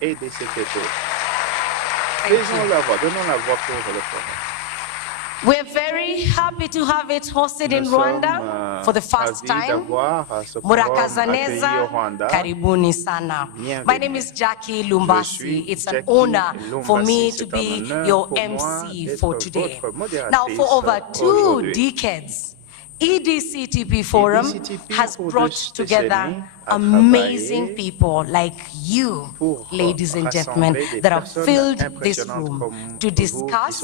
EDCTP. Donnons la voix pour le forum. We're very happy to have it hosted in Rwanda for the first time. Murakazaneza, karibuni sana. My name is Jackie Lumbasi. It's an honor for me to be your MC for today. Now, for over 2 decades, EDCTP Forum has brought together amazing people like you, ladies and gentlemen, that have filled this room to discuss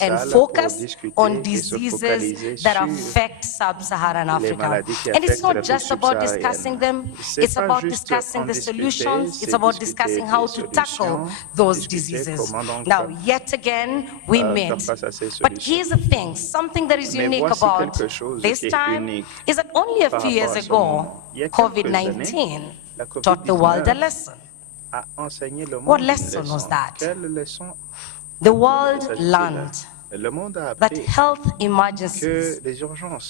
and focus on diseases that affect sub-Saharan Africa. And it's not just about discussing them, it's about discussing the solutions, it's about discussing how to tackle those diseases. Now, yet again, we met. But here's the thing, something that is unique about this time is that only a few years ago, COVID-19 taught the world a lesson. What lesson was that? The world learned that health emergencies,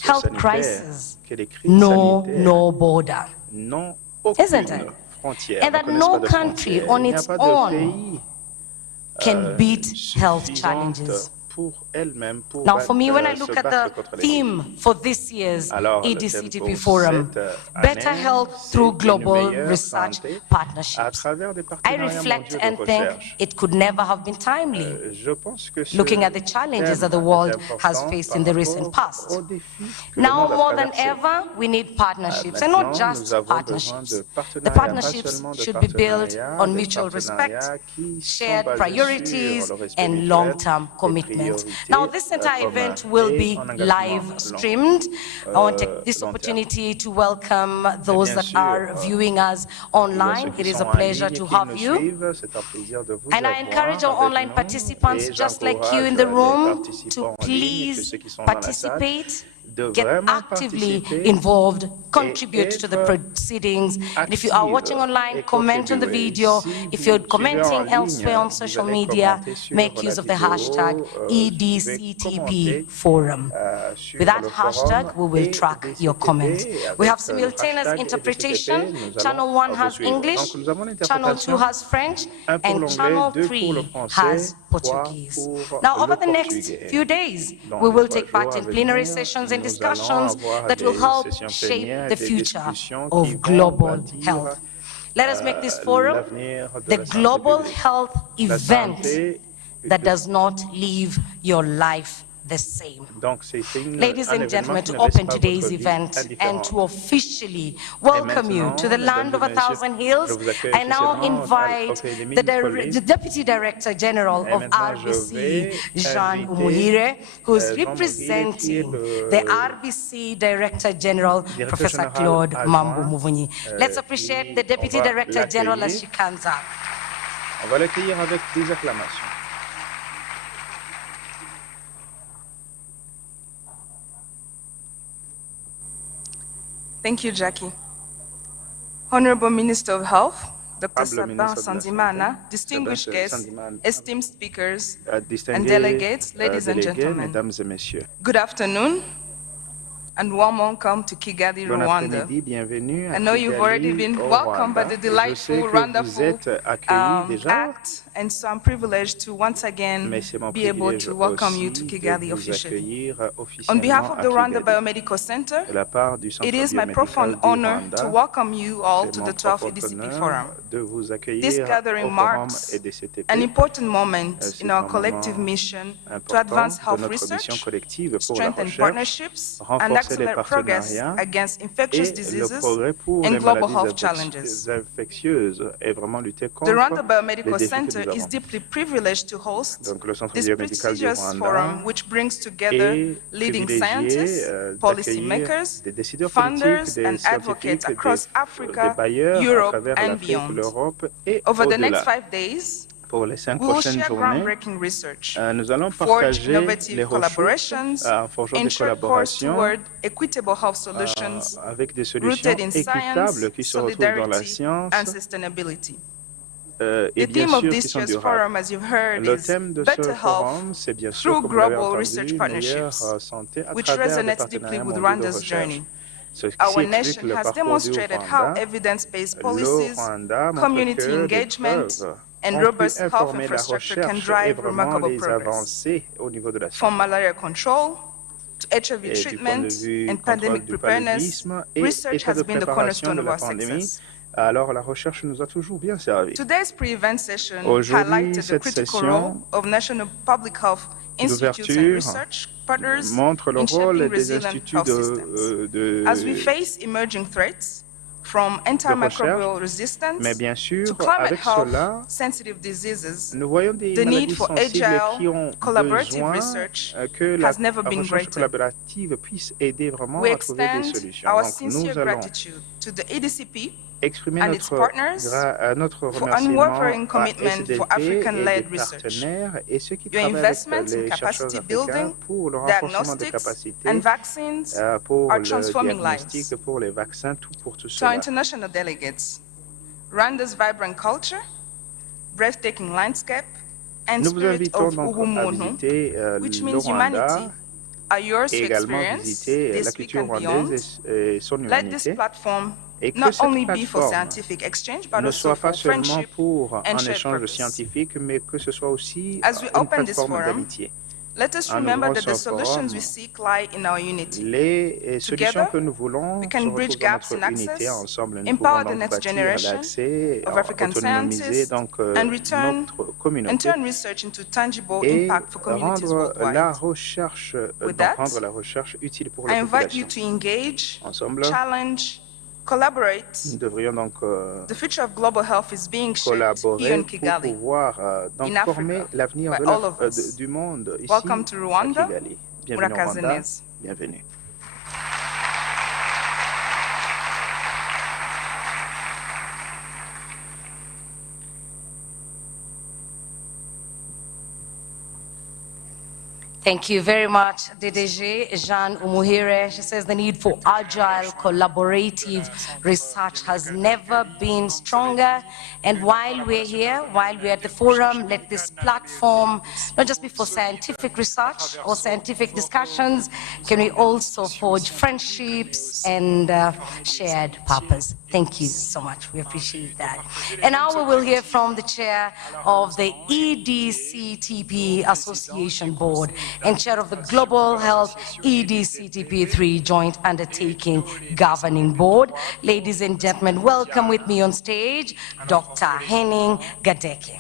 health crises, know no border, isn't it? And that no country on its own can beat health challenges. Now, for me, when I look at the theme for this year's EDCTP Forum, better health through global research partnerships, I reflect and think it could never have been timely, looking at the challenges that the world has faced in the recent past. Now, more than ever, we need partnerships, and not just partnerships. The partnerships should be built on mutual respect, shared priorities, and long-term commitment. Now, this entire event will be live streamed. I want to take this opportunity to welcome those that are viewing us online. It is a pleasure to have you. And I encourage our online participants, just like you in the room, to please participate, get actively involved, contribute to the proceedings. And if you are watching online, comment on the video. If you're commenting elsewhere on social media, make use of the hashtag EDCTP Forum. With that hashtag, we will track your comment. We have simultaneous interpretation. Channel 1 has English, Channel 2 has French, and Channel 3 has Portuguese. Now, over the next few days, we will take part in plenary sessions and discussions that will help shape the future of global health. Let us make this forum the global health event that does not leave your life the same. Ladies and gentlemen, to open today's event and to officially welcome you to the land of 1,000 hills, I now invite the Deputy Director General of RBC, Jean Umuhire, who is representing the RBC Director General, Professor Claude Mambu Muvunyi. Let's appreciate the Deputy Director General as she comes up. On va l'accueillir avec des acclamations. Thank you, Jackie. Honorable Minister of Health, Dr. Sabin Sanzimana, distinguished guests, esteemed speakers, and delegates, ladies and gentlemen. Good afternoon, and warm welcome to Kigali, Rwanda. I know you've already been welcomed by the delightful, wonderful act, and so I'm privileged to once again be able to welcome you to Kigali officially. On behalf of the Rwanda Biomedical Center, it is my profound honor to welcome you all to the 12th EDCTP Forum. This gathering marks an important moment in our collective mission to advance health research, strengthen partnerships, and accelerate progress against infectious diseases and global health challenges. The Rwanda Biomedical Center is deeply privileged to host this prestigious forum, which brings together leading scientists, policymakers, funders, and advocates across Africa, Europe, and beyond. Over the next 5 days, Pour les 5 we will prochaines share journées, groundbreaking research, nous allons forge partager innovative les collaborations, forgeons des ensure course collaborations toward equitable health solutions avec des solutions rooted in science, équitables qui se retrouvent dans la solidarity, science and sustainability. et The bien theme of sûr qui this sont year's durables. forum, as you've heard, Le is thème de better ce health forum, c'est bien sûr, through comme vous l'avez global entendu, research meilleure partnerships, santé à which travers les resonates deeply partenariats with mondiaux de Rwanda's recherche. journey. Our nation has demonstrated how evidence-based policies, community engagement, and robust health infrastructure can drive remarkable progress. From malaria control to HIV treatment and pandemic preparedness, research has been the cornerstone of our success. Alors, la recherche nous a toujours bien servi. Today's pre-event session highlighted the critical role of national public health institutes and research partners montre le in rôle shaping des resilient instituts health systems. As we face emerging threats, from antimicrobial resistance mais bien sûr, to climate avec health cela, sensitive diseases, nous voyons des the need maladies for sensibles qui ont agile, collaborative besoin research que la has never been recherche greater. collaborative puisse aider vraiment We à trouver des extend solutions. our Donc, sincere nous allons gratitude to the EDCP exprimer and its partners notre for remerciement unwavering à commitment for EDCTP et African-led des research. partenaires et ceux qui Your travaillent avec investments in les chercheurs capacity africains building, pour le renforcement des diagnostics, capacités, and vaccines pour are le transforming diagnostic, lives. pour les vaccins, tout pour tout To our cela. international delegates, Rwanda's vibrant culture, breathtaking landscape, and Nous vous spirit invitons of donc à ubumuntu, visiter which le means humanity, Rwanda are yours to et également experience visiter la this week culture and beyond. rwandaise et son Let this humanité. platform Et que not cette only be for plateforme scientific exchange, but ne also soit pas for seulement friendship pour and un shared échange purpose. scientifique, mais que ce soit aussi As we une open this plateforme forum, d'amitié. let us En remember ouvrant that the ce solutions forum, we seek lie in our unity. les solutions Together, que nous voulons we se can bridge retrouvent dans gaps notre in unité. access, Ensemble, nous empower pouvons the donc next bâtir generation l'accès, of African autonomiser scientists, donc and notre communauté turn research into tangible et impact for communities rendre la worldwide. recherche, With donc that, rendre la recherche utile pour I les invite you populations. to engage, Ensemble, challenge, collaborate. nous devrions donc The future of global health is being shaped here collaborer in pour Kigali. pouvoir donc in former Africa, l'avenir by all of us. du monde ici Welcome to Rwanda. à Kigali. Bienvenue au Rwanda. Murakazenez. Bienvenue. Thank you very much, DDG Jean Umuhire. She says the need for agile, collaborative research has never been stronger. And while we're here, while we're at the forum, let this platform not just be for scientific research or scientific discussions, can we also forge friendships and shared purpose. Thank you so much. We appreciate that. And now we will hear from the chair of the EDCTP Association Board and chair of the Global Health EDCTP 3 Joint Undertaking Governing Board. Ladies and gentlemen, welcome with me on stage, Dr. Henning Gadeke.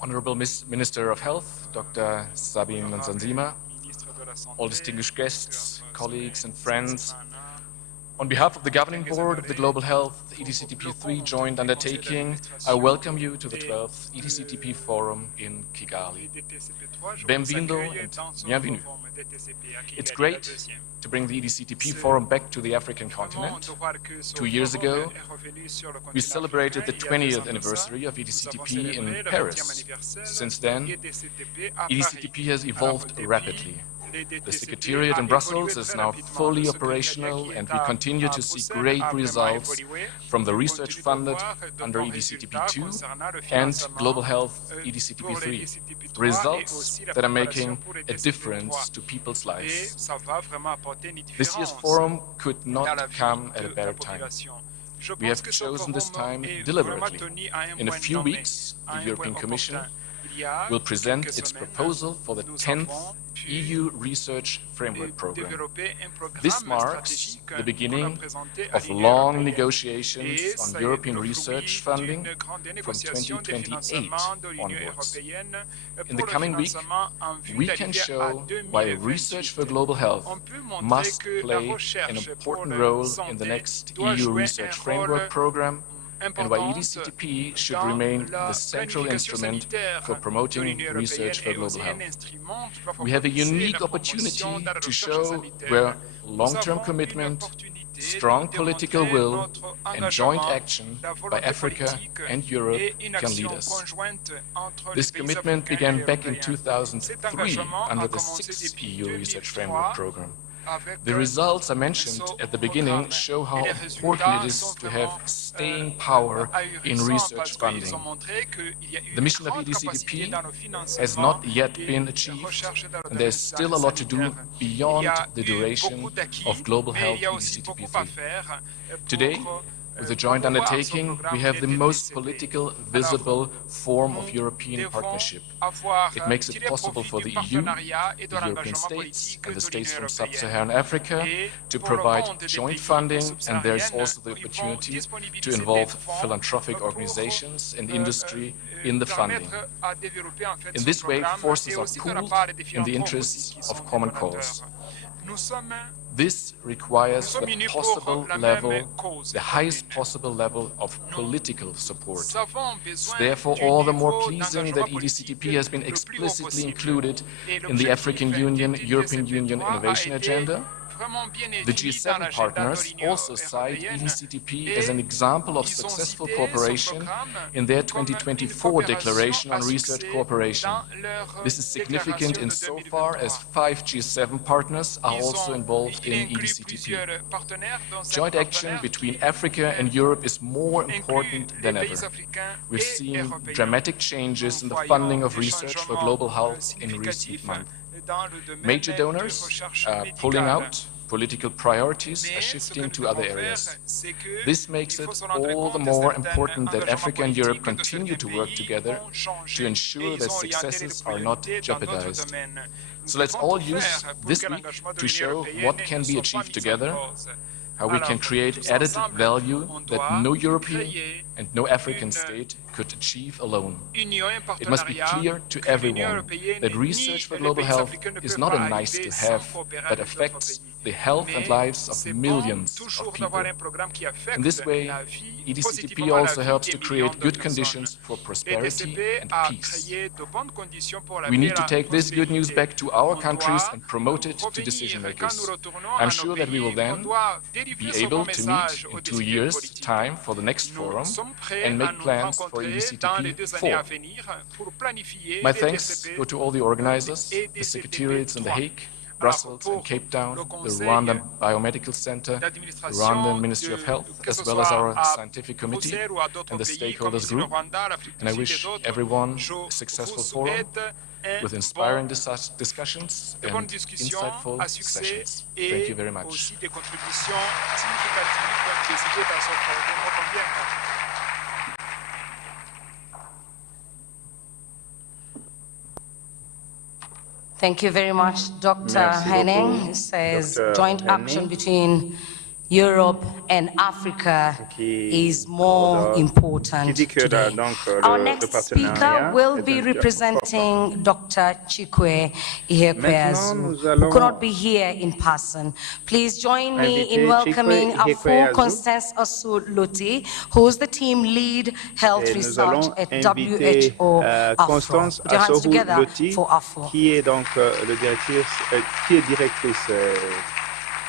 Honorable Minister of Health, Dr. Sabine Nsanzima, all distinguished guests, colleagues and friends, on behalf of the Governing Board of the Global Health EDCTP 3 Joint Undertaking, I welcome you to the 12th EDCTP Forum in Kigali. Benvindo and bienvenue. It's great to bring the EDCTP Forum back to the African continent. 2 years ago, we celebrated the 20th anniversary of EDCTP in Paris. Since then, EDCTP has evolved rapidly. The Secretariat in Brussels is now fully operational, and we continue to see great results from the research funded under EDCTP2 and Global Health EDCTP3. Results that are making a difference to people's lives. This year's forum could not come at a better time. We have chosen this time deliberately. In a few weeks, the European Commission will present its proposal for the 10th EU Research Framework Program. This marks the beginning of long negotiations on European research funding from 2028 onwards. In the coming week, we can show why research for global health must play an important role in the next EU Research Framework Program, and why EDCTP should remain the central instrument for promoting research for global health. We have a unique opportunity to show where long-term commitment, strong political will, and joint action by Africa and Europe can lead us. This commitment began back in 2003 under the 6th EU Research Framework Program. The results I mentioned at the beginning show how important it is to have staying power in research funding. The mission of EDCTP has not yet been achieved, and there's still a lot to do beyond the duration of Global Health EDCTP 3. Today, with the joint undertaking, we have the most political, visible form of European partnership. It makes it possible for the EU, the European states, and the states from sub-Saharan Africa to provide joint funding, and there is also the opportunity to involve philanthropic organizations and industry in the funding. In this way, forces are pooled in the interests of common cause. This requires the highest possible level of political support. It's therefore all the more pleasing that EDCTP has been explicitly included in the African Union, European Union Innovation Agenda. The G7 partners also cite EDCTP as an example of successful cooperation in their 2024 Declaration on Research Cooperation. This is significant insofar as 5 G7 partners are also involved in EDCTP. Joint action between Africa and Europe is more important than ever. We've seen dramatic changes in the funding of research for global health in recent months. Major donors are pulling out, political priorities are shifting to other areas. This makes it all the more important that Africa and Europe continue to work together to ensure that successes are not jeopardized. So let's all use this week to show what can be achieved together, how we can create added value that no European and no African state could achieve alone. It must be clear to everyone that research for global health is not a nice-to-have, but affects the health and lives of millions of people. In this way, EDCTP also helps to create good conditions for prosperity and peace. We need to take this good news back to our countries and promote it to decision-makers. I'm sure that we will then be able to meet in 2 years' time for the next forum and make plans for EDCTP 4. My thanks go to all the organizers, the secretariats in The Hague, Brussels and Cape Town, the Rwandan Biomedical Center, the Rwandan Ministry of Health, as well as our scientific committee and the stakeholders group. And I wish everyone a successful forum with inspiring discussions and insightful sessions. Thank you very much. Thank you very much, Dr. Henning. It says joint action between Europe and Africa is more important today. Our next speaker will be representing Dr. Chikwe Ihekweazu, who could not be here in person. Please join me in welcoming Afu Constance Osu-Luti, who is the team lead health research at WHO Afro. Put your hands together for Afu. Qui est donc qui est directrice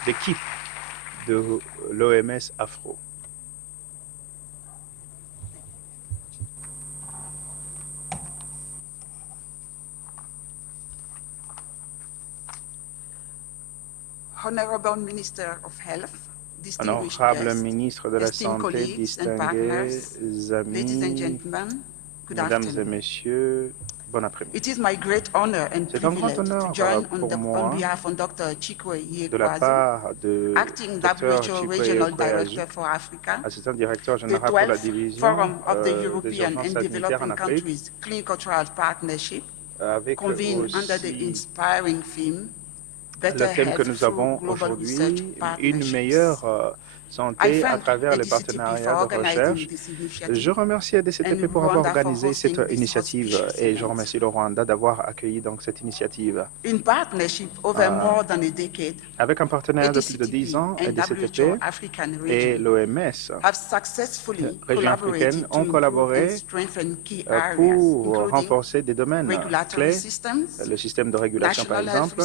d'équipe de l'OMS Afro. Honorable Minister of Health, Honorable ministre de la Santé, distingués amis, mesdames et messieurs, bon après-midi. It is my great honor and privilege to join on behalf of Dr. Chikwe Ihekweazu, acting WHO Regional Director for Africa, assistant directeur the général pour la 12th division Forum of the des European urgences and sanitaires en Developing Afrique, Countries Clinical Trials Partnership, avec convened under the aussi inspiring theme, Better le thème que Health nous through avons Global aujourd'hui, Research une Partnerships. meilleure santé à travers les partenariats de recherche. Je remercie EDCTP pour avoir organisé cette initiative et je remercie le Rwanda d'avoir accueilli donc cette initiative. In partnership over more than a decade, Avec un partenariat de plus de 10 ans, EDCTP et l'OMS, région africaine, ont collaboré pour renforcer des domaines clés, le système de régulation par exemple,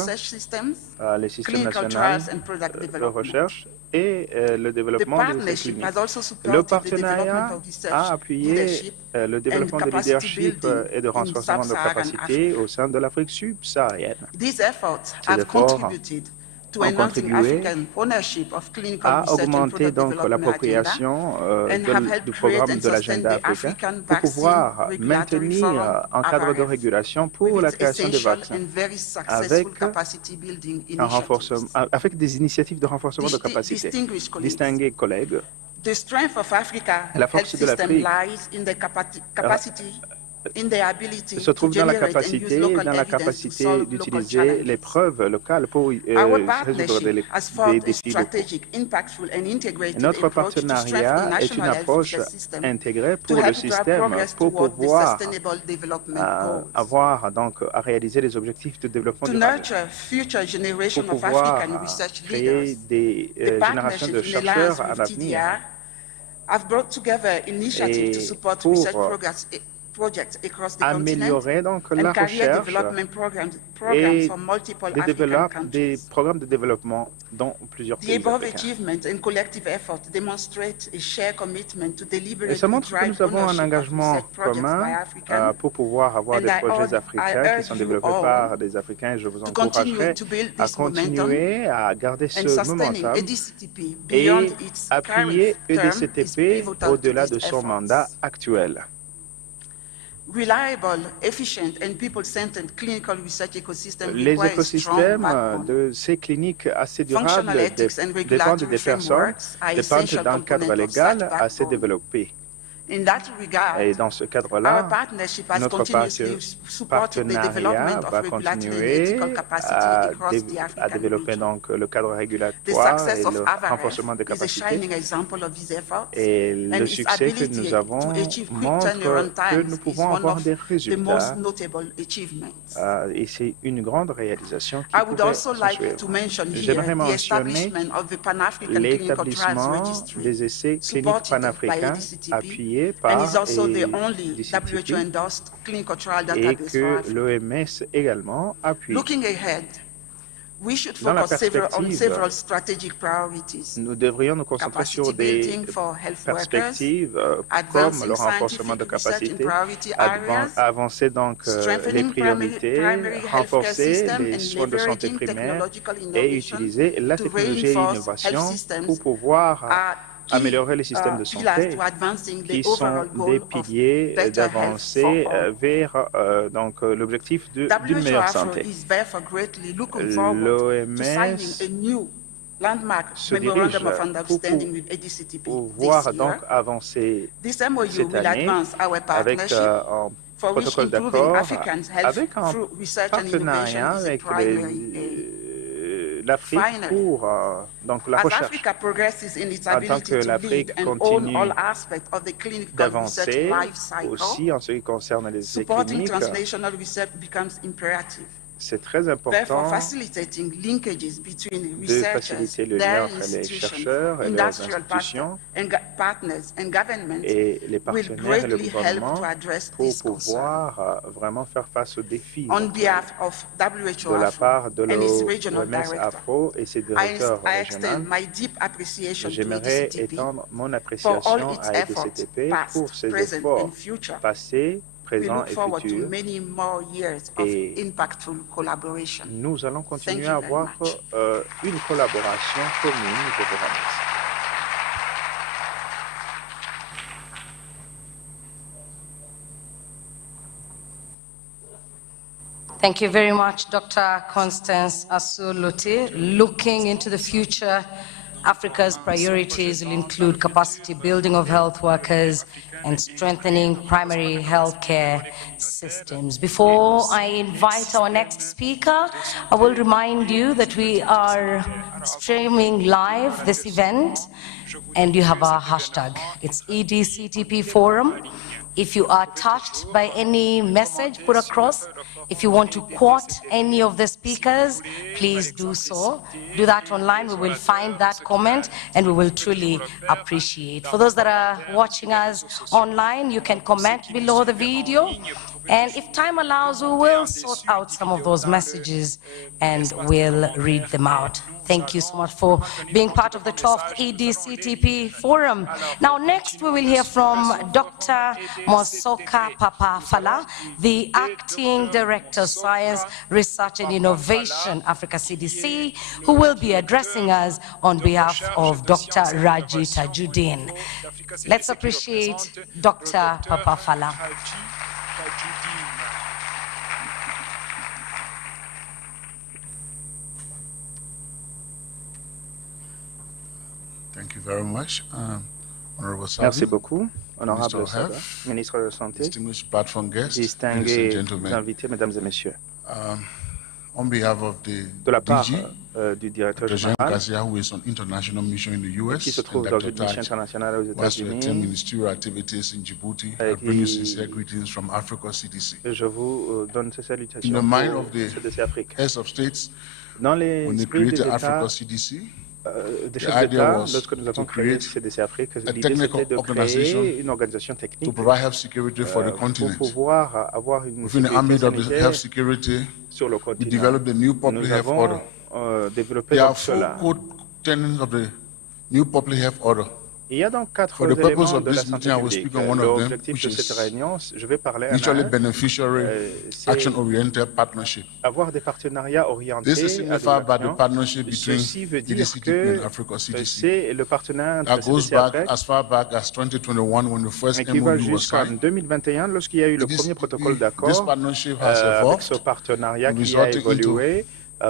les systèmes nationaux de recherche et le développement des essais cliniques. Le partenariat a appuyé le développement de leadership et de renforcement de capacités au sein de l'Afrique subsaharienne. Ces efforts ont contribué à augmenter donc l'appropriation du programme de l'agenda africain pour pouvoir maintenir un cadre de régulation pour la création de vaccins avec des initiatives de renforcement de capacité. Distingués collègues, la force de l'Afrique se trouve dans la capacité d'utiliser les preuves locales pour résoudre des défis locaux. Notre partenariat est une approche intégrée pour le système pour pouvoir avoir donc à réaliser les objectifs de développement durable, pour pouvoir créer des générations de chercheurs à l'avenir et pour améliorer donc la recherche et des programmes de développement dans plusieurs pays africains. Et ça montre que nous avons un engagement commun pour pouvoir avoir des projets africains qui sont développés par des Africains. Je vous encouragerai à continuer à garder ce momentum et appuyer EDCTP au-delà de son mandat actuel. Les écosystèmes de ces cliniques assez durables dépendent des personnes, dépendent d'un cadre légal assez développé. Et dans ce cadre-là, notre partenariat va continuer à développer donc le cadre régulatoire et le renforcement des capacités. Et le succès que nous avons montre que nous pouvons avoir des résultats. Et c'est une grande réalisation qui pourrait s'en suivre. J'aimerais mentionner l'établissement des essais cliniques panafricains appuyés par EDCTP et que l'OMS également appuie. Dans la perspective, nous devrions nous concentrer sur des perspectives comme le renforcement de capacités, avancer donc les priorités, renforcer les soins de santé primaires et utiliser la technologie et l'innovation pour pouvoir améliorer les systèmes de santé qui sont des piliers d'avancée vers donc l'objectif d'une meilleure santé. L'OMS se dirige pour pouvoir donc avancer cette année avec un protocole d'accord, avec un partenariat avec l'Afrique pour donc la recherche. En tant que l'Afrique continue d'avancer aussi en ce qui concerne les essais cliniques, c'est très important de faciliter le lien entre les chercheurs et leurs institutions et les partenaires et le gouvernement pour pouvoir vraiment faire face aux défis de la part de l'OMS Afro et ses directeurs régionaux. J'aimerais étendre mon appréciation à EDCTP pour ses efforts passés, présent et futur. Et nous allons continuer à avoir une collaboration commune. Je vous remercie. Thank you very much, Dr. Constance Asuluti. Looking into the future, Africa's priorities will include capacity building of health workers and strengthening primary healthcare systems. Before I invite our next speaker, I will remind you that we are streaming live this event, and you have our hashtag. It's EDCTP Forum. If you are touched by any message put across, if you want to quote any of the speakers, please do so. Do that online. We will find that comment and we will truly appreciate. For those that are watching us online, you can comment below the video. And if time allows, we will sort out some of those messages and we'll read them out. Thank you so much for being part of the 12th EDCTP Forum. Now, next we will hear from Dr. Mosoka Papafala, the Acting Director of Science, Research and Innovation, Africa CDC, who will be addressing us on behalf of Dr. Raji Tajuddin. Let's appreciate Dr. Papafala. Thank you very much, Honorable Merci beaucoup, Honorable Sada, ministre de la Santé, distinguished platform guests, distingués invités, mesdames et messieurs. On behalf of the De la part DG, du directeur Dr. Jean général, Garcia, who is on international mission in the US, qui se trouve and dans Dr. une mission Taj, internationale aux who has to attend États-Unis, ministerial activities in Djibouti, I bring you sincere greetings from Africa CDC. je vous donne ces In salutations the mind pour of the CDC Afrique. heads of states, Dans when they l'esprit des created États, Africa CDC, des the chefs idea d'État, was lorsque nous avons to créé create CDC Afrique, a l'idée technical c'était de organization créer une organisation to technique provide health security for the pour continent. pouvoir avoir une Within the sécurité ambit of the sanitaire health security, sur le we continent. developed the new public Nous health order. avons développé There are donc cela. 4 core tenets of the new public health order. Il y a donc 4 For the purpose éléments of de la this santé meeting, I will publique. speak on one of them, L'objectif which de cette is réunion, je vais parler à mutually beneficiary, c'est action-oriented partnership. avoir des partenariats orientés This is à des signified by the actions. partnership between Ceci veut dire EDCTP que and Africa CDC. c'est le partenariat That entre goes CDC back Afrique as far back as 2021 when the first qui va MOU was jusqu'en signed. 2021 lorsqu'il y a eu le premier protocole This d'accord partnership has avec ce evolved, partenariat qui a resulting into évolué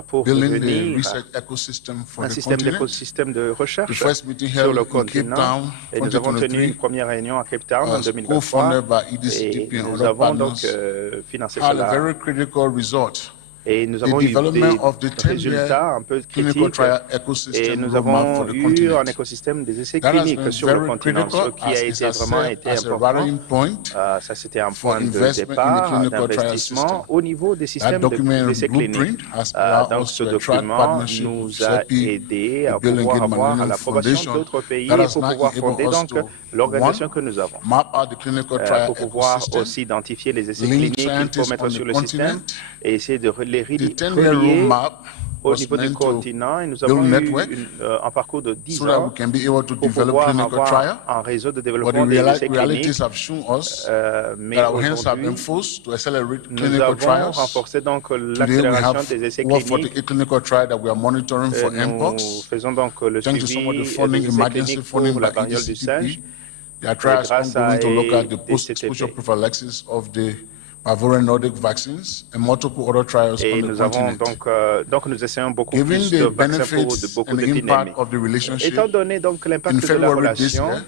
pour building the devenir research ecosystem for un the système continent. d'écosystème de The recherche first meeting sur held le in Cape continent. Town, Et nous avons tenu 2023, une première réunion à Cape Town en 2023 co-funded by et EDCTP and nous other avons donc partners, financé had a cela. very critical result. Et nous The avons eu development des of the 10-year résultats un peu clinical critiques trial et ecosystem nous roadmap for avons the eu continent. un écosystème des essais That has cliniques been sur le very continent, ce critical qui a as it été has vraiment served as a important. rallying point Ça, c'était un for point de investment in the départ clinical trial d'investissement system. au niveau des That systèmes document d'essais cliniques. blueprint has allowed Donc, us ce to attract document partnership with nous a CEPI, aidé the à Bill and pouvoir Melinda avoir Gates l'approbation Foundation, d'autres pays that et has pour now pouvoir fonder enabled us donc to, l'organisation one, que nous avons. map out the clinical trial Pour pouvoir ecosystem, aussi identifier les essais link cliniques qu'il faut scientists mettre on sur the le système continent. et essayer de les The 10-year relier roadmap au was niveau du meant to continent et nous build avons eu network un parcours de 10 so that we ans can be able to pour develop pouvoir clinical trial. avoir un réseau de But développement the des essais realities cliniques. have shown us Mais that our hands have been aujourd'hui, forced to accelerate nous clinical avons trials. renforcé donc Today we l'accélération have des essais over cliniques. 48 clinical trials that we are monitoring for Nous mpox. faisons donc le Thanks to some of the suivi funding, des essais emergency cliniques funding pour by la variole du singe. EDCTP. There are trials grâce à ongoing to look at the EDCTP. post-exposure prophylaxis of the Bavarian Nordic vaccines and multiple other trials Et on the nous avons continent. donc nous essayons beaucoup Given plus de the vaccins pour benefits beaucoup and the d'épidémies. impact of the relationship, Étant donné donc in l'impact de la February this relation, year,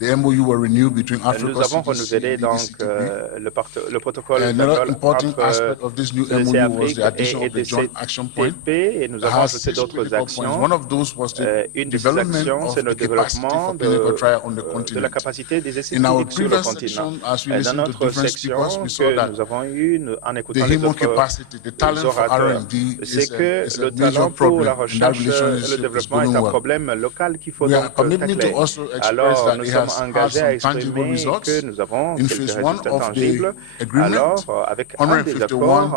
the MOU were renewed between Africa nous avons CDC renouvelé and donc EDCTP. le protocole Another d'accord important entre aspect of this new CDC MOU was Afrique the addition et of the joint action point. EDCTP et nous That avons has ajouté 6 d'autres critical points. actions. One of those was the Une de ces development actions, c'est of le the capacity développement for clinical trial on the de la continent. capacité des essais In our cliniques sur le previous continent. section, as we Dans listened to notre different section speakers, we saw que that nous avons eue en the écoutant les human autres capacity, the talent for orateurs, R&D c'est que is le a major talent pour problem, la and that recherche et le relationship is développement est going un well. problème local qu'il faut We are donc committed to tacler. also express Alors, that nous it sommes has had engagés à some tangible exprimer results. que nous avons In quelques phase 1 résultats of the tangibles. agreement, Alors, avec un des accords,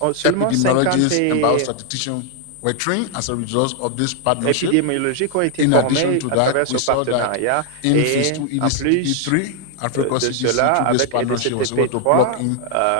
151 seulement 50 epidemiologists and biostatisticians were trained as a result of this partnership. épidémiologiques ont été In addition formés to à that, travers we ce saw that partenariat in phase et 2 en plus EDCTP3, Africa de CDC cela, through this avec partnership was able to EDCTP3, plug in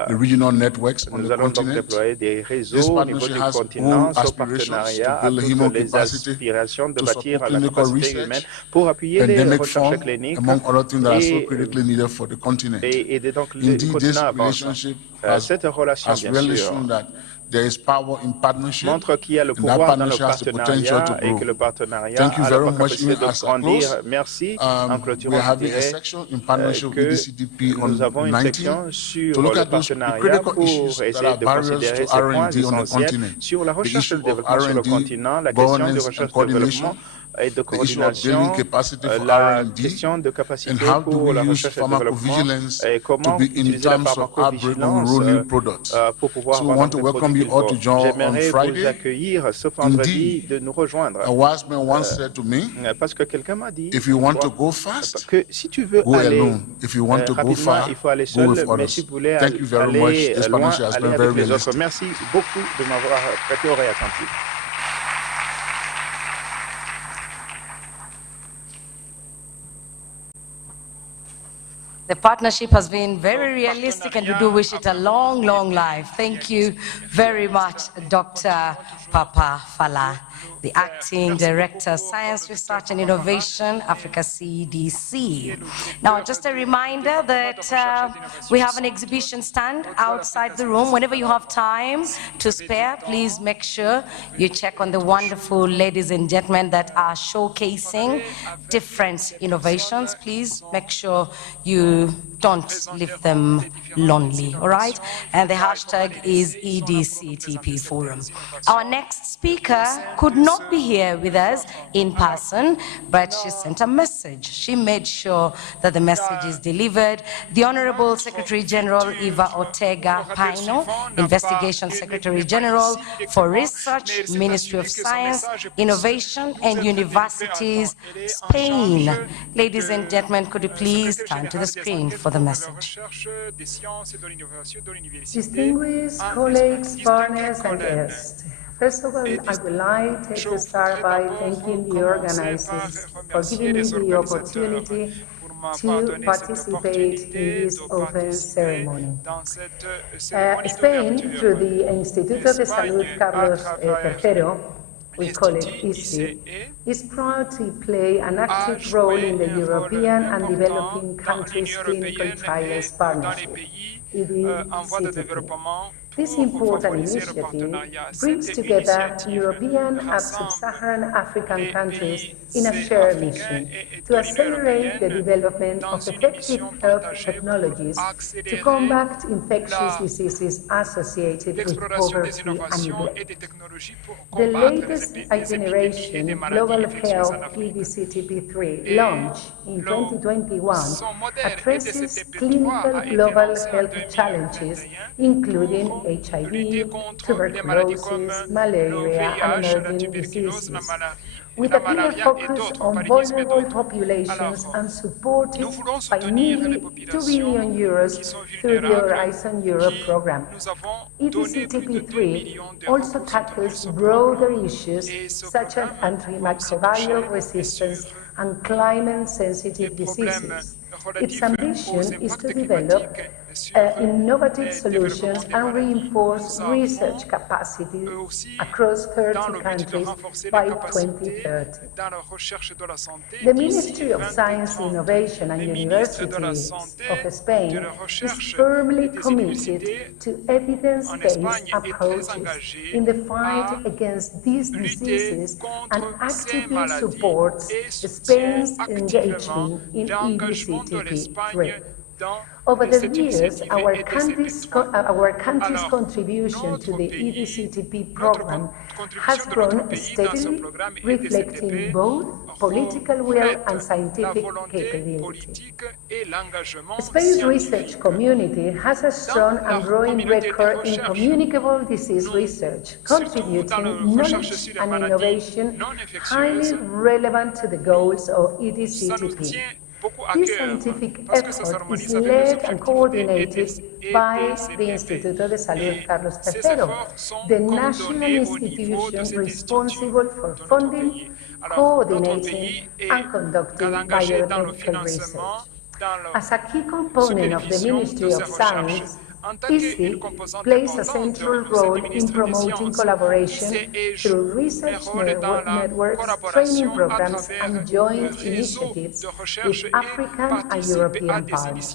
the regional networks on nous the allons donc continent. déployer des This réseaux au niveau partnership du has continent. bold Ce aspirations partenariat to a build toutes human les capacity aspirations de to bâtir support la clinical capacité research, humaine pour appuyer les pandemic recherches fund, cliniques among other things that are so et critically needed for the continent. aider donc le Indeed, this continent à avancer. relationship Cette relation, has bien really sûr, shown that there is power in partnership, montre qu'il y a le and that pouvoir dans le partnership has the potential to partenariat et grow. que le partenariat Thank you a la very much. capacité Even de as I grandir. close, Merci. En we clôturant, are je having a dirais section in partnership with que EDCTP nous avons on une 19 section sur to look le at those partenariat critical pour issues that essayer are de barriers considérer to ces points R&D on the essentiels continent. sur la The recherche et issue le of développement sur le R&D, continent, la question de governance recherche and et coordination, développement et de the issue of building coordination, capacity for la R&D, question de and capacité how do pour we la use recherche et le développement pharmacovigilance et to comment be in utiliser la terms of outbreak when we pharmacovigilance roll new products. pour pouvoir So we avoir want to des welcome produits you qu'il all faut. to join on J'aimerais vous Friday. accueillir ce vendredi Indeed, de nous rejoindre a wise man once said to me, parce que quelqu'un m'a dit if you want to go fast, que si tu veux go aller alone. If you want to go rapidement, far, il faut aller go with seul, mais others. si vous voulez Thank you very much. aller This loin, partnership has allez been avec very les autres. realistic. Merci beaucoup de m'avoir prêté oreille attentive. The partnership has been very realistic, and we do wish it a long, long life. Thank you very much, Dr. Papa Fala, the Acting Director, Science Research and Innovation, Africa CDC. Now, just a reminder that we have an exhibition stand outside the room. Whenever you have time to spare, please make sure you check on the wonderful ladies and gentlemen that are showcasing different innovations. Please make sure you don't leave them lonely, all right? And the hashtag is EDCTP Forum. Our next speaker could not be here with us in person, but she sent a message. She made sure that the message is delivered. The Honorable Secretary General Eva Ortega Pino, Investigation Secretary General for Research, Ministry of Science, Innovation and Universities, Spain. Ladies and gentlemen, could you please turn to the screen for the message. Distinguished colleagues, partners, and guests, first of all, I would like to start by thanking the organizers for giving me the opportunity to participate in this open ceremony. Spain, through the Instituto de Salud Carlos III, we call it ICI, is proud to play an active role in the European and developing countries' clinical trials partnership, EDCTP. This important initiative brings together European and sub-Saharan African countries in a shared mission to accelerate the development of effective health technologies to combat infectious diseases associated with poverty and neglect. The latest iteration, Global Health EDCTP3, launched in 2021, addresses clinical global health challenges, including HIV, tuberculosis, malaria, and emerging diseases, with a clear focus on vulnerable populations and supported by nearly €2 billion through the Horizon Europe program. EDCTP3 also tackles broader issues such as antimicrobial resistance and climate-sensitive diseases. Its ambition is to develop innovative solutions and reinforce research capacity across 30 countries by 2030. The Ministry of Science, Innovation and Universities of Spain is firmly committed to evidence-based approaches in the fight against these diseases and actively supports Spain's engagement in EDCTP3. Over the years, our country's contribution to the EDCTP program has grown steadily, reflecting both political will and scientific capability. Spain's research community has a strong and growing record in communicable disease research, contributing knowledge and innovation highly relevant to the goals of EDCTP. This scientific effort is led and coordinated by the Instituto de Salud Carlos III, the national institution responsible for funding, coordinating, and conducting biomedical research. As a key component of the Ministry of Science, ICI plays a central role in promoting collaboration through research networks, training programs, and joint initiatives with African and European partners.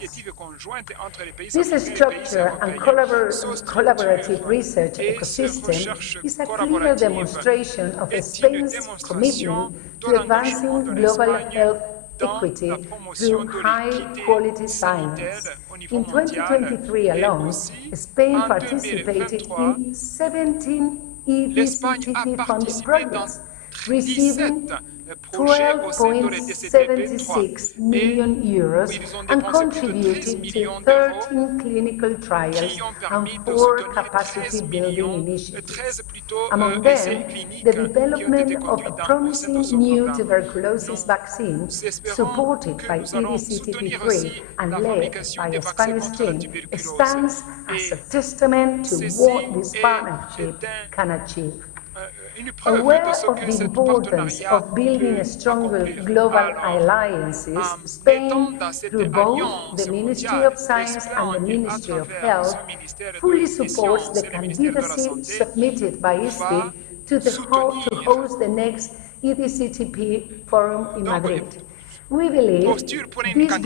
This structure and collaborative research ecosystem is a clear demonstration of Spain's commitment to advancing global health equity through high-quality science. In 2023 alone, Spain participated in 17 EDCTP-funded projects, receiving €12.76 million and contributed to 13 clinical trials and 4 capacity-building initiatives. Among them, the development of a promising new tuberculosis vaccine, supported by EDCTP3 and led by a Spanish team, stands as a testament to what this partnership can achieve. Aware of the importance of building stronger global alliances, Spain, through both the Ministry of Science and the Ministry of Health, fully supports the candidacy submitted by ISPI to host the next EDCTP forum in Madrid. We believe this would be an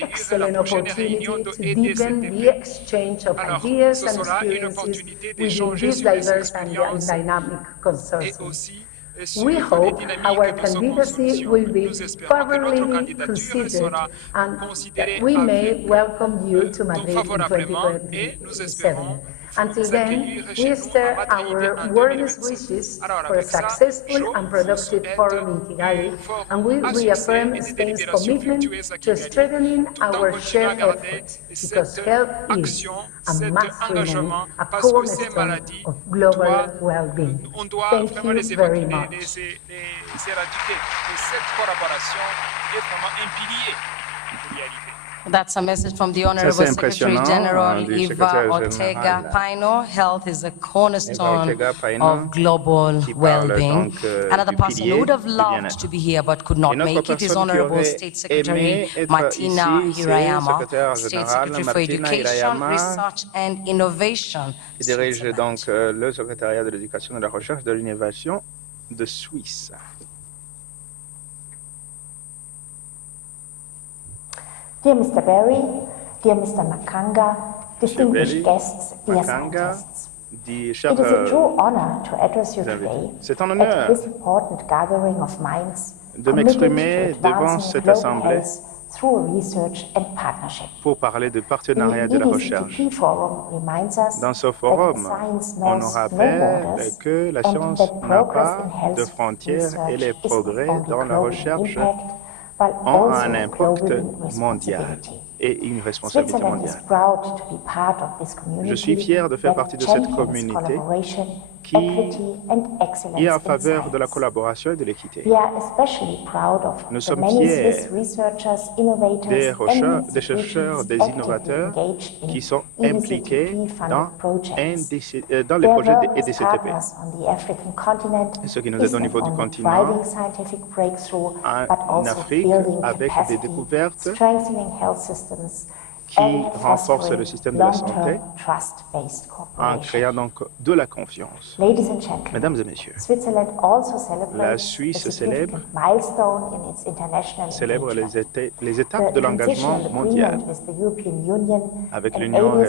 excellent opportunity to deepen the exchange of ideas and experiences within this diverse and dynamic consortium. We hope our candidacy will be favorably considered and that we may welcome you to Madrid in 2027. Until then, we stir our warmest wishes for a successful and productive forum in Kigali, and we reaffirm Spain's commitment to strengthening our shared efforts, because health is and must remain a cornerstone of global well-being. Thank you very much. That's a message from the Honorable Secretary General Eva Ortega Pino. Health is a cornerstone of global well-being. Another person who would have loved to be here but could not make it is Honorable State Secretary Martina Hirayama, State Secretary for Education, Research and Innovation. Qui dirige donc le secrétariat de l'éducation, de la recherche et de l'innovation de Suisse. Dear Mr. Berry, dear Mr. Makanga, distinguished guests, dear scientists, it is a true honor to address you today at this important gathering of minds committed to advancing global health through research and partnership. Pour parler de partenariat de la recherche. Dans ce forum, on nous rappelle que la science n'a pas de frontières et les progrès dans la recherche ont un impact mondial et une responsabilité mondiale. Je suis fier de faire partie de cette communauté qui est en faveur de la collaboration et de l'équité. Nous sommes fiers des chercheurs, des innovateurs qui sont impliqués dans les projets EDCTP. Ce qui nous aide au niveau du continent, en Afrique, avec des découvertes qui renforce le système de la santé en créant donc de la confiance. Mesdames et messieurs, la Suisse célèbre les étapes de l'engagement mondial. Avec l'Union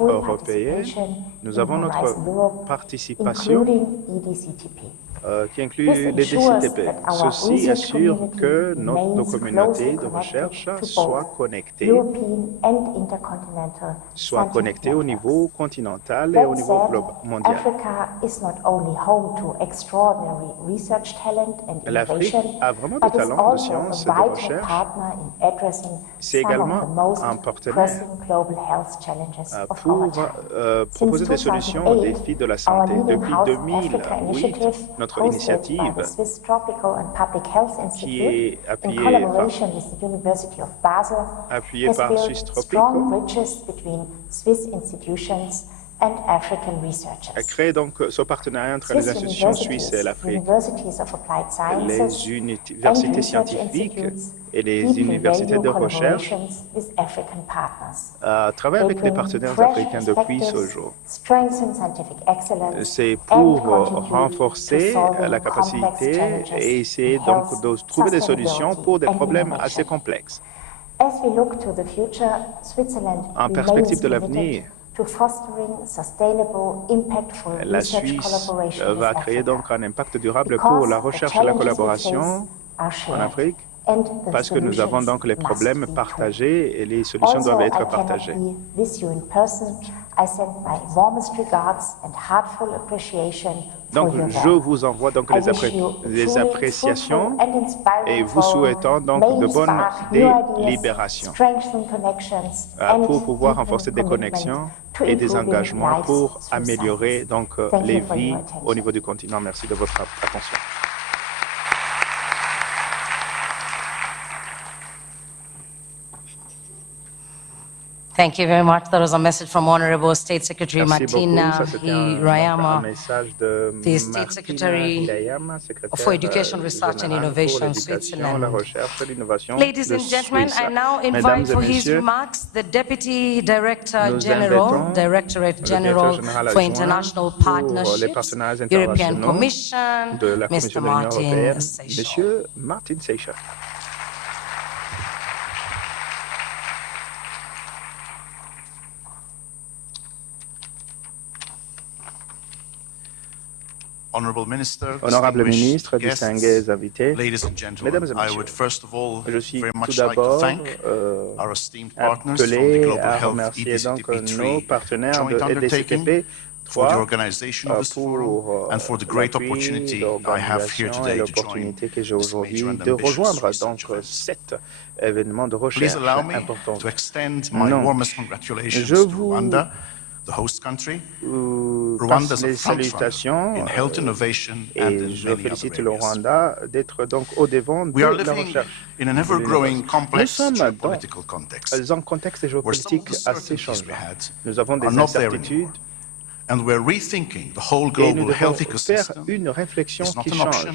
européenne, nous avons notre participation qui inclut les EDCTP. Ceci assure que nos communautés de recherche soient connectées au niveau continental et au niveau mondial. L'Afrique a vraiment des talents de science et de recherche. C'est également un partenaire pour proposer des solutions aux défis de la santé. Depuis 2008, notre initiative, qui est appuyée par Swiss Tropical, a créé donc ce partenariat entre les institutions suisses et l'Afrique, les universités scientifiques et les universités de recherche travaillent avec les partenaires africains depuis ce jour. C'est pour renforcer la capacité et essayer donc de trouver des solutions pour des problèmes assez complexes. En perspective de l'avenir, la Suisse va créer donc un impact durable pour la recherche et la collaboration en Afrique, parce que nous avons donc les problèmes partagés et les solutions doivent être partagées. Donc, je vous envoie donc les appréciations et vous souhaitant donc de bonnes délibérations pour pouvoir renforcer des connexions et des engagements pour améliorer donc les vies au niveau du continent. Merci de votre attention. Thank you very much. That was a message from Honorable State Secretary Martina Hirayama, the State Secretary for Education, Research and Innovation, Switzerland. Ladies and gentlemen, I now invite for his remarks the Deputy Director General, Directorate General for International Partnerships, European Commission, Mr. Martin Seychelles. Monsieur Martin Seychelles. Honorable ministre, distingués invités, mesdames et messieurs, je suis tout d'abord appelé à remercier donc nos partenaires de EDCTP pour l'appui, l'organisation et l'opportunité que j'ai aujourd'hui de rejoindre donc cet événement de recherche important. Je vous passe les salutations et je félicite le Rwanda d'être donc au devant de la recherche. Nous sommes dans un contexte géopolitique assez changeant. Nous avons des incertitudes et nous devons faire une réflexion qui change.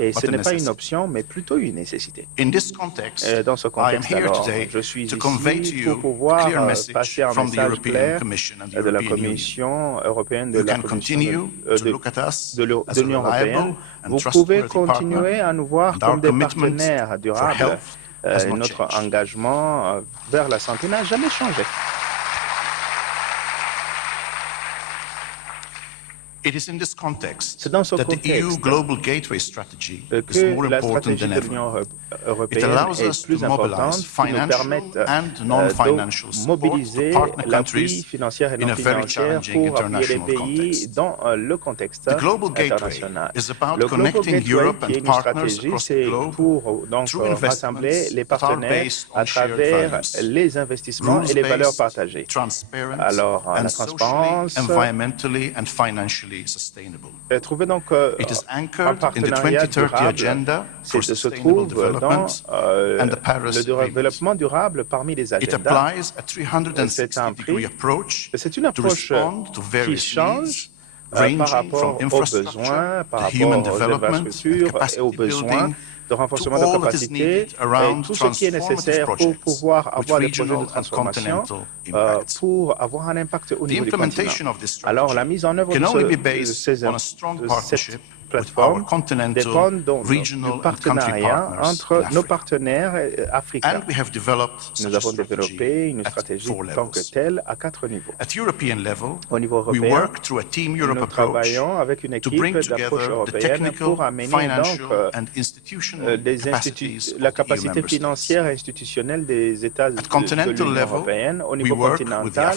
Et ce n'est pas une option, mais plutôt une nécessité. Dans ce contexte, alors, je suis ici pour pouvoir passer un message clair de la Commission européenne, de l'Union européenne. Vous pouvez continuer à nous voir comme des partenaires durables. Notre engagement vers la santé n'a jamais changé. C'est dans ce contexte que la stratégie de l'Union européenne est plus importante, qui nous permette de mobiliser l'appui financier et non financier pour appuyer les pays dans le contexte international. Le Global Gateway, qui est une stratégie, c'est pour donc rassembler les partenaires à travers les investissements et les valeurs partagées. Alors, la transparence, trouver donc un partenariat durable, c'est de se trouve dans le développement durable parmi les agendas. C'est une approche qui change par rapport aux besoins, par rapport aux infrastructures et aux besoins de renforcement de capacité et tout ce qui est nécessaire pour pouvoir avoir des projets de transformation pour avoir un impact au niveau du continent. Alors, la mise en œuvre de cette plateforme dépend donc du partenariat entre nos partenaires africains. Nous avons développé une stratégie tant que telle à 4 niveaux. Au niveau européen, nous travaillons avec une équipe d'approche européenne pour amener donc la capacité financière et institutionnelle des États de l'Union européenne. Au niveau continental,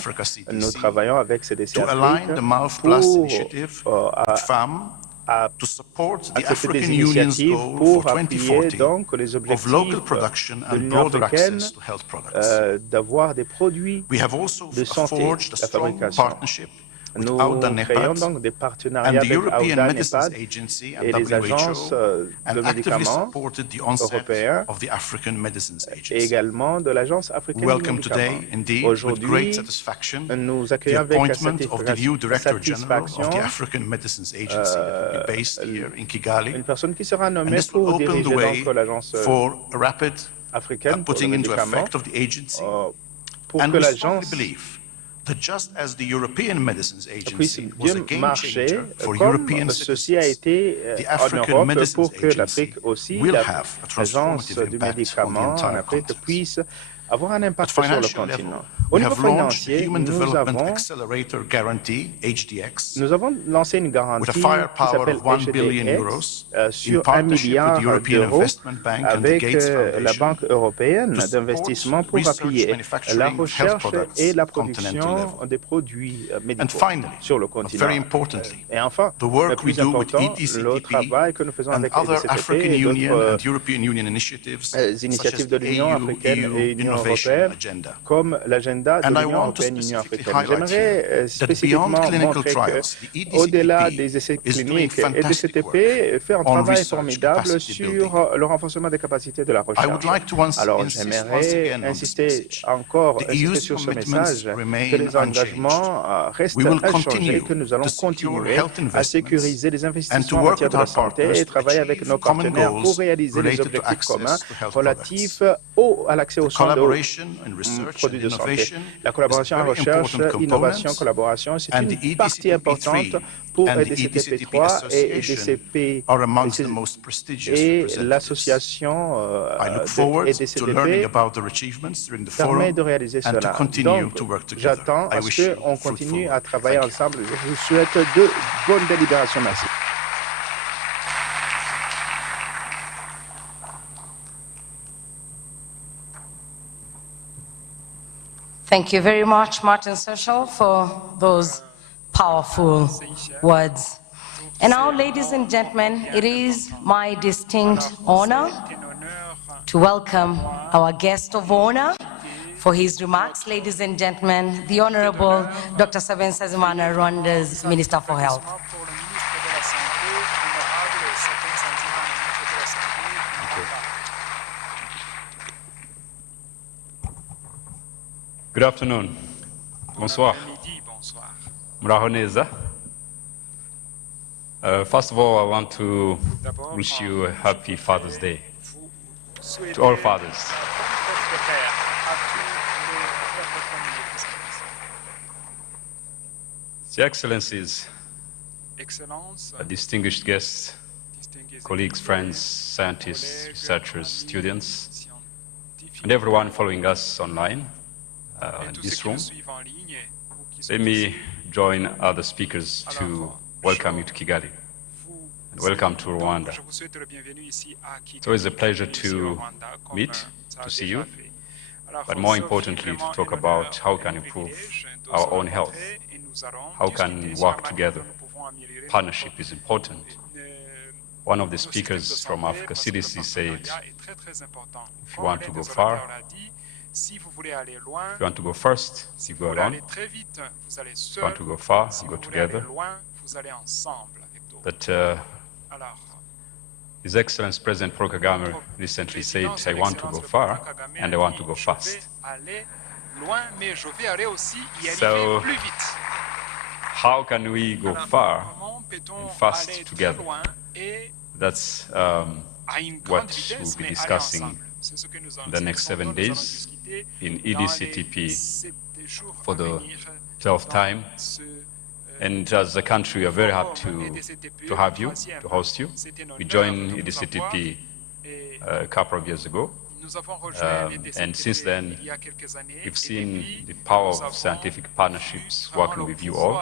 nous travaillons avec CDC Afrique pour accepter des initiatives pour appuyer donc les objectifs de l'Union africaine d'avoir des produits de santé, la fabrication. Nous créons donc des partenariats avec Audan et PAD et les agences de médicaments européens et également de l'Agence africaine du médicament. Aujourd'hui, nous accueillons avec satisfaction une personne qui sera nommée pour diriger donc l'Agence africaine pour le médicament pour que l'agence puisse bien marcher comme ceci a été en Europe pour que l'Afrique aussi, l'agence du médicament en Afrique puisse avoir un impact sur le continent. Au niveau financier, nous avons lancé une garantie qui s'appelle HDX sur 1 milliard d'euros avec la Banque européenne d'investissement pour appuyer la recherche et la production des produits médicaux sur le continent. Et enfin, le plus important, le travail que nous faisons avec EDCTP et d'autres initiatives de l'Union africaine et l'Union européen comme l'agenda de l'Union européenne-Union africaine. J'aimerais spécifiquement montrer qu'au-delà des essais cliniques, EDCTP fait un travail formidable sur le renforcement des capacités de la recherche. Alors, j'aimerais insister sur ce message, que les engagements restent inchangés, que nous allons continuer à sécuriser les investissements en matière de la santé et travailler avec nos partenaires pour réaliser les objectifs communs relatifs à l'accès aux soins de produits de santé. La collaboration en recherche, innovation, collaboration, c'est une partie importante pour EDCTP3 et EDCP et l'association EDCTP permet de réaliser cela. Donc, j'attends à ce qu'on continue à travailler ensemble. Je vous souhaite de bonnes délibérations. Merci. Thank you very much, Martin Social, for those powerful words. And now, ladies and gentlemen, it is my distinct honor to welcome our guest of honor for his remarks. Ladies and gentlemen, the Honorable Dr. Sabin Nsanzimana, Rwanda's Minister for Health. Good afternoon. Bonsoir. Muraho neza. First of all, I want to wish you a happy Father's Day to all fathers. Your Excellencies, distinguished guests, colleagues, friends, scientists, researchers, students, and everyone following us online in this room, let me join other speakers to welcome you to Kigali and welcome to Rwanda. It's always a pleasure to meet, to see you, but more importantly, to talk about how we can improve our own health, how we can work together. Partnership is important. One of the speakers from Africa CDC said, if you want to go far, if you want to go first, you go alone. If you want to go far, you go together. But His Excellency President Paul Kagame recently said, I want to go far and I want to go fast. So, how can we go far and fast together? That's what we'll be discussing in the next 7 days in EDCTP for the 12th time. And as a country, we are very happy to have you, to host you. We joined EDCTP a couple of years ago. And since then, we've seen the power of scientific partnerships working with you all.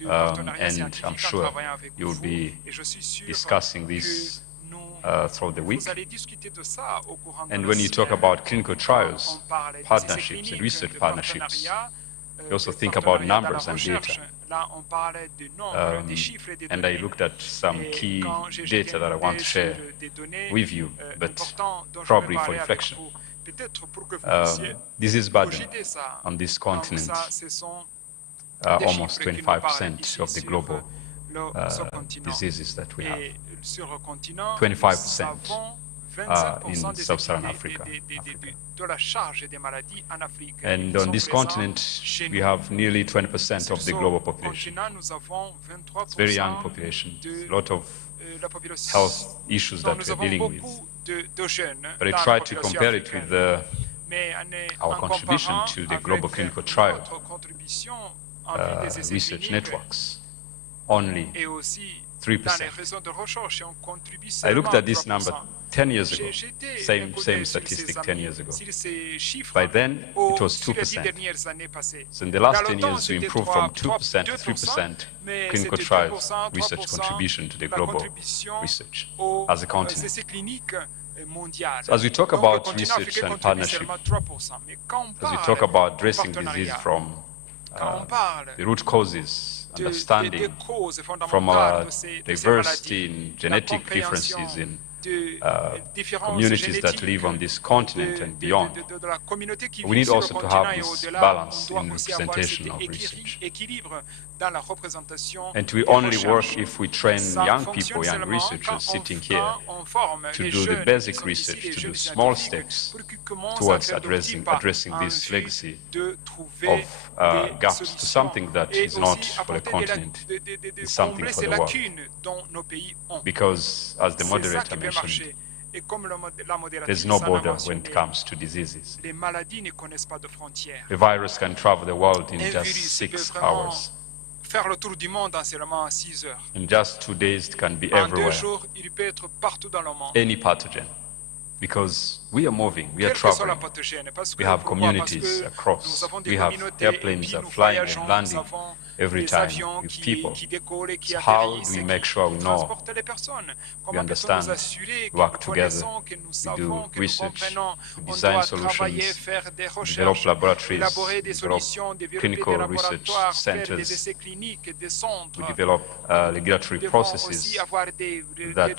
And I'm sure you will be discussing this throughout the week. And when you talk about clinical trials, partnerships, and research partnerships, you also think about numbers and data. And I looked at some key data that I want to share with you, but probably for reflection. Disease burden on this continent, almost 25% of the global diseases that we have. 25% in sub-Saharan Africa. And on this continent, we have nearly 20% of the global population. It's a very young population, a lot of health issues that we're dealing with. But I try to compare it with our contribution to the global clinical trial research networks, only 3%. I looked at this number 10 years ago, same statistic 10 years ago. By then, it was 2%. So in the last 10 years, we improved from 2% to 3% clinical trials research contribution to the global research as a continent. So as we talk about research and partnership, as we talk about addressing disease from the root causes, understanding from our diversity in genetic differences in communities that live on this continent and beyond. We need also to have this balance in representation of research. And we only work if we train young people, young researchers sitting here to do the basic research, to do small steps towards addressing this legacy of gaps to something that is not for the continent, it's something for the world. Because, as the moderator mentioned, there's no border when it comes to diseases. A virus can travel the world in just 6 hours. Faire le tour du monde en seulement 6 heures. In just 2 days, it can be En 2 everywhere. jours, il peut être partout dans le monde. Any pathogen. Because we are moving, we are traveling. We have communities across. We have airplanes that are flying and landing every time with people. So how do we make sure we know, we understand, we work together, we do research, we design solutions, we develop laboratories, we develop clinical research centers, we develop regulatory processes that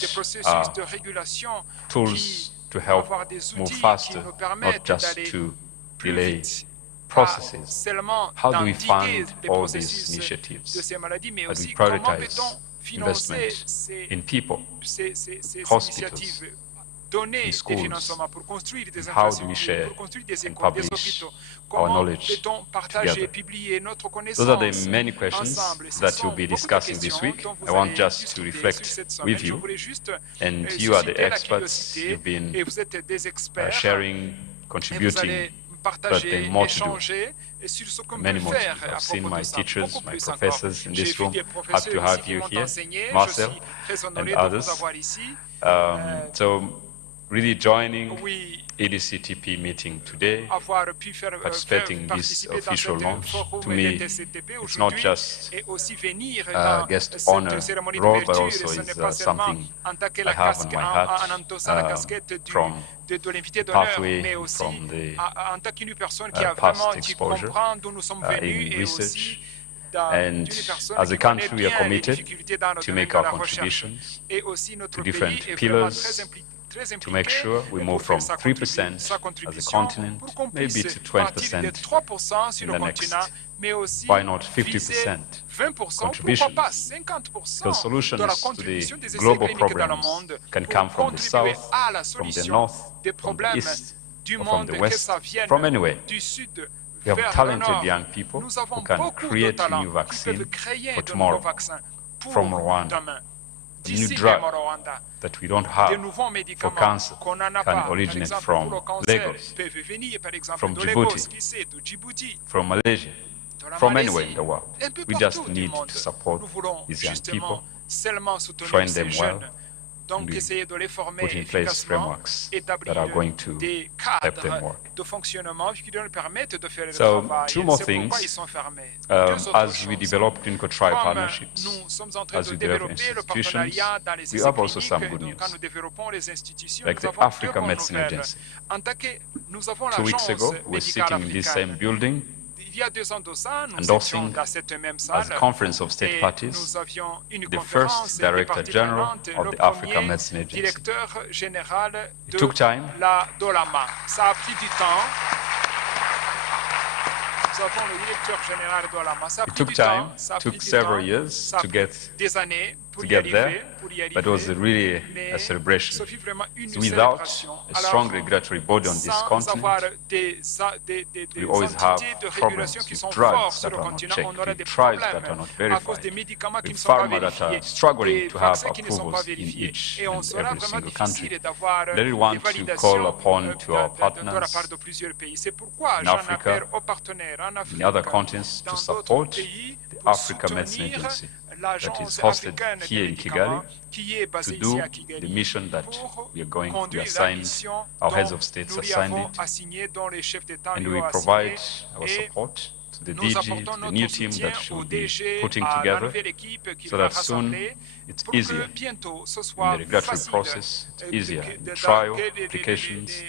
are tools to help move faster, not just to delay processes. How do we fund all these initiatives? How do we prioritize investment in people, hospitals, in schools? How do we share and publish our knowledge together? Those are the many questions that you'll be discussing this week. I want just to reflect with you, and you are the experts. You've been sharing, contributing, but then more to do. Many more to do. I've seen my teachers, my professors in this room. Happy to have you here, Marcel, and others. So really joining EDCTP meeting today, participating in this official launch. To me, it's not just a guest honor role, but also is something I have on my heart from the pathway, from the past exposure in research. And as a country, we are committed to make our contributions to different pillars, to make sure we move from 3% as a continent, maybe to 20% in the next, why not 50% contributions? Because solutions to the global problems can come from the south, from the north, from the east, or from the west, from anywhere. We have talented young people who can create a new vaccine for tomorrow from Rwanda. A new drug that we don't have for cancer can originate from Lagos, from Djibouti, from Malaysia, from anywhere in the world. We just need to support these young people, train them well, and we put in place frameworks that are going to help them work. So, 2 more things. As we develop clinical trial partnerships, as we develop institutions, we have also some good news. Like the Africa Medicine Agency. 2 weeks ago, we were sitting in this same building, endorsing as a Conference of State Parties the first Director General of the Africa Medicine Agency. It took time. It took time, took several years to get there, but it was really a celebration. So without a strong regulatory body on this continent, we always have problems with drugs that are not checked, with trials that are not verified, with pharma that are struggling to have approvals in each and every single country. I really want to call upon to our partners in Africa, in other continents, to support the Africa Medicine Agency that is hosted here in Kigali to do the mission that we are assigned, our heads of states assigned it, and we provide our support to the DG, to the new team that she will be putting together, so that soon it's easier in the regulatory process, it's easier in trial applications,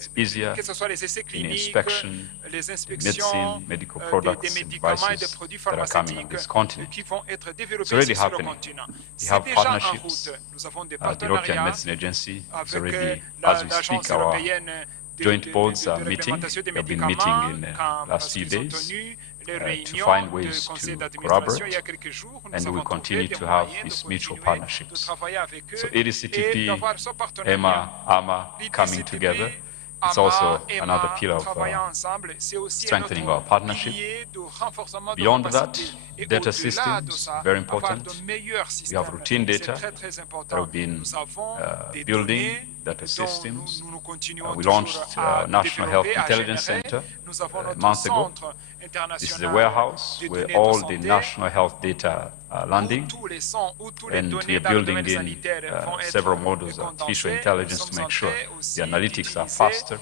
it's easier que ce soit les essais in cliniques, inspection, les in inspections medicine, medical des products, and médicaments et des devices produits that are coming on pharmaceutiques this continent. qui vont être It's développés already ici sur le happening. continent. We C'est have déjà en partnerships. route. Nous avons des The European partenariats Medicine Agency is avec already, as we l'Agence speak, our européenne joint boards are de meeting. réglementation des They've been médicaments. meeting in Quand last few ils ont days tenu les to réunions find de ways conseil to d'administration il y a collaborate, quelques jours, nous and we avons will trouvé continue des to have moyens these de mutual continuer de partnerships. travailler avec eux So et EDCTP, d'avoir ce partenariat. EMA, AMA coming together. It's also another pillar of strengthening our partnership. Beyond that, data systems, very important. We have routine data that have been building data systems. We launched National Health Intelligence Center a month ago. This is a warehouse where all the national health data are landing, and we are building in several models of artificial intelligence to make sure the analytics are faster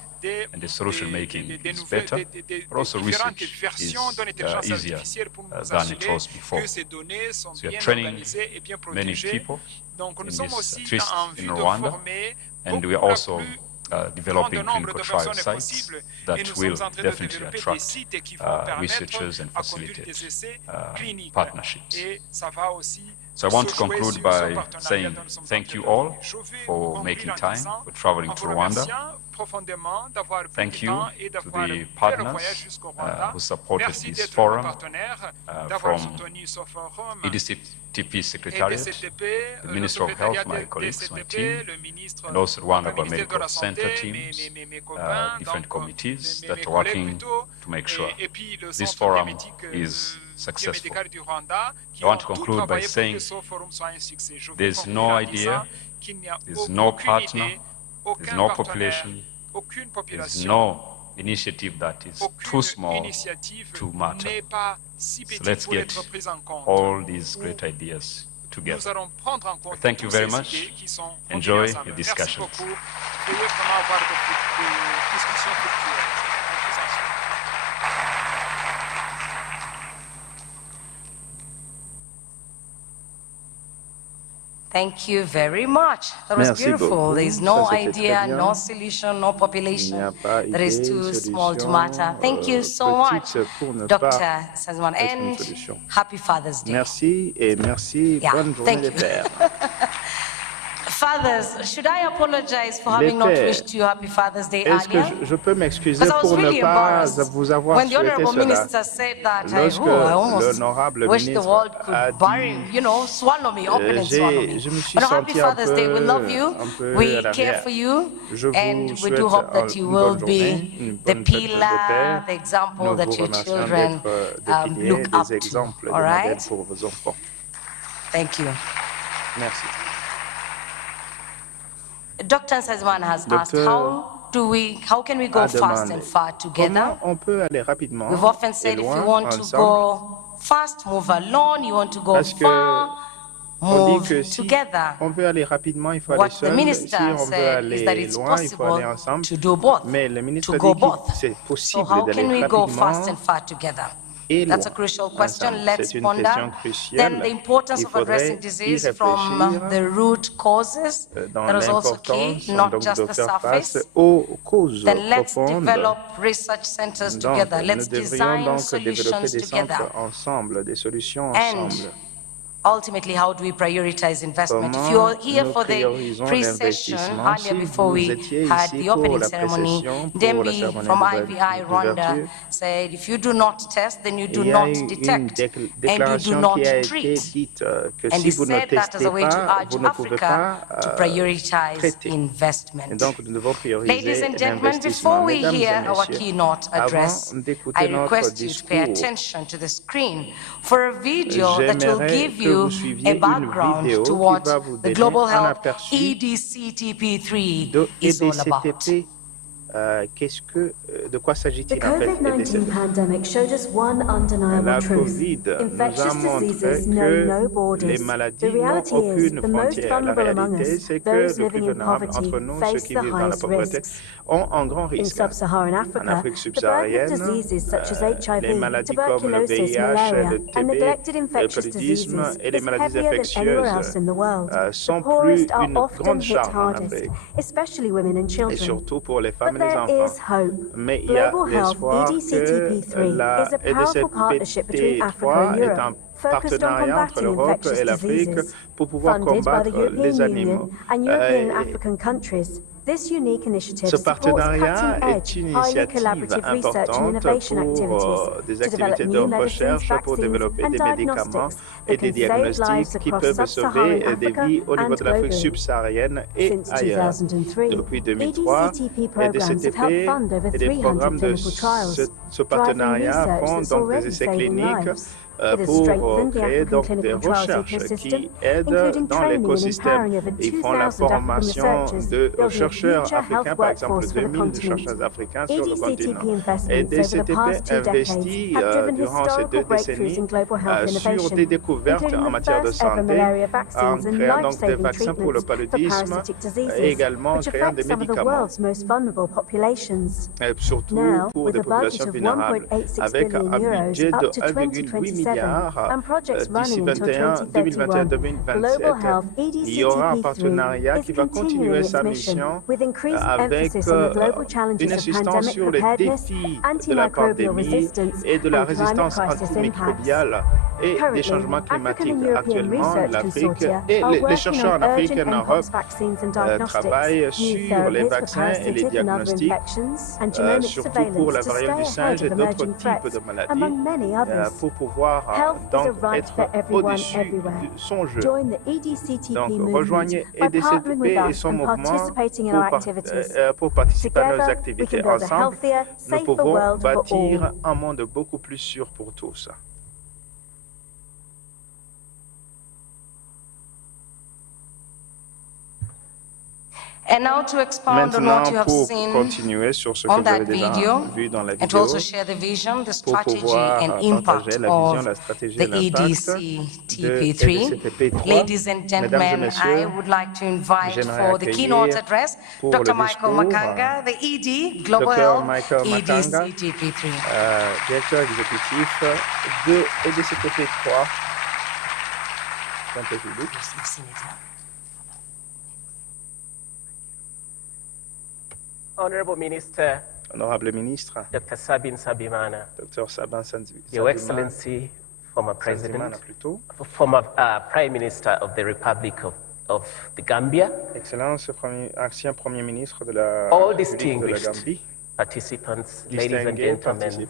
and the solution making is better, but also research is easier than it was before. So we are training many people in this TRIST in Rwanda, and we are also developing clinical trial sites that will definitely attract researchers and facilitate partnerships. So I want to conclude by saying thank you all for making time, for traveling to Rwanda. Thank you to the partners who supported this forum, from EDCTP Secretariat, the Minister of Health, my colleagues, my team, and also Rwanda Medical Center teams, different committees that are working to make sure this forum is successful. I want to conclude by saying there's no idea, there's no partner, there's no population, there's no initiative that is too small to matter. So let's get all these great ideas together. Thank you very much. Enjoy your discussions. Thank you very much. That was beautiful. There is no idea, no solution, no population that is too small to matter. Thank you so much, Dr. Sanzimana, and happy Father's Day. Merci et merci. Bonne journée des pères. Fathers, should I apologize for having not wished you happy Father's Day Est-ce earlier? que je peux m'excuser pour ne pas vous avoir souhaité cela? Lorsque l'honorable ministre a dit, je me suis senti un peu à l'arrière. Je vous souhaite une bonne journée, une bonne fête des pères. Nous vous remercions d'être des piliers, des exemples, des modèles pour vos enfants. Thank you. Merci. Dr. Sanzimana has asked, how can we go fast and far together? On peut aller rapidement. We've often said if you want to go fast, move alone. You want to go far, move together. On veut aller rapidement, il faut aller seul. Si on veut aller loin, il faut aller ensemble. Mais le ministre dit que c'est possible d'aller rapidement. That's a crucial question. Let's ponder. Then the importance of addressing disease from the root causes. That is also key, not just the surface. Then let's develop research centers together. Let's design solutions together. And ultimately, how do we prioritize investment? If you're here for the pre-session, earlier before we had the opening ceremony, Dembi from IVI Rwanda said, if you do not test, then you do not detect, and you do not treat. And he said that as a way to urge Africa to prioritize investment. Ladies and gentlemen, before we hear our keynote address, I request you to pay attention to the screen for a video that will give you a background to what the Global Health EDCTP3 is all about. De quoi s'agit-il en fait? The COVID-19 pandemic showed us one undeniable truth. Infectious diseases know no borders. The reality is, the most vulnerable among us, those living in poverty, face the highest risks. In sub-Saharan Africa, the burden of diseases such as HIV, tuberculosis, malaria, and neglected infectious diseases is heavier than anywhere else in the world. The poorest are often hit hardest, especially women and children. But enfants. Mais il y a l'espoir que la EDCTP3 est un partenariat entre l'Europe et l'Afrique pour pouvoir combattre les animaux. Ce partenariat est une initiative importante pour des activités de recherche pour développer des médicaments et des diagnostics qui peuvent sauver des vies au niveau de l'Afrique subsaharienne et ailleurs. Depuis 2003, EDCTP et des programmes de ce partenariat font donc des essais cliniques pour créer donc des recherches qui aident dans l'écosystème. Ils font la formation de chercheurs africains, par exemple 2000 chercheurs africains sur le continent. Et EDCTP investit durant ces 2 décennies sur des découvertes en matière de santé, en créant donc des vaccins pour le paludisme et également en créant des médicaments, surtout pour des populations vulnérables, avec un budget de 1,8 milliard d'ici 2021-2027. Il y aura un partenariat qui va continuer sa mission avec une assistance sur les défis de la pandémie et de la résistance antimicrobiale et des changements climatiques. Actuellement, l'Afrique et les chercheurs en Afrique et en Europe travaillent sur les vaccins et les diagnostics, surtout pour la variole du singe et d'autres types de maladies, pour pouvoir donc être au-dessus de son jeu. Donc, rejoignez EDCTP et son mouvement pour participer à nos activités. Ensemble, nous pouvons bâtir un monde beaucoup plus sûr pour tous. And now to expand on what you have seen on that video, and to also share the vision, the strategy and impact of the EDCTP3. Ladies and gentlemen, I would like to invite for the keynote address, Dr. Michael Makanga, the ED, Global Health, EDCTP3. Directeur exécutif de EDCTP3. Santé publique. Honorable ministre, Dr. Sabin Sabimana, Dr. Sabin Sanzimana, Your Excellency, former President, former Prime Minister of the Republic of the Gambia, Excellence, ancien Premier ministre de la République de la Gambie, participants, ladies and gentlemen,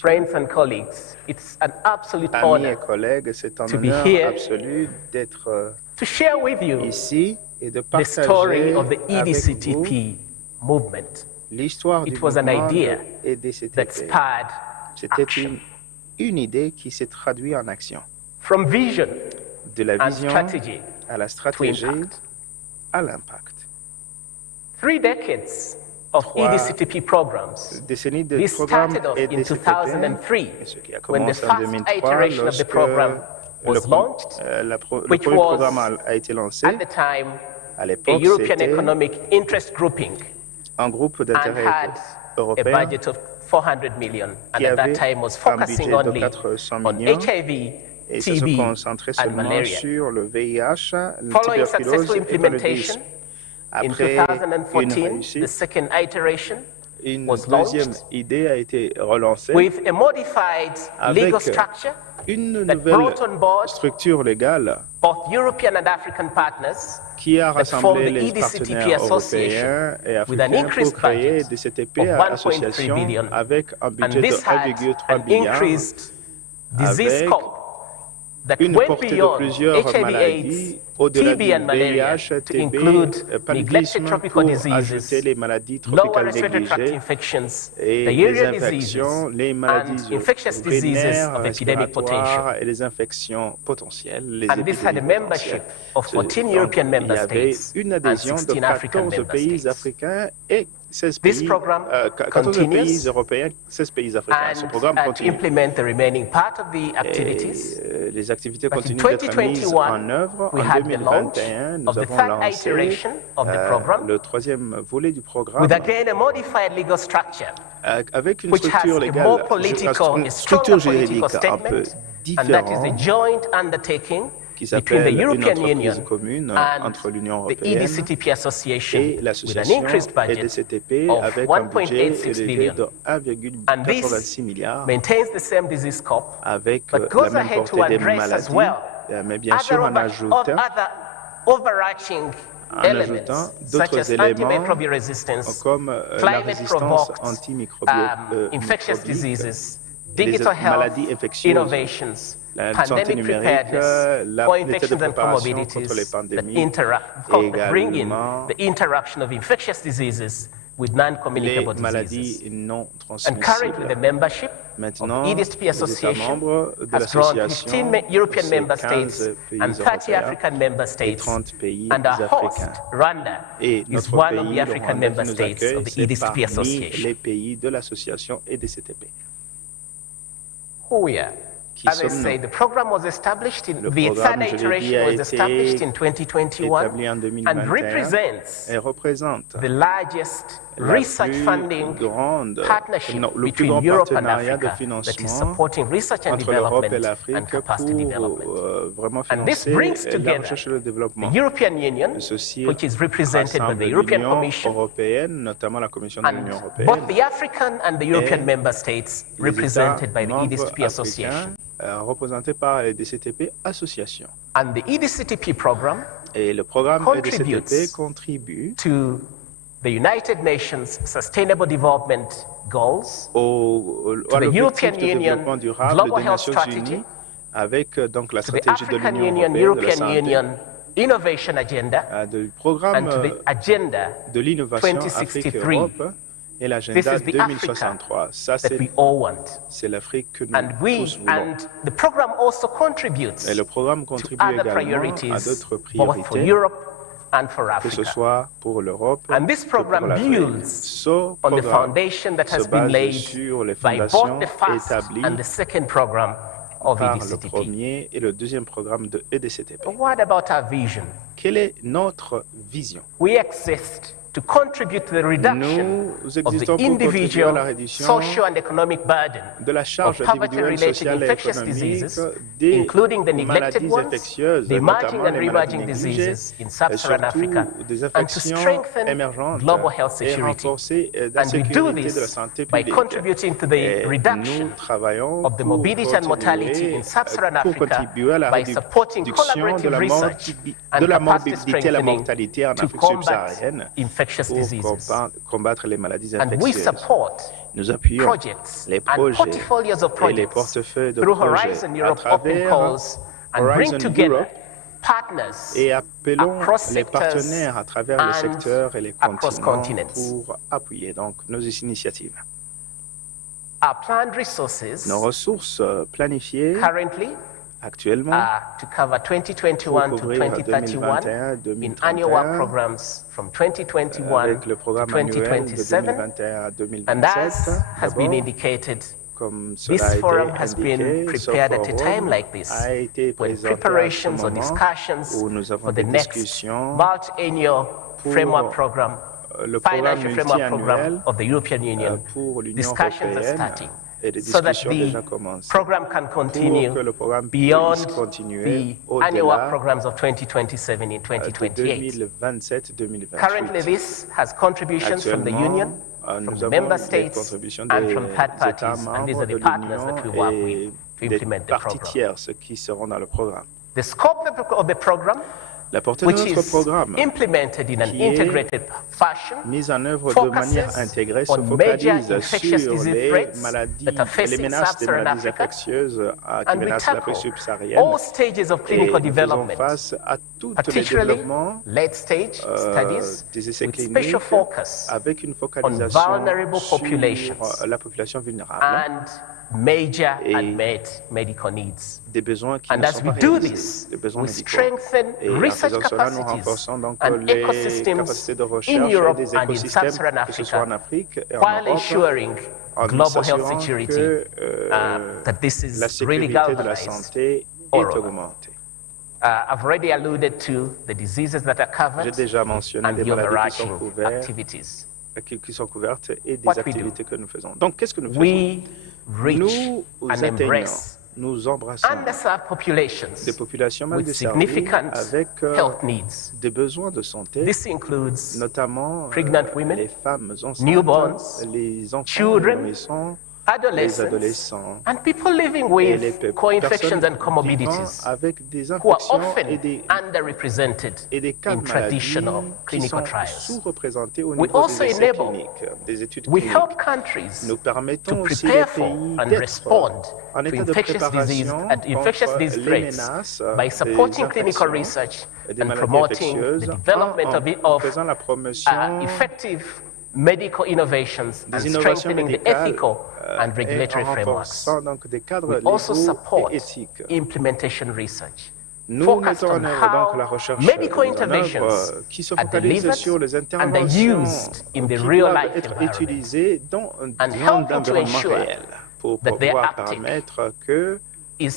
friends and colleagues, it's an absolute honor to be here to share with you the story of the EDCTP movement. It was an idea that spurred action. Une idée qui s'est traduite en action. From vision de la vision à la stratégie, à l'impact. 3 decades of EDCTP programs. This started off in 2003 when the first iteration of the program was launched, which was at the time a European Economic Interest Grouping, un groupe d'intérêt européen a budget of 400 million, and at that time was focusing only on HIV, TB, and malaria. Following successful implementation, in 2014, the second iteration was launched with a modified legal structure that brought on board both European and African partners that formed the EDCTP Association with an increased budget of 1.3 billion, and this had an increased disease scope that went beyond HIV/AIDS, TB and malaria to include neglected tropical diseases, lower respiratory tract infections, diarrheal diseases, and infectious diseases of epidemic potential. And this had a membership of 14 European member states and 16 African member states. This program continues and to implement the remaining part of the activities. But in 2021, we had the launch of the third iteration of the program with again a modified legal structure which has a more political, a stronger political statement, and that is a joint undertaking qui s'appelle une entreprise commune entre l'Union européenne EDCTP Association et l'association EDCTP avec un budget élevé de 1,86 milliard avec la même portée des maladies, mais bien sûr en ajoutant d'autres éléments comme la résistance antimicrobienne, les maladies infectieuses, la santé numérique, la unité de préparation contre les pandémies et également les maladies non transmissibles. Maintenant, les États membres de l'association, c'est 15 pays européens et 30 pays africains. Et notre pays, le Rwanda, qui nous accueille, c'est parmi les pays de l'association EDCTP. As I say, the program was established in the third iteration was established in 2021 and represents the largest research funding partnership between Europe and Africa that is supporting research and development and capacity development. And this brings together the European Union, which is represented by the European Commission, and both the African and the European member states represented by the EDCTP Association. Représenté par les EDCTP Association. And the EDCTP program et le programme EDCTP contribue to the United Nations Sustainable Development Goals, to the European Union Global Health Strategy, avec donc la to the stratégie de African l'Union Union européenne European Union Innovation Agenda, du programme and to the Agenda de l'innovation 2063. Afrique-Europe et l'agenda 2063. Ça, c'est l'Afrique que nous tous voulons. The program also contributes Et le programme contribue to other également à d'autres both for priorités, Europe and for que ce Africa. soit pour l'Europe And this que pour program l'Afrique. builds Ce on the programme foundation that se has been base laid sur les by fondations both the first établies and the second program of par le EDCTP. premier et le deuxième programme de EDCTP. But what about our vision? Quelle est notre vision? We exist to contribute to the reduction Nous of the existons pour contribuer à la individual, réduction social and economic burden de la charge of individuelle, poverty-related sociale et infectious économique diseases, des including the neglected maladies ones, infectieuses, the emerging notamment and les maladies re-emerging négligées, diseases in et sub-Saharan surtout Africa, des and to infections strengthen émergentes global health et security. renforcer la And we do sécurité de la this santé by publique. contributing to the Et reduction nous travaillons of the pour morbidity and mortality in sub-Saharan pour Africa contribuer à la by supporting réduction de collaborative la research de and la capacity morbidité et la strengthening mortalité en to Afrique combat subsaharienne infectious pour diseases. combattre les maladies And we infectieuses. support Nous appuyons projects les and projets portfolios of et les projects portefeuilles de through projets Horizon à Europe Open travers Calls and bring Horizon together Europe partners et appelons across les sectors partenaires à travers les and secteurs et les across continents continents. pour appuyer donc nos initiatives. Our planned resources Nos ressources planifiées currently actuellement to cover 2021 pour to couvrir 2031 in annual work 2021-2031 programs from 2021 avec le to programme annuel de 2027. 2021 à And as 2027. has been D'abord, indicated, comme cela this a été forum has been indiqué, ce prepared at a time forum like this, a été when présenté à ce preparations or moment discussions où nous avons for the des next discussions multi-annual pour framework program, le programme financial framework program multiannuel of the European Union. pour l'Union Discussions are européenne starting et des so that discussions déjà the commencées program can continue pour que le programme beyond puisse continuer the annual work au-delà programs of 2027 in de 2028. 2027-2028. Currently, this has contributions from the Union, from nous the avons member des states, contributions and des from third États parties, and these membres are de the partners that we work l'Union with to et des implement the parties program. tierces qui seront dans le programme. The scope of the program, La portée de which notre is programme implemented in an qui est integrated fashion, mise en œuvre de manière focuses intégrée se on major focalise infectious sur disease les threats maladies, that are les facing menaces des sub-Saharan maladies Africa, infectieuses qui and we menacent l'Afrique tackle subsaharienne. all stages of Et clinical nous faisons development, face à tous les particularly développements late stage studies des essais with cliniques special focus avec une on focalisation vulnerable sur populations la population vulnérable and major et unmet medical needs. des besoins qui And ne as sont we pas do réalisés, this, des besoins we médicaux. strengthen Et en research faisant cela, nous capacities renforçons donc and les ecosystems capacités de in recherche et Europe des and in écosystèmes, sub-Saharan que ce soit en Africa, Afrique et en while Europe, ensuring en global health s'assurant security, que that this is la really sécurité de la galvanized santé all est over. augmentée. I've already alluded to the diseases that are J'ai covered déjà mentionné and des the maladies overarching qui sont couvertes et des What we activités que nous faisons. Donc, qu'est-ce que nous faisons? We reach Nous and atteignons embrace nous embrassons des populations mal desservies avec des besoins de santé, notamment les femmes enceintes, les enfants, les nourrissons, les adolescents and people living et with les co-infections personnes and comorbidities avec des who are infections often et des cas in de traditional maladies qui clinical sont trials. sous-représentés au We niveau also des essais enable, cliniques, des études we cliniques. help countries Nous to permettons aussi prepare les for pays and d'être respond en to état de infectious disease préparation contre les threats menaces by supporting des clinical infections research et des and maladies promoting infectieuses the development en faisant la promotion effective medical innovations and des innovations strengthening the médicales ethical and et regulatory en frameworks. renforçant donc des cadres We also légaux support et éthiques. implementation research. Nous mettons en œuvre donc la recherche qui se focalise sur les interventions qui doivent être utilisées dans un environnement réel pour pouvoir permettre que les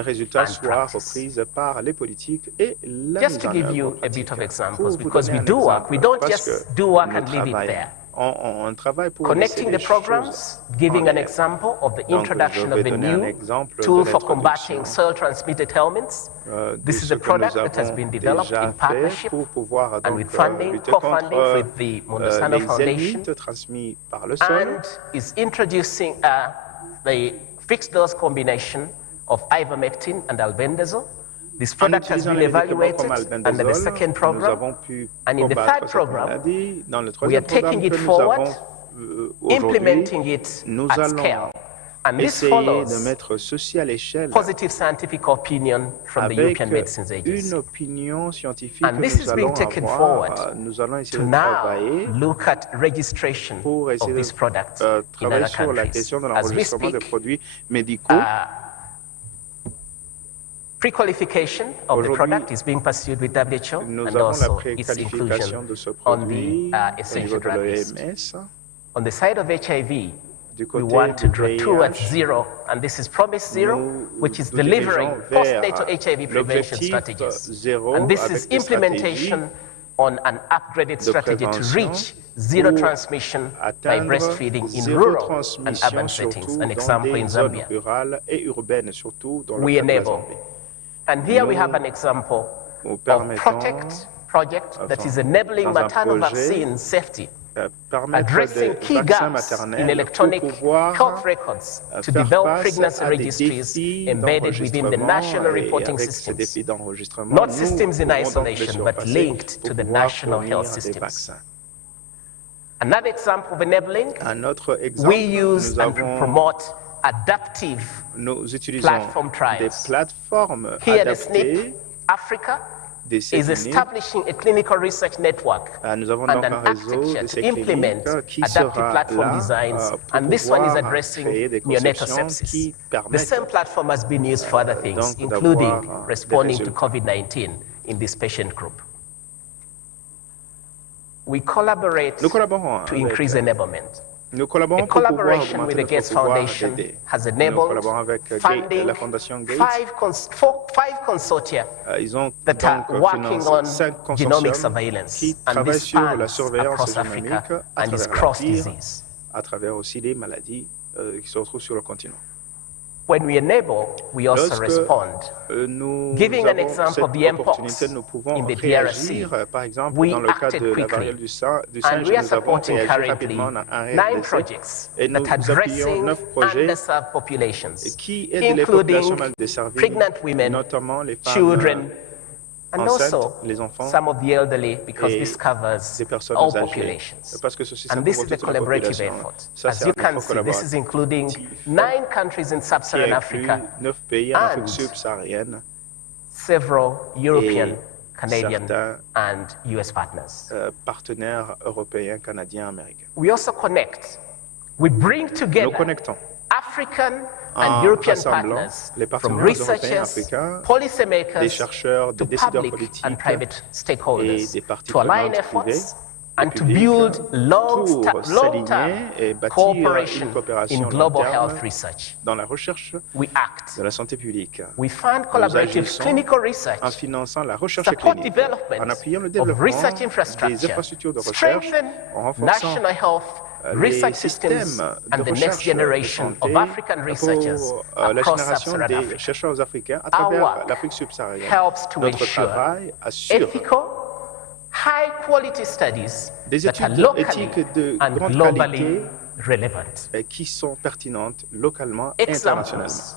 résultats soient repris par les politiques et la mise en œuvre pratique. Pour vous donner un exemple, parce que on travaille pour Connecting the programs, giving an example of the introduction of a new tool for combating cell-transmitted ailments. This is a product that has been developed in partnership and with funding, co-funding with the Mondosano Foundation, and is introducing the fixed-dose combination of ivermectin and albendazole. This product has been evaluated under the second program, and in the third program, we are taking it forward, implementing it at scale. And this follows positive scientific opinion from the European Medicines Agency. And this is being taken forward to now look at registration of this product in other countries. As we speak, pre-qualification of the product is being pursued with WHO and also its inclusion on the essential drug list. On the side of HIV, we want to draw towards zero, and this is Promise Zero, which is delivering postnatal HIV prevention strategies. And this is implementation on an upgraded strategy to reach zero transmission by breastfeeding in rural and urban settings, an example in Zambia. We enable. And here we have an example of Protect project that is enabling maternal vaccine safety, addressing key gaps in electronic health records to develop pregnancy registries embedded within the national reporting systems, not systems in isolation, but linked to the national health systems. Another example of enabling, we use and promote adaptive platform trials. Here the SNP Africa is establishing a clinical research network and an architecture to implement adaptive platform designs, and this one is addressing neonatal sepsis. The same platform has been used for other things, including responding to COVID-19 in this patient group. We collaborate to increase enablement. A collaboration with the Gates Foundation has enabled funding five consortia that are working on genomic surveillance, and this spans across Africa and is cross-disease. When we enable, we also respond. Giving an example of the mpox in the DRC, we acted quickly, and we are supporting currently 9 projects that are addressing underserved populations, including pregnant women, children, and also some of the elderly, because this covers all populations. And this is a collaborative effort. As you can see, this is including 9 countries in sub-Saharan Africa and several European, Canadian, and US partners. We also connect. We bring together African and European partners, from researchers, policymakers, to public and private stakeholders, to align efforts and to build long-term cooperation in global health research. We act. We fund collaborative clinical research, support development of research infrastructure, strengthen national health research systems and the next generation of African researchers across Sub-Saharan Africa. Our work helps to ensure ethical, high-quality studies that are locally and globally relevant. Qui sont pertinentes localement et internationalement.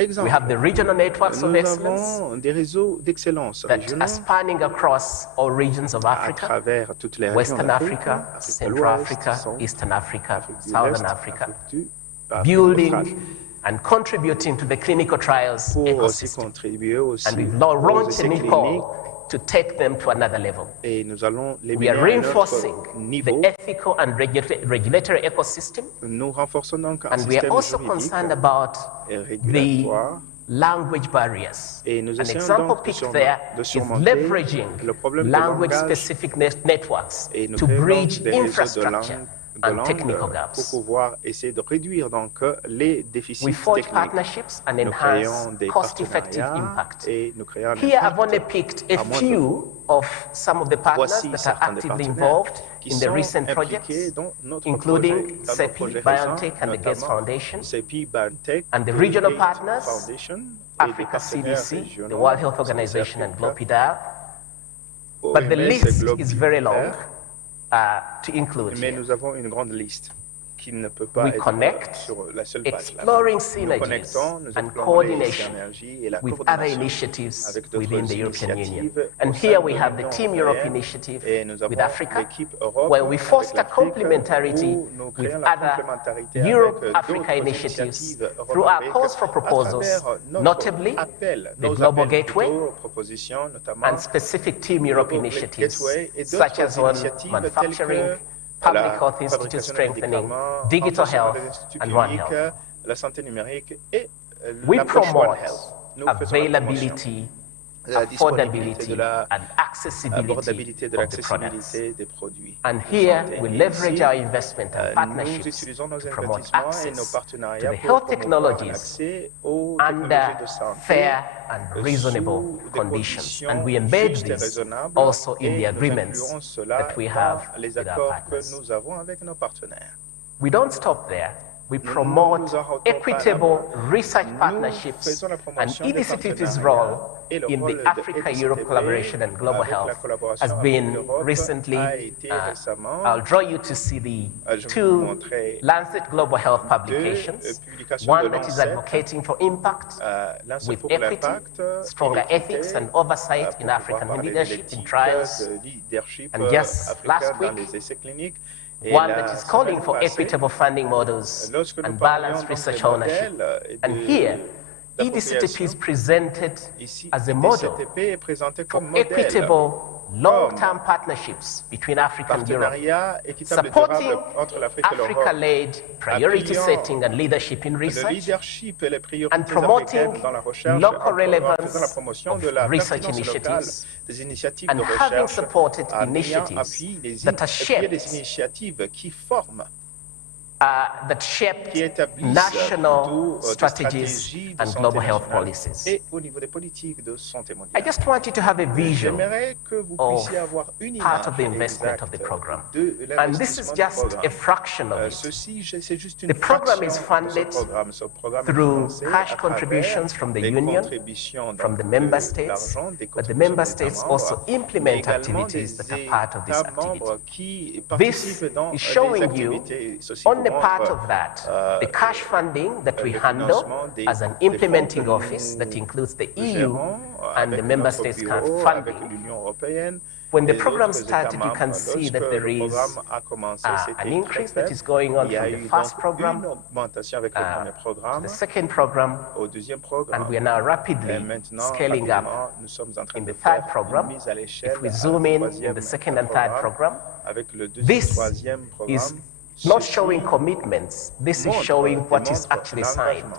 We have the regional networks of excellence des réseaux d'excellence that are spanning across all regions of Africa, Western Africa, Central Africa, Eastern Africa, Southern Africa, building and contributing to the clinical trials ecosystem. And we've now launched a new call to take them to another level. We are reinforcing the ethical and regulatory ecosystem. And we are also concerned about the language barriers. An example picked there is leveraging language-specific networks to bridge infrastructure and technical gaps. Pour pouvoir essayer de réduire donc les déficits we forge partnerships and enhance cost-effective impact. Here I've only picked a few of some of the partners that are actively involved in the recent projects, including CEPI, BioNTech, and the Gates Foundation, and the regional partners, Africa CDC, the World Health Organization, and GLOPIDA. But the list is very long. To include Mais nous avons une grande liste qui ne peut pas être sur la seule page. Exploring synergies and coordination with other initiatives within the European Union. And here we have the Team Europe initiative with Africa, where we foster complementarity with other Europe-Africa initiatives through our calls for proposals, notably the Global Gateway and specific Team Europe initiatives, such as on manufacturing, Public Health Institute strengthening, digital health, and One Health. We promote availability, affordability, and accessibility of the products. And here we leverage our investment and partnerships to promote access to the health technologies under fair and reasonable conditions. And we embed this also in the agreements that we have with our partners. We don't stop there. We promote equitable research partnerships, and EDCTP's role in the Africa-Europe collaboration and global health has been recently, I'll draw you to see the two Lancet Global Health publications, one that is advocating for impact with equity, stronger ethics and oversight in African leadership in trials, and just last week, one that is calling for equitable funding models and balanced research ownership. And here, EDCTP is presented as a model for equitable long-term partnerships between Africa and Europe, supporting Africa-led priority setting and leadership in research, and promoting local relevance of research initiatives, and having supported initiatives that are shaped that shaped national strategies and global health policies. I just want you to have a vision of part of the investment of the program. And this is just a fraction of it. The program is funded through cash contributions from the Union, from the member states, but the member states also implement activities that are part of this activity. This is showing you only part of that, the cash funding that we handle as an implementing office that includes the EU and the member states funding. When the program started, you can see that there is an increase that is going on from the first program to the second program, and we are now rapidly scaling up in the third program. If we zoom in the second and third program, this is not showing commitments, this is showing what is actually signed.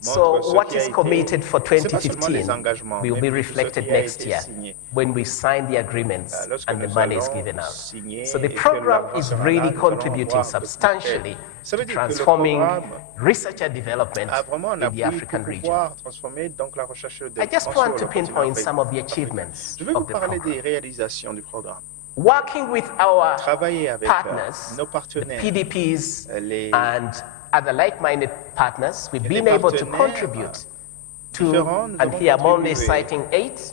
So what is committed for 2015 will be reflected next year when we sign the agreements and the money is given out. So the program is really contributing substantially to transforming research and development in the African region. I just want to pinpoint some of the achievements of the program. Working with our travailler avec partners, nos the partenaires, PDPs les and other like-minded partners, we've been able to contribute to, and here I'm only citing 8,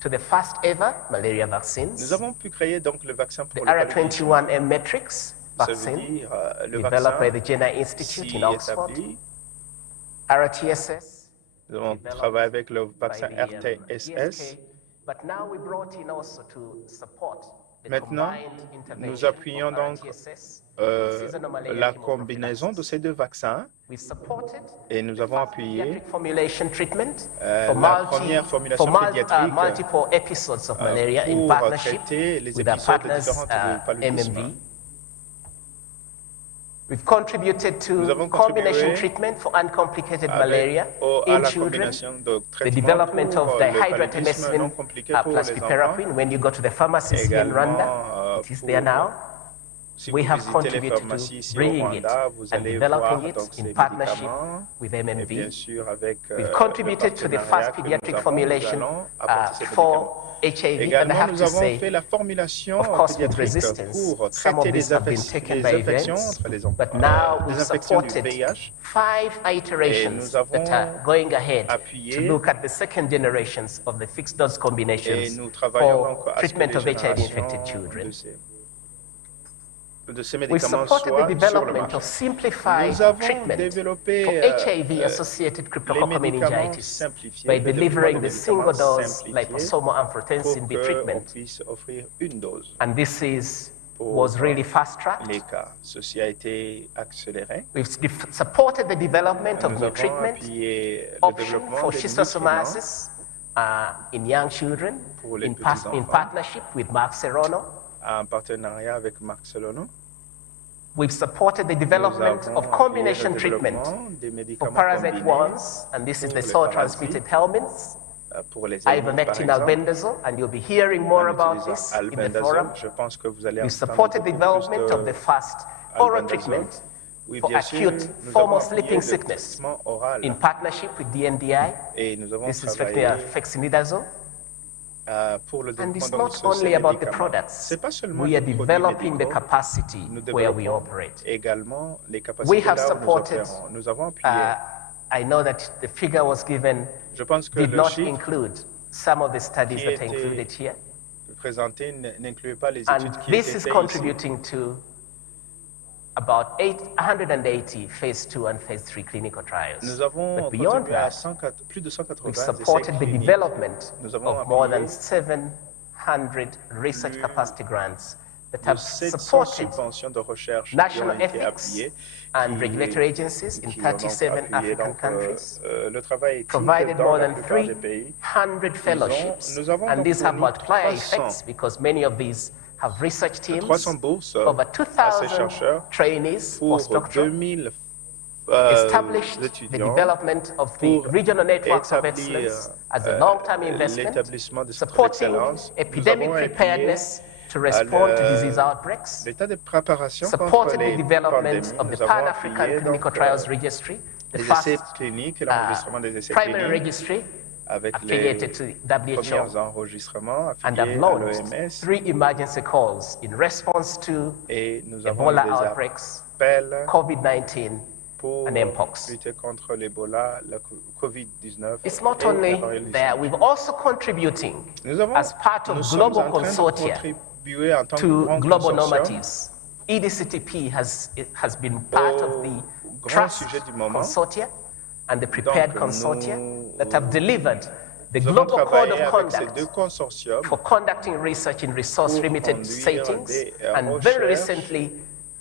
to the first ever malaria vaccines. Nous avons pu créer donc le vaccin pour the RA21M Matrix vaccine, developed by the Jenner Institute in Oxford. RTSS. Nous avons travaillé avec le vaccin RTSS. But now we brought in also to support the Maintenant, nous appuyons donc la combinaison de ces deux vaccins et nous avons appuyé la première formulation pédiatrique multiple episodes of malaria in pour partnership traiter les with our épisodes de partners, différentes paludismes. MMV. We've contributed to combination treatment for uncomplicated malaria in children, the development of dihydrotenesmin plus piperapine. When you go to the pharmacies here in Rwanda, it is there now. We have contributed to bringing it and developing it in partnership with MMV. We've contributed to the first pediatric formulation for HIV, and I have to say, of course, with resistance, some of these have been taken by events, but now we've supported 5 iterations that are going ahead to look at the second generations of the fixed dose combinations for treatment of HIV-infected children. We supported the development of simplified treatment for HIV-associated cryptococcal meningitis by delivering the single dose liposomal amphotericin B treatment. And this was really fast-tracked. We've supported the development of new treatment option for schistosomiasis in young children in partnership with Mark Serrano. En partenariat avec Marc Solono. We've supported the development of combination treatment for parasite ones, and this is the soil-transmitted helminths, ivermectin albendazole, and you'll be hearing more about this in the forum. We've supported the development of the first oral treatment for acute formal sleeping sickness in partnership with DNDi. This is fexinidazole. And it's not only about the products. We are developing the capacity where we operate. We have supported, I know that the figure was given did not include some of the studies that are included here. And this is contributing to about 180 phase 2 and phase 3 clinical trials. But beyond that, we've supported the development of more than 700 research capacity grants that have supported national ethics and regulatory agencies in 37 African countries, provided more than 300 fellowships, and these have multiplier effects because many of these have research teams, over 2,000 trainees, postdoctoral, established the development of the regional networks of excellence as a long-term investment, supporting epidemic preparedness to respond to disease outbreaks, supported the development of the Pan-African Clinical Trials Registry, the first primary registry affiliated to WHO, and have launched 3 emergency calls in response to Ebola outbreaks, COVID-19, and Mpox. It's not only there, we're also contributing as part of global consortia to global normatives. EDCTP has been part of the Trust consortia and the Prepared consortia that have delivered the Global Code of Conduct for conducting research in resource-limited settings, and very recently,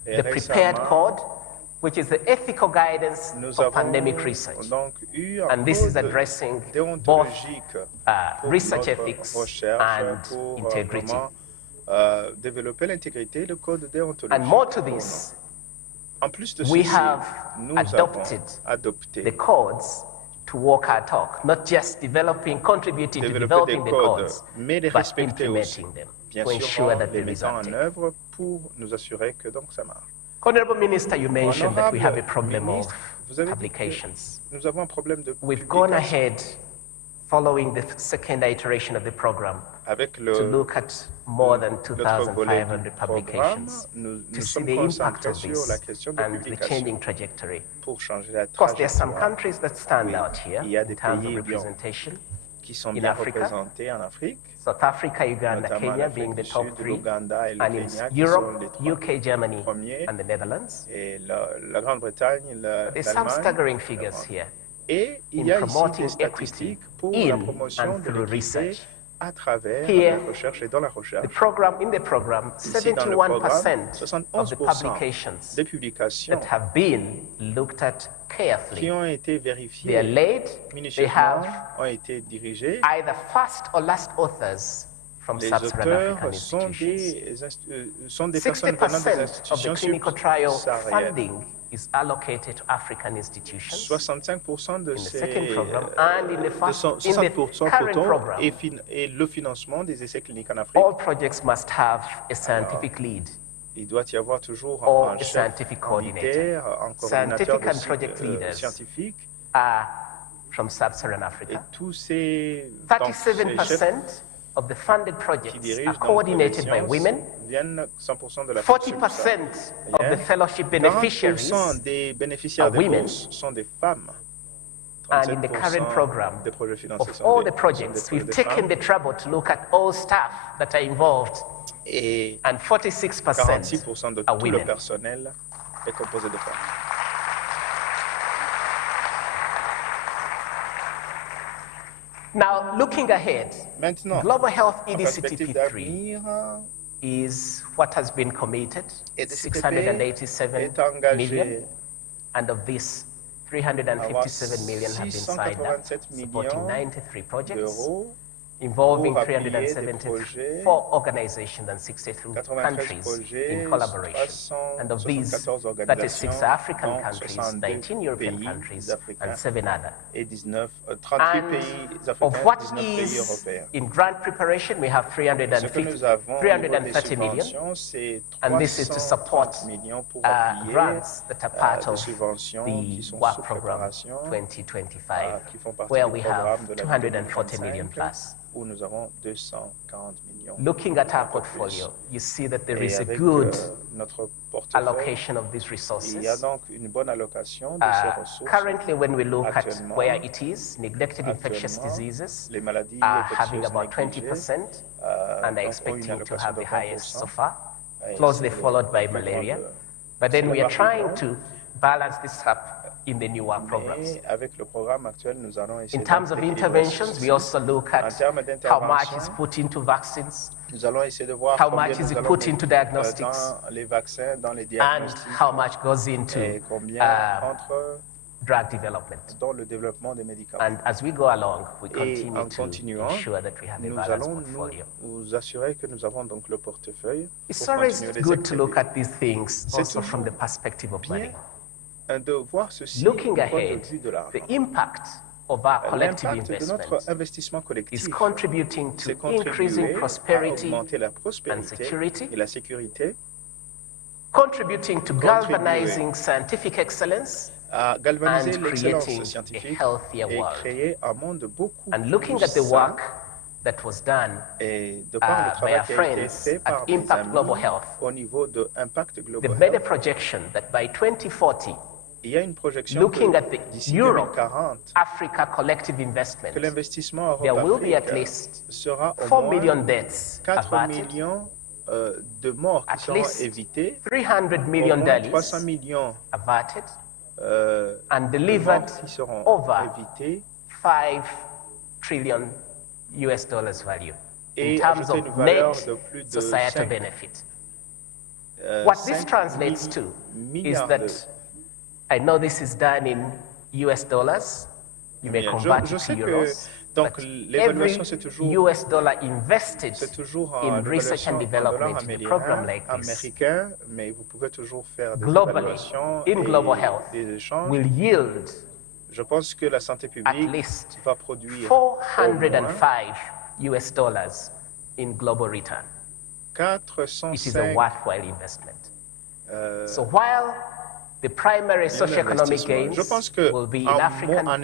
the Prepared Code, which is the ethical guidance for pandemic research. And this is addressing both research ethics and integrity. And more to this, we have adopted the codes to walk our talk, not just contributing to developing the codes, but implementing them to ensure that the results take. Honorable Minister, you mentioned that we have a problem of publications. We've gone ahead following the second iteration of the program, avec to look at more than 2,500 publications, nous to see sommes the impact of concentrés sur la this question de and the changing publication trajectory. pour changer la Of course, there are some trajectoire. countries that stand out here Il y a in des terms of pays representation. qui sont in bien Africa, représentés en Afrique, South Africa, Uganda, notamment Kenya l'Afrique being the du top Sud, three, l'Ouganda et le and in Kenya qui sont Europe, les trois UK, Germany, premiers, and the Netherlands. et la Grande-Bretagne, There's some l'Allemagne. staggering figures here Et il in y a ici promoting des statistiques pour equity la in promotion and de through l'équité research. à travers Here, la recherche et dans la recherche. In the program, Ici, dans le programme, 71% of the 71% publications des publications that have been looked at carefully, qui ont été they are vérifiées led, they minutieusement, have ont été dirigées. either first or last authors from Les sub-Saharan African auteurs sont des 60% personnes venant des of the institutions clinical trial subsahariennes. funding is allocated to African institutions 65% de in the ces second program and in the first, in the 60% current plutôt program. et le financement des essais cliniques en Afrique. All projects must have a scientific lead Il doit y avoir toujours or un a chef scientific coordinator. unitaire, un coordinateur Scientific and project leaders scientifique. are from sub-Saharan Et Africa. tous ces, 37% of the funded qui projects dirigent are donc coordinated by les women. viennent 100% de la 40% of the fellowship beneficiaries 40% des bénéficiaires are des women. bourses sont des femmes. And in the current program, des projets financés of sont all des- the sont projects, des we've femmes. taken the trouble to look at all staff that are involved, Et and 46% 46% de are tout le women. personnel est composé de femmes. Now, looking ahead, Maintenant, Global Health en perspective EDCTP 3 d'avenir, is what has been committed, EDCTP 687 est engagé million, and of this, 357 million have been signed up, 687 supporting millions 93 projects, d'euros involving pour appuyer des 374 organizations and 63 93 countries projets, in collaboration. And of these, 374 36 African dont countries, 62 19 European pays countries, africains and 7 other. et 38 And pays of africains, what 19 pays is européens. in grant preparation, we have Ce que nous avons au niveau des 330 million, subventions, c'est and this is to support 330 millions pour appuyer grants that are part des of subventions qui the sont work sous program préparation, 2025, qui font partie where du we programme have de la 240 million 2025, plus. où nous avons 240 millions. Looking at our encore plus. portfolio, you see that there Et is a avec good notre portefeuille, allocation of these il y a resources. donc une bonne allocation de ces ressources. Currently, when we look at Actuellement- where it is, neglected infectious Actuellement, diseases les maladies are having infectieuses about négligées, 20%, and donc, are ont une expecting to allocation have de the highest 20%. so far, Et closely c'est followed by le plus grand malaria. de- But then c'est we la are trying variante. to balance this up in the new work programs. Mais avec le programme actuel, nous allons essayer In terms of d'équilibrer interventions, ceci. we also look at En termes how much is d'intervention, put into vaccines nous allons essayer de voir how combien much is nous it allons put mettre, into diagnostics, dans les vaccins, dans les and diagnostics, how much goes into et combien entre drug development. dans le développement des médicaments. And as we go along, we Et continue en to continuant, ensure that we have a nous balanced allons portfolio. nous assurer que nous avons donc le portefeuille It's pour always continuer les good to look activités. at these things C'est also from the toujours perspective of money. De voir ceci Looking du point de ahead, vue de l'argent. the impact of our collective L'impact de notre investment investissement collectif is contributing to c'est contribuer increasing à prosperity augmenter la and prospérité security, et la sécurité, contributing to galvanizing scientific excellence, à galvaniser and l'excellence creating scientifique a healthier et world. créer un monde beaucoup And looking plus at the sain. work that was done Et de par le by travail our qui a été friends fait par at mes Impact amis Global Health, au niveau de Impact the Global better Health, projection that by 2040, il y a une projection looking que at the d'ici Europe, 2040, Africa collective investment, que l'investissement there will be at Europe-Afrique least sera au 4 moins million deaths 4 averted, millions de morts qui at seront least évitées, 300 au million moins dollars 300 millions averted, and de delivered morts qui seront over évitées 5 trillion US dollars value in et terms ajouter of une valeur net de plus de societal 5 benefit. What this 5 translates to is milliards that I know this is done in US dollars. You may Bien, convert je it sais to que euros. donc But l'évaluation c'est toujours US dollar invested in research and l'évaluation en dollars development in a program like this américain, mais vous pouvez toujours faire des globally évaluations in et global health des échanges. will yield Je pense que la santé at publique least va produire au moins 405 US dollars in global return. It is a 405 worthwhile investment. So while The primary socio-economic gains will be in African,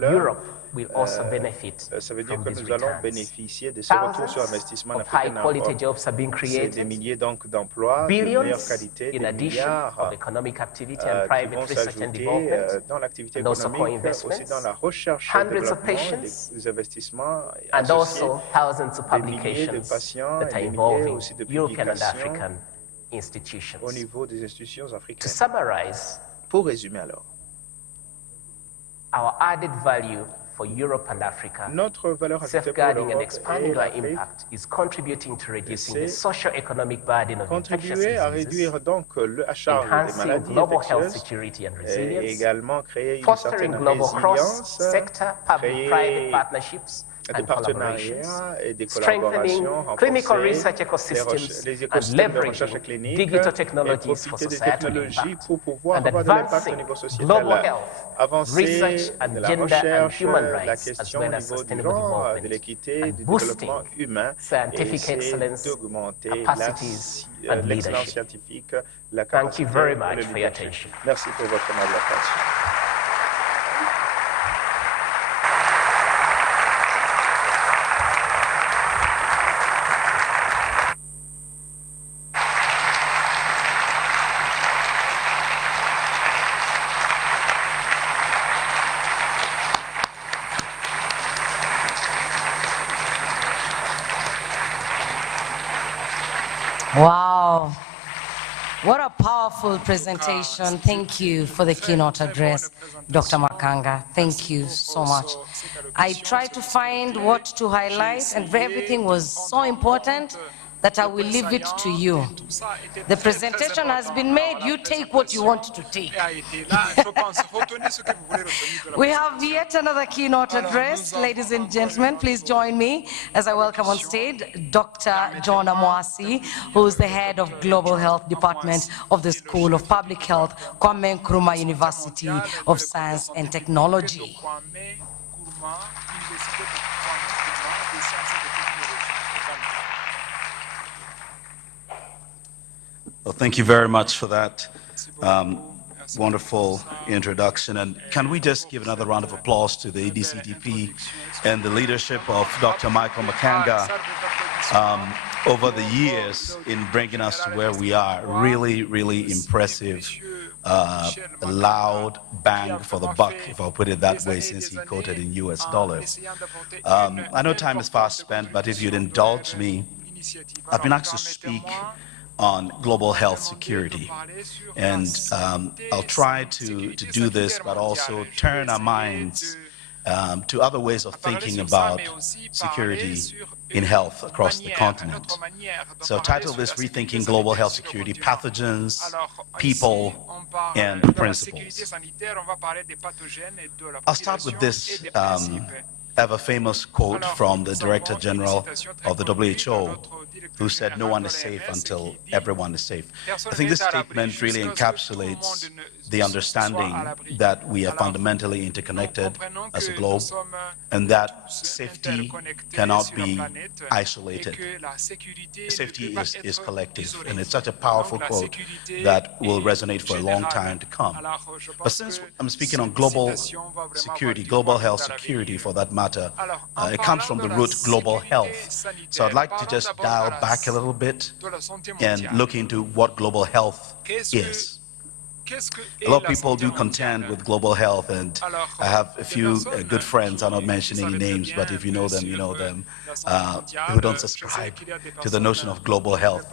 Europe will also benefit ça veut dire from que these nous allons returns. bénéficier de ce retour sur investissement en Afrique et en high-quality Europe. jobs are being C'est created. des milliers donc d'emplois de meilleure Billions qualité, in des addition milliards of economic activity and qui vont private research and s'ajouter development, dans l'activité and also économique, aussi dans la recherche et hundreds of développement, patients, des investissements and associés, also thousands of des milliers de publications patients that et are des milliers involving aussi de European and publications African institutions. au niveau des institutions To africaines. summarize, Pour résumer alors, our added value for Europe and Africa, notre valeur ajoutée pour safeguarding and l'Europe expanding et our l'Afrique, impact is contributing to reducing the c'est socio-economic burden of infectious contribuer à diseases, réduire donc la charge des enhancing maladies global health infectieuses security and et resilience, également créer une fostering certaine global résilience, cross-sector public-private partnerships des and collaborations, partenariats et des strengthening collaborations, clinical renforcer research ecosystems les and écosystèmes de recherche leveraging clinique digital et technologies for profiter des societal technologies impact, pour pouvoir and avoir de l'impact au advancing niveau sociétal, global health, avancer research and de la gender and recherche, human la rights, as question well au as niveau du sustainable genre, de development, l'équité, and du boosting développement humain, et scientific c'est excellence, d'augmenter capacities, and l'excellence leadership. scientifique, la Thank you capacité very et le much for your leadership. attention. Merci pour votre aimable attention. Wow. What a powerful presentation. Thank you for the keynote address, Dr. Makanga. Thank you so much. I tried to find what to highlight, and everything was so important that I will leave it to you. The presentation has been made. You take what you want to take. We have yet another keynote address. Ladies and gentlemen, please join me as I welcome on stage Dr. John Amwasi, who is the head of Global Health Department of the School of Public Health, Kwame Nkrumah University of Science and Technology. Well, thank you very much for that wonderful introduction. And can we just give another round of applause to the EDCTP and the leadership of Dr. Michael Makanga over the years in bringing us to where we are. Really, really impressive, loud bang for the buck, if I'll put it that way, since he quoted in US dollars. I know time is fast spent, but if you'd indulge me, I've been asked to speak on global health security. And I'll try to do this, but also turn our minds to other ways of thinking about security in health across the continent. So I've titled this Rethinking Global Health Security: Pathogens, People, and Principles. I'll start with this ever famous quote from the Director General of the WHO, who said, "No one is safe until everyone is safe." I think this statement really encapsulates the understanding that we are fundamentally interconnected as a globe, and that safety cannot be isolated. Safety is collective, and it's such a powerful quote that will resonate for a long time to come. But since I'm speaking on global security, global health security for that matter, it comes from the root global health. So I'd like to just dial back a little bit and look into what global health is. A lot of people do contend with global health, and I have a few good friends, I'm not mentioning any names, but if you know them, you know them, who don't subscribe to the notion of global health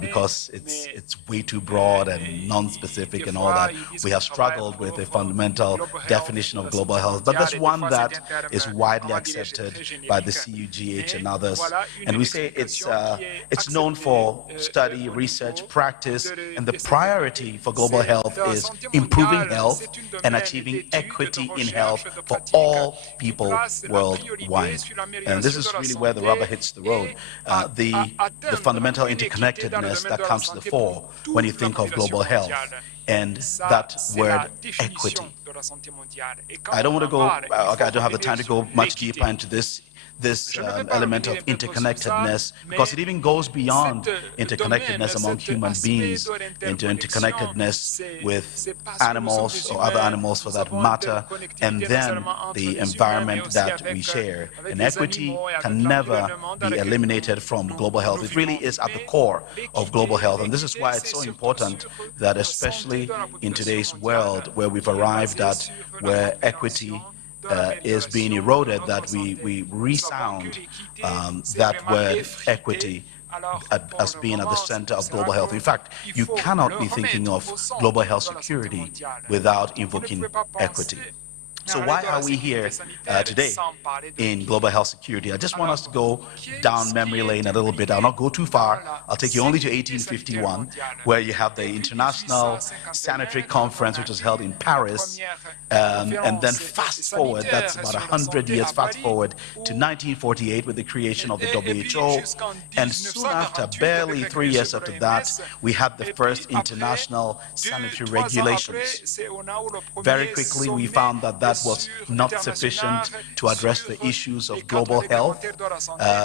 because it's way too broad and non-specific and all that. We have struggled with a fundamental definition of global health, but there's one that is widely accepted by the CUGH and others, and we say it's known for study, research, practice, and the priority for global health is improving health and achieving equity in health for all people worldwide. And this is really where the rubber hits the road. The fundamental interconnectedness that comes to the fore when you think of global health, and that word equity. I don't want to go, I don't have the time to go much deeper into this. this element of interconnectedness, because it even goes beyond interconnectedness among human beings into interconnectedness with animals or other animals for that matter, and then the environment that we share. And equity can never be eliminated from global health. It really is at the core of global health, and this is why it's so important that, especially in today's world where we've arrived at, where equity is being eroded, that we resound that word equity as being at the center of global health. In fact, you cannot be thinking of global health security without invoking equity. So why are we here today in global health security? I just want us to go down memory lane a little bit. I'll not go too far. I'll take you only to 1851, where you have the International Sanitary Conference, which was held in Paris, and then fast forward, that's about 100 years fast forward to 1948 with the creation of the WHO, and soon after, barely 3 years after that, we had the first international sanitary regulations. Very quickly, we found that was not sufficient to address the issues of global health,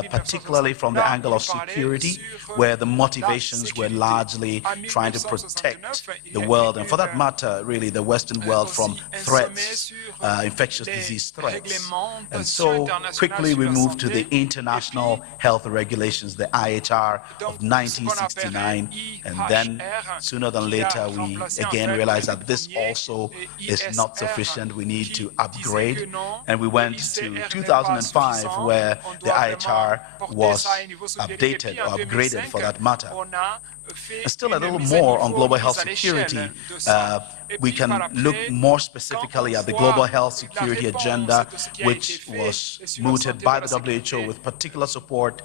particularly from the angle of security, where the motivations were largely trying to protect the world, and for that matter, really the Western world, from threats, infectious disease threats. And so quickly we moved to the International Health Regulations, the IHR of 1969, and then sooner than later we again realized that this also is not sufficient. We need to upgrade, and we went to 2005, where the IHR was updated or upgraded for that matter. And still a little more on global health security. We can look more specifically at the global health security agenda, which was mooted by the WHO with particular support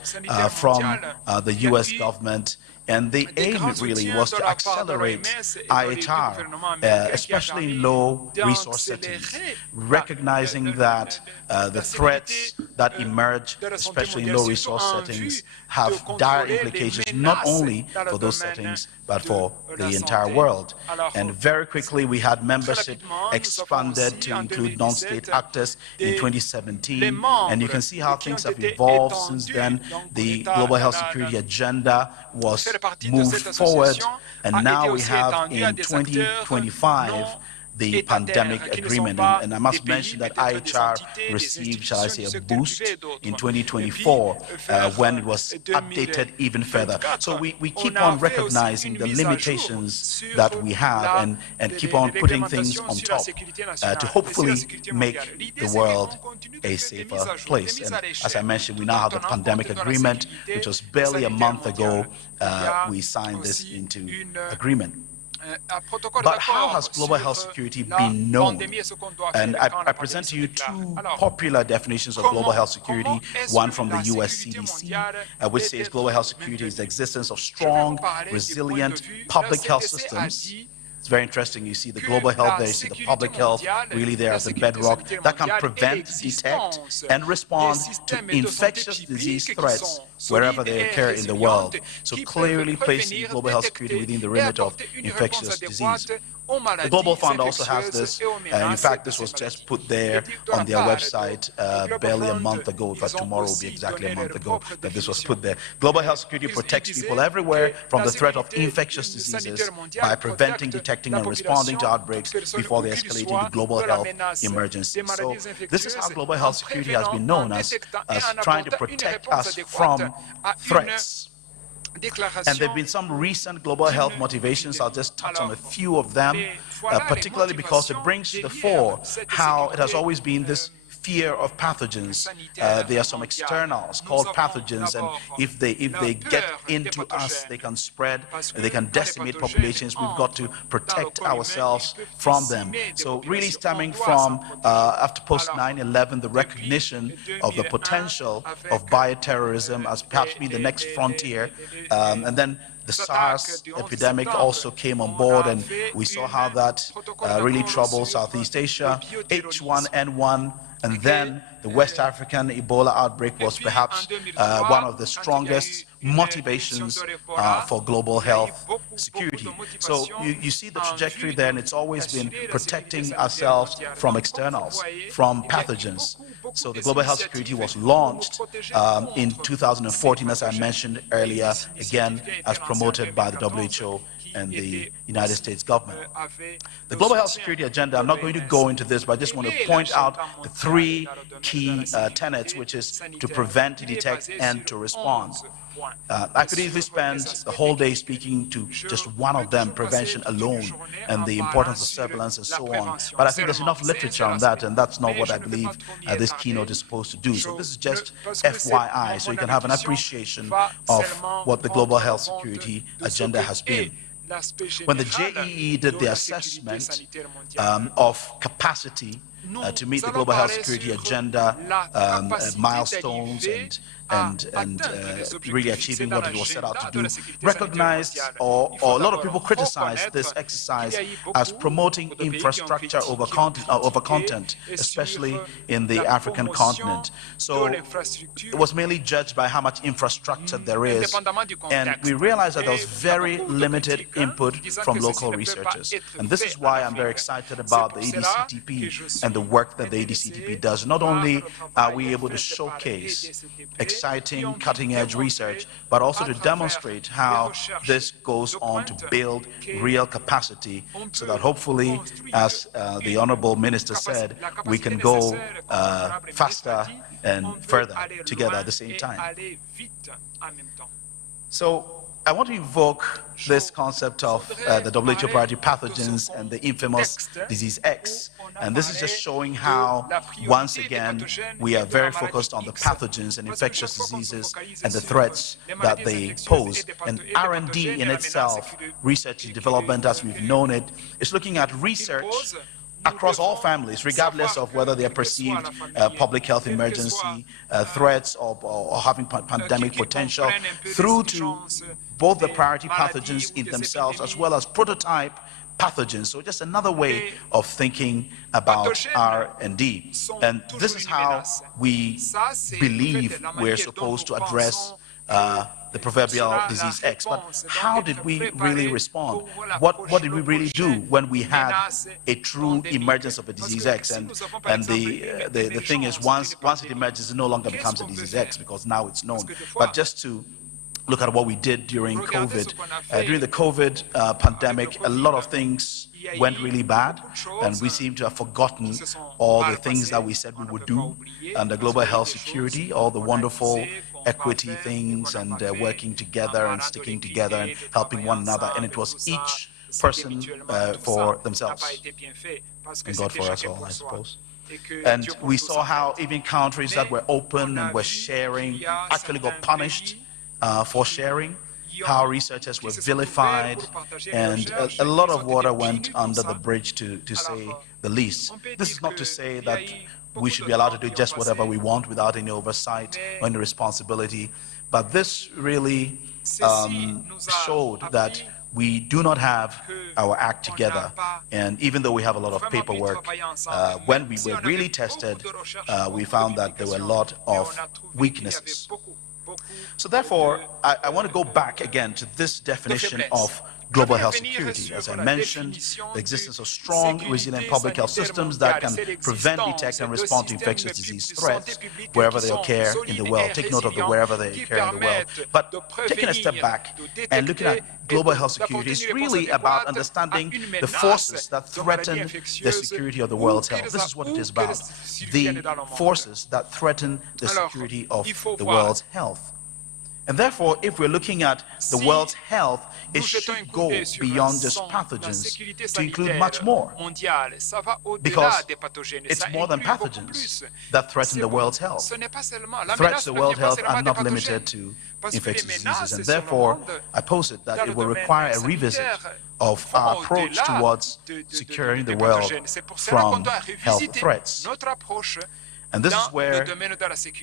from the US government. And the aim really was to accelerate IHR, especially in low resource settings, recognizing that the threats that emerge, especially in low resource settings, have dire implications not only for those settings, but for the entire world. And very quickly, we had membership expanded to include non-state actors in 2017. And you can see how things have evolved since then. The global health security agenda was moved forward, and now we have in 2025 the pandemic agreement. And I must mention that IHR received, shall I say, a boost in 2024 when it was updated even further. So we keep on recognizing the limitations that we have, and keep on putting things on top to hopefully make the world a safer place. And as I mentioned, we now have the pandemic agreement, which was barely a month ago we signed this into agreement. But how has global health security been known? And I present to you two popular definitions of global health security, one from the US CDC, which says global health security is the existence of strong, resilient public health systems. It's very interesting. You see the global health there, you see the public health really there as the bedrock that can prevent, detect, and respond to infectious disease threats wherever they occur in the world. So clearly placing global health security within the remit of infectious disease. The Global Fund also has this, and in fact this was just put there on their website barely a month ago. In fact, tomorrow will be exactly a month ago that this was put there. Global health security protects people everywhere from the threat of infectious diseases by preventing, detecting, and responding to outbreaks before they escalate into global health emergencies. So this is how global health security has been known, as trying to protect us from threats. And there have been some recent global health motivations. I'll just touch on a few of them, particularly because it brings to the fore how it has always been this fear of pathogens. There are some externals called pathogens, and if they get into us, they can spread, they can decimate populations. We've got to protect ourselves from them. So really stemming from, after post 9/11, the recognition of the potential of bioterrorism as perhaps being the next frontier, and then the SARS epidemic also came on board, and we saw how that really troubled Southeast Asia. H1N1, and then the West African Ebola outbreak was perhaps one of the strongest motivations for global health security. So you see the trajectory there, and it's always been protecting ourselves from externals, from pathogens. So the Global Health Security was launched in 2014, as I mentioned earlier, again, as promoted by the WHO and the United States government. The Global Health Security Agenda, I'm not going to go into this, but I just want to point out the three key tenets, which is to prevent, detect, and to respond. I could easily spend the whole day speaking to just one of them, prevention alone, and the importance of surveillance and so on. But I think there's enough literature on that, and that's not what I believe this keynote is supposed to do. So this is just FYI, so you can have an appreciation of what the Global Health Security Agenda has been. When the JEE did the assessment of capacity to meet the Global Health Security Agenda milestones and really achieving what it was set out to do, recognized, or a lot of people criticized this exercise as promoting infrastructure over content, especially in the African continent. So it was mainly judged by how much infrastructure there is, and we realized that there was very limited input from local researchers. And this is why I'm very excited about the EDCTP and the work that the EDCTP does. Not only are we able to showcase exciting, cutting-edge research, but also to demonstrate how this goes on to build real capacity, so that hopefully, as the Honorable Minister said, we can go faster and further together at the same time. So I want to invoke this concept of the WHO priority pathogens and the infamous disease X. And this is just showing how, once again, we are very focused on the pathogens and infectious diseases and the threats that they pose. And R&D in itself, research and development as we've known it, is looking at research across all families, regardless of whether they are perceived public health emergency threats or having pandemic potential, through to both the priority pathogens in themselves as well as prototype pathogens. So just another way of thinking about R&D. And this is how we believe we're supposed to address the proverbial disease X. But how did we really respond? What did we really do when we had a true emergence of a disease X? And the thing is, once it emerges, it no longer becomes a disease X, because now it's known. But just to look at what we did during COVID. During the COVID pandemic, a lot of things went really bad, and we seem to have forgotten all the things that we said we would do under global health security, all the wonderful equity things and working together and sticking together and helping one another. And it was each person for themselves, and God for us all, I suppose. And we saw how even countries that were open and were sharing actually got punished for sharing, how researchers were vilified, and a lot of water went under the bridge, to say the least. This is not to say that we should be allowed to do just whatever we want without any oversight or any responsibility, but this really showed that we do not have our act together. And even though we have a lot of paperwork, when we were really tested, we found that there were a lot of weaknesses. So therefore, I want to go back again to this definition of global health security. As I mentioned, the existence of strong, resilient public health systems that can prevent, detect, and respond to infectious disease threats wherever they occur in the world. Take note of the wherever they occur in the world. But taking a step back and looking at global health security is really about understanding the forces that threaten the security of the world's health. This is what it is about, the forces that threaten the security of the world's health. And therefore, if we're looking at the world's health, it should go beyond just pathogens to include much more, because it's more than pathogens that threaten the world's health. Threats to the world's health are not limited to infectious diseases, and therefore, I posit that it will require a revisit of our approach towards securing the world from health threats. And this is where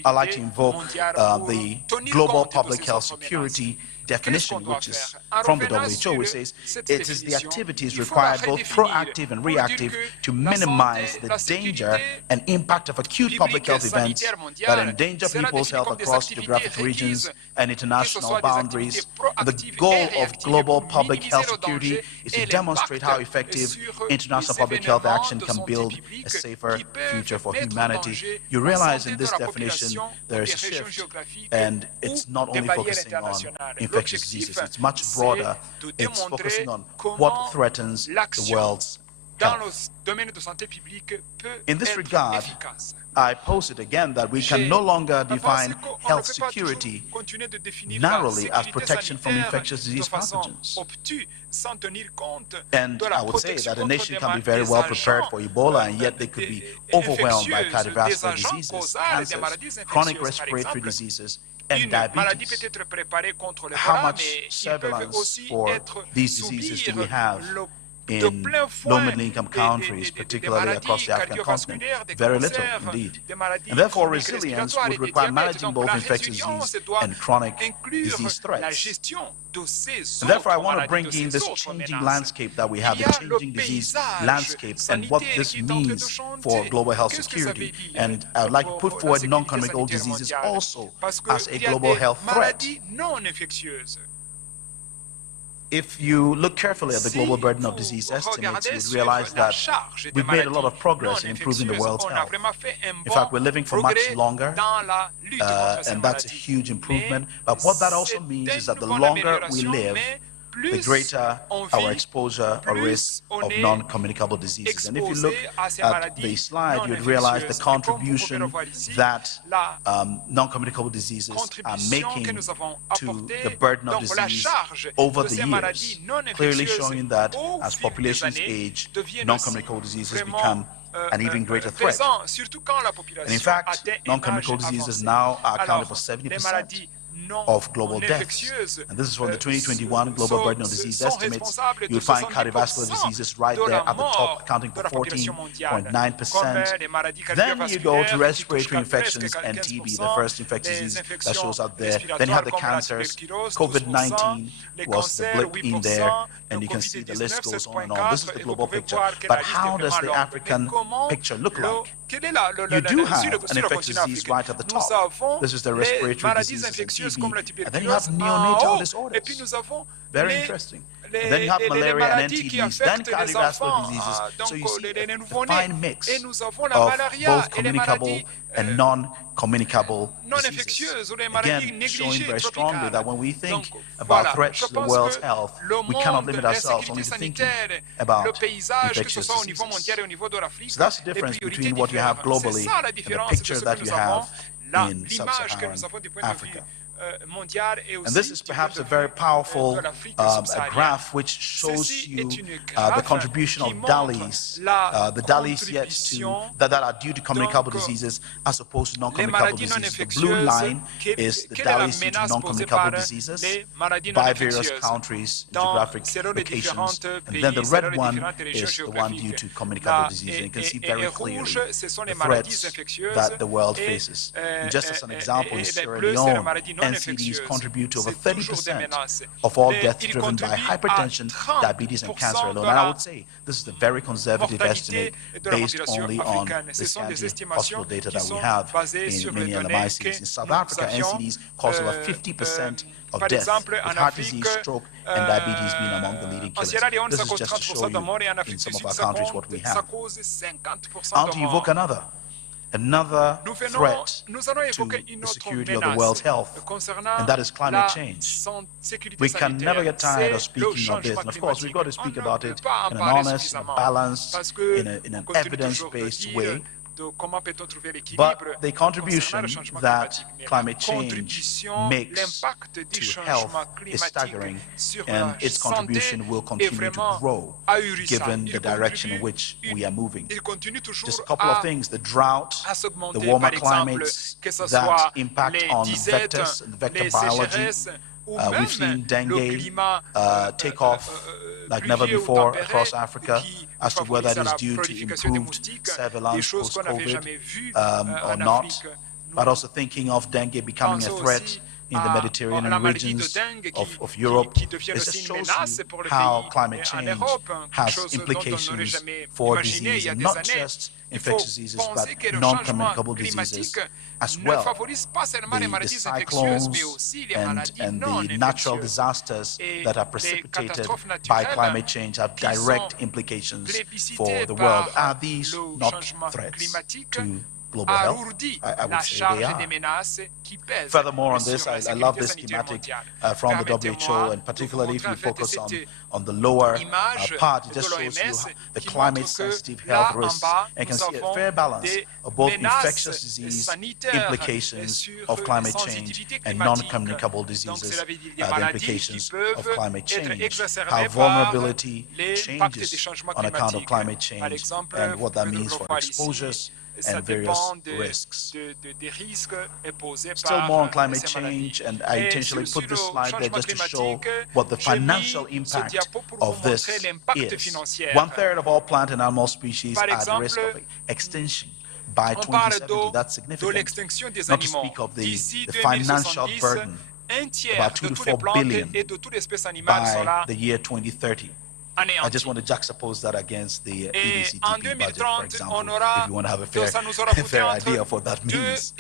I like to invoke the global public health security definition, which is from the WHO, which says it is the activities required, both proactive and reactive, to minimize the danger and impact of acute public health events that endanger people's health across geographic regions and international boundaries. The goal of global public health security is to demonstrate how effective international public health action can build a safer future for humanity. you realize in this definition there is a shift, and it's not only focusing on infectious diseases, it's much broader. It's focusing on what threatens the world's health. In this regard, I posit again that we can no longer define health security narrowly as protection from infectious disease pathogens. And I would say that a nation can be very well prepared for Ebola, and yet they could be overwhelmed by cardiovascular diseases, cancers, chronic respiratory diseases, and diabetes. How much surveillance for these diseases do we have in low middle income countries, particularly across the African continent? Very little indeed. And therefore resilience would require managing both infectious disease and chronic disease threats. And therefore I want to bring in this changing landscape that we have, the changing disease landscape, and what this means for global health security. And I would like to put forward non-communicable diseases also as a global health threat. If you look carefully at the global burden of disease estimates, you'd realize that we've made a lot of progress in improving the world's health. In fact, we're living for much longer, and that's a huge improvement. But what that also means is that the longer we live, the greater our exposure or risk of non-communicable diseases. And if you look at the slide, you'd realize the contribution that non-communicable diseases are making to the burden of disease over the years, clearly showing that as populations age, non-communicable diseases become an even greater threat. And in fact, non-communicable diseases now are accounted for 70% of global deaths. And this is from the 2021 Global Burden of Disease Estimates. You'll find cardiovascular diseases right there at the top, accounting for 14.9%. Then you go to respiratory infections and TB, the first infectious disease that shows up there. Then you have the cancers. COVID-19 was the blip in there, and you can see the list goes on and on. This is the global picture. But how does the African picture look like? You do have an infectious disease right at the top. This is the respiratory diseases and TB. And then you have neonatal disorders. Very interesting. And then you have malaria and NTDs, then cardiovascular diseases. So you see a fine mix of both communicable and non-communicable diseases. Again, showing very strongly that when we think about threats to the world's health, we cannot limit ourselves only to thinking about infectious diseases. So that's the difference between what you have globally and the picture that you have in sub-Saharan Africa. And this is perhaps a very powerful graph which shows you the contribution of DALIs, the DALIs yet to, that are due to communicable diseases as opposed to non-communicable diseases. The blue line is the DALIs due to non-communicable diseases by various countries, geographic locations, and then the red one is the one due to communicable diseases. And you can see very clearly the threats that the world faces. And just as an example, in Sierra Leone, NCDs contribute to over 30% of all deaths driven by hypertension, diabetes, and cancer alone. And I would say this is a very conservative estimate based only on the scanty hospital data that we have in many LMICs. In South Africa, NCDs cause over 50% of death, with heart disease, stroke, and diabetes being among the leading killers. This is just to show you in some of our countries what we have. I want to evoke another threat to the security of the world's health, and that is climate change. We can never get tired of speaking of this, and of course we've got to speak about it in an honest, in a balanced, in an evidence-based way. But the contribution that climate change makes to health is staggering, and its contribution will continue to grow given the direction in which we are moving. Just a couple of things: the drought, the warmer climates that impact on vectors and vector biology. We've seen dengue take off like never before across Africa. As to whether it is due to improved surveillance post-COVID or not, but also thinking of dengue becoming a threat in the Mediterranean regions of Europe. It just shows you how climate change has implications for disease, and not just infectious diseases, but non-communicable diseases as well. The cyclones and the natural disasters that are precipitated by climate change have direct implications for the world. Are these not threats to global health? I would say they are. Furthermore, on this, I love this schematic from the WHO, and particularly if you focus on the lower part, it just shows you the climate-sensitive health risks, and you can see a fair balance of both infectious disease implications of climate change and non-communicable diseases, the implications of climate change, how vulnerability changes on account of climate change, and what that means for exposures and various risks. Still more on climate change, and I intentionally put this slide there just to show what the financial impact of this is. 1/3 of all plant and animal species are at risk of extinction by 2070. That's significant. Not to speak of the financial burden, about 2 to 4 billion by the year 2030. I just want to juxtapose that against the EDCTP budget, for example, if you want to have a fair idea of what that means.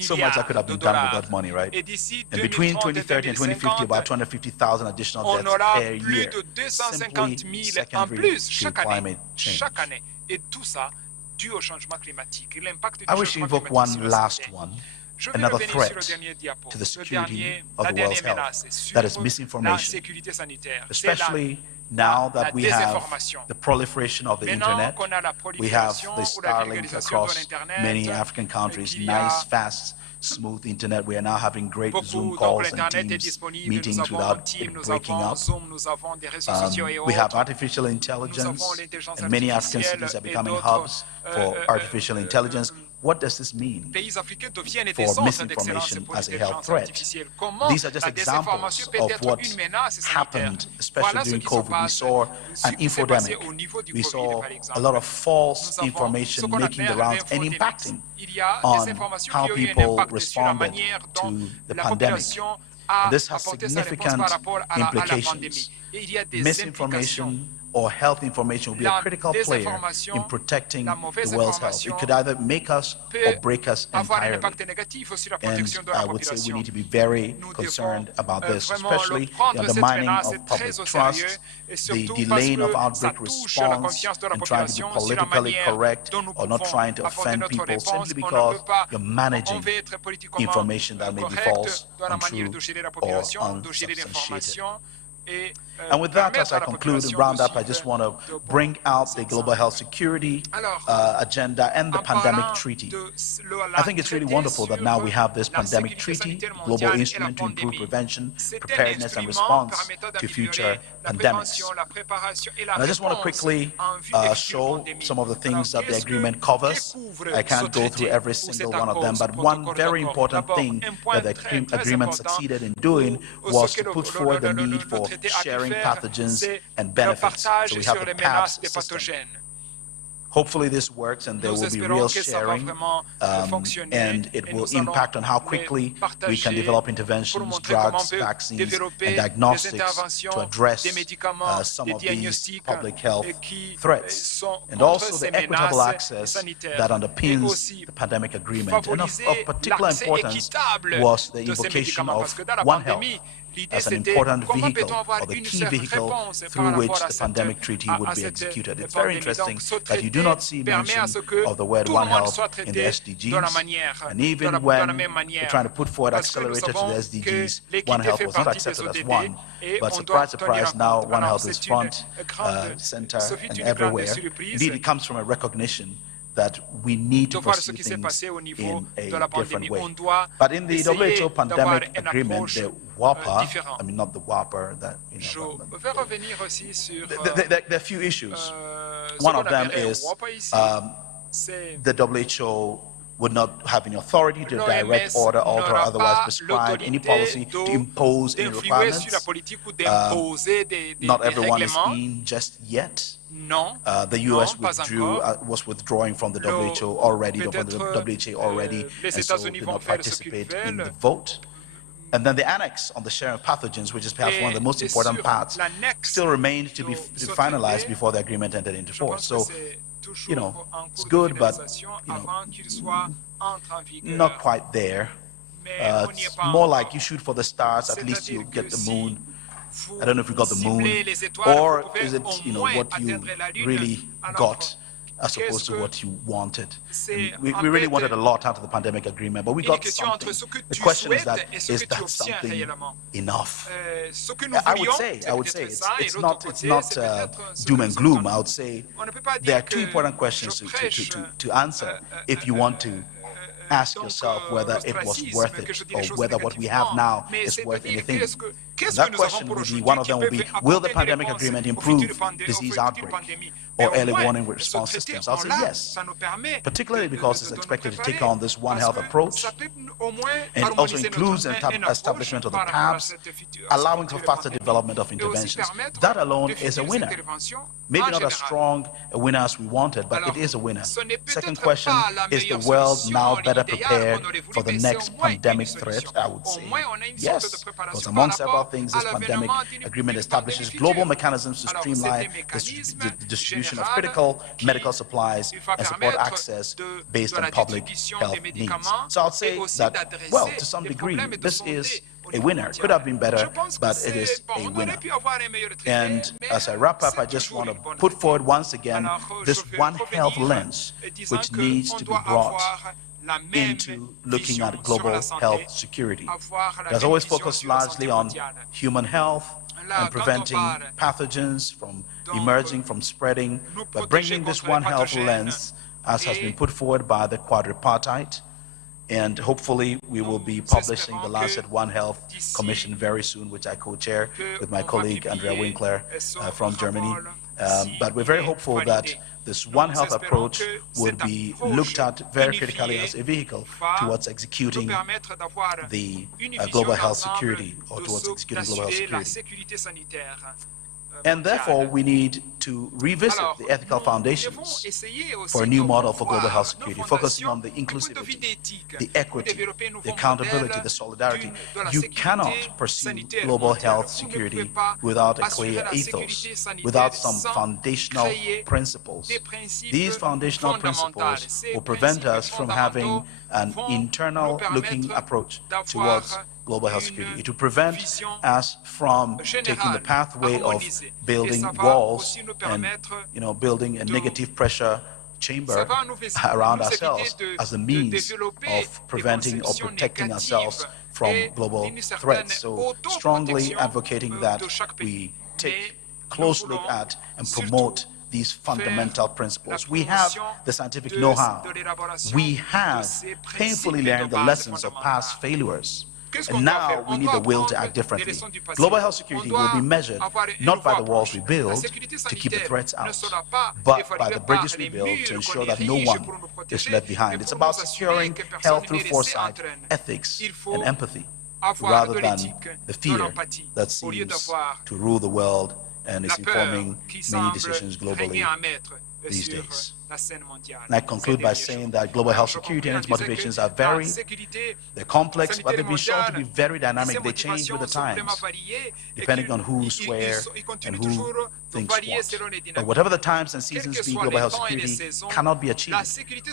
So much that could have been done with that money, right? And between 2030 and 2050, about 250,000 additional deaths per year, simply secondary to climate change. I wish to invoke one last one, another threat to the security of the world's health, that is misinformation, especially now that we have the proliferation of the internet. We have the Starlink across many African countries, nice, fast, smooth internet. We are now having great Zoom calls and Teams meetings without it breaking up. We have artificial intelligence, and many African cities are becoming hubs for artificial intelligence. What does this mean for misinformation as a health threat? These are just examples of what happened, especially during COVID. We saw an infodemic. We saw a lot of false information making the rounds and impacting on how people responded to the pandemic. And this has significant implications. Misinformation or health information will be a critical player in protecting the world's health. It could either make us or break us entirely. And I would say we need to be very concerned about this, especially the undermining of public trust, the delaying of outbreak response, and trying to be politically correct or not trying to offend people simply because you're managing information that may be false, untrue, or unsubstantiated. And with that, as I conclude and round up, I just want to bring out the global health security agenda and the pandemic treaty. I think it's really wonderful that now we have this pandemic treaty, global instrument to improve prevention, preparedness, and response to future pandemics. And I just want to quickly show some of the things that the agreement covers. I can't go through every single one of them, but one very important thing that the agreement succeeded in doing was to put forward the need for sharing pathogens and benefits. So we have the PABS system. Hopefully this works and there will be real sharing, and it will impact on how quickly we can develop interventions, drugs, vaccines, and diagnostics to address some of these public health threats. And also the equitable access that underpins the pandemic agreement. And of particular importance was the invocation of One Health as an important vehicle, or the key vehicle through which the pandemic treaty would be executed. It's very interesting that you do not see mention of the word One Health in the SDGs, and even when we're trying to put forward accelerators to the SDGs, One Health was not accepted as one. But surprise, surprise, now One Health is front, center, and everywhere. Indeed, it comes from a recognition that we need to pursue things in a different way. But in the WHO pandemic agreement, the WAPA, I mean not the WAPA, that, you know, there are a few issues. One of them is the WHO would not have any authority to direct, order, alter, or otherwise prescribe any policy to impose any requirements. Not everyone is in just yet. The US was withdrawing from the WHO already, and so did not participate in the vote. And then the annex on the sharing of pathogens, which is perhaps one of the most important parts, still remains to be finalized before the agreement entered into force. So, you know, it's good, but, you know, not quite there. It's more like you shoot for the stars, at least you get the moon. I don't know if you got the moon, or is it, you know, what you really got as opposed to what you wanted. We really wanted a lot out of the pandemic agreement, but we got something. The question is that something enough? I would say it's not doom and gloom. I would say there are two important questions to answer if you want to ask yourself whether it was worth it or whether what we have now is worth anything. And that question will be, one of them will be, will the pandemic agreement improve disease outbreak or early warning response systems? I'll say yes, particularly because it's expected to take on this One Health approach, and it also includes the establishment of the tabs, allowing for faster development of interventions. That alone is a winner. Maybe not as strong a winner as we wanted, but it is a winner. Second question, is the world now better prepared for the next pandemic threat? I would say yes, because among several things, this pandemic agreement establishes global mechanisms to streamline the distribution of critical medical supplies and support access based on public health needs. So I'll say that, well, to some degree, this is a winner. Could have been better, but it is a winner. And as I wrap up, I just want to put forward once again this One Health lens, which needs to be brought into looking at global health security. It has always focused largely on human health and preventing pathogens from emerging, from spreading, but bringing this One Health lens, as has been put forward by the quadripartite, and hopefully we will be publishing the Lancet One Health Commission very soon, which I co-chair with my colleague Andrea Winkler from Germany. But we're very hopeful that this One Health approach would be looked at very critically as a vehicle towards executing the global health security, or towards executing global health security. And therefore, we need to revisit the ethical foundations for a new model for global health security, focusing on the inclusivity, the equity, the accountability, the solidarity. You cannot pursue global health security without a clear ethos, without some foundational principles. These foundational principles will prevent us from having an internal-looking approach towards global health security. It will prevent us from taking the pathway of building walls and building a negative pressure chamber around ourselves as a means of preventing or protecting ourselves from global threats. So strongly advocating that we take a close look at and promote these fundamental principles. We have the scientific know-how. We have painfully learned the lessons of past failures. And now we need the will to act differently. Global health security will be measured not by the walls we build to keep the threats out, but by the bridges we build to ensure that no one is left behind. It's about securing health through foresight, ethics, and empathy, rather than the fear that seems to rule the world and is informing many decisions globally these days. And I conclude by saying that global health security and its motivations are very, they're complex, but they've been shown to be very dynamic. They change with the times, depending on who's where and who thinks what. But whatever the times and seasons be, global health security cannot be achieved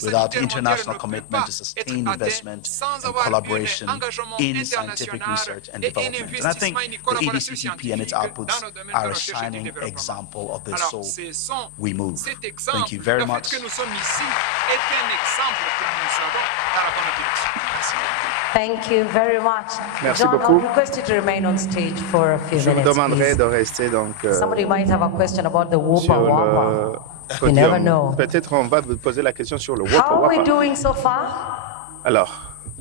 without international commitment to sustain investment and collaboration in scientific research and development. And I think the EDCTP and its outputs are a shining example of this. So we move. Thank you very much. Que nous sommes ici est un exemple que nous avons dans la bonne direction. Thank you very much. Merci John, beaucoup. I'll request you to remain on stage for a few Je vous minutes, demanderai please. de rester donc Somebody might have a question about the Whopper sur Whopper. le You never podium. know. Peut-être on va vous poser la question sur le How Whopper are we Whopper. doing so far? Alors,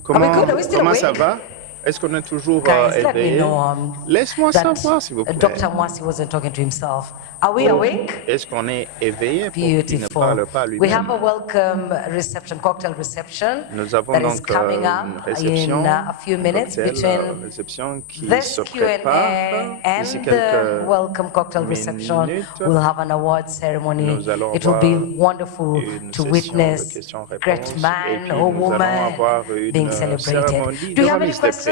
Are we good? Are we still comment ça awake? va? Est-ce qu'on est toujours Guys, let me éveillé? know Laisse-moi savoir, s'il vous plaît. Dr. Mwasi wasn't talking to himself. Are we awake? Est-ce qu'on est éveillé pour qu'il ne Beautiful. parle pas We have lui-même? a welcome reception, cocktail reception, Nous avons that is donc coming une up réception, in a few minutes cocktail, between réception qui this se prépare. Q&A D'ici and the quelques welcome cocktail reception. minutes, We'll have an award ceremony. nous allons It will be avoir wonderful une to session witness de questions-réponses, great et man puis or nous allons woman avoir une being celebrated. cérémonie Do de you have any remise des prix. questions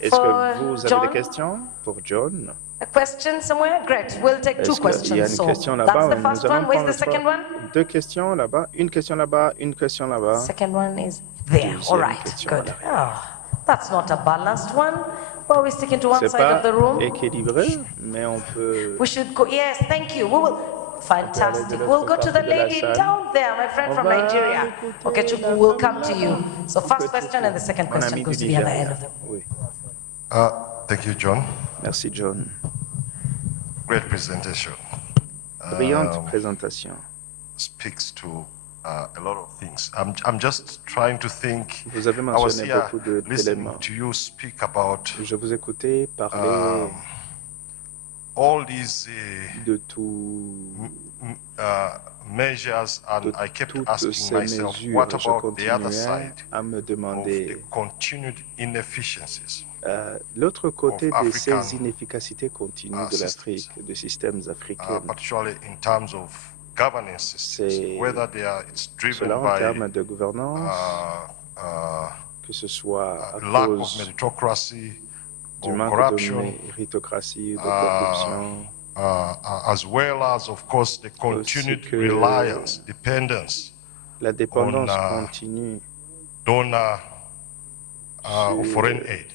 Est-ce for que vous avez John? des questions pour John? A question somewhere? Great. We'll take two Est-ce qu'il y a questions. une So question that's là-bas? the Nous first allons one. Where's prendre the second one? deux questions là-bas, une question là-bas, une question là-bas. Second one is there. All right. question Good. Oh, that's not a balanced one. Well, we're sticking to one C'est side of pas the room. équilibré, mais on peut. We should go. Yes, thank you. We will. Fantastic. We'll go to the lady down there, my friend from Nigeria. Okay, Chukwu, we'll come to you. So first question and the second question goes to the other end of the room. Thank you, John. Merci, John. Great presentation. Brillante présentation. Speaks to a lot of things. I'm just trying to think. Vous avez mentionné beaucoup d'éléments. To you speak about. Je vous écoutais parler all these de tout. Measures, and I kept asking myself, what about the other side of the continued inefficiencies? L'autre côté de ces inefficacités continues de l'Afrique, des systèmes africains, particularly in terms of governance systems, whether it's driven en by termes de gouvernance, que ce soit à lack cause of meritocracy du or manque corruption, de méritocratie, de corruption, as well as, of course, the continued reliance, dependence, la dépendance continue donor or foreign aid,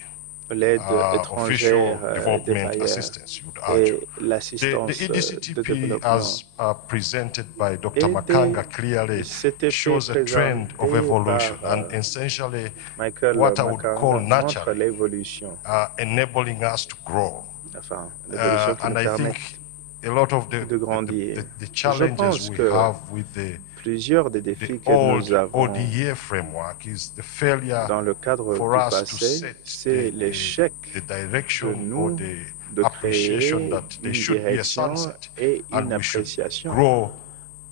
l'aide official étrangère development des assistance, you would bailleurs argue. et l'assistance The de EDCTP, développement. as presented by Dr. Makanga, clearly shows a trend of evolution and essentially what I would call naturally enabling us to grow. And I think a lot of the challenges we have with the plusieurs des défis que old nous avons ODA framework is the failure dans le cadre for du us to passé, set c'est l'échec the direction de or nous the de appreciation créer that there une should be a direction sunset et and une we should appréciation grow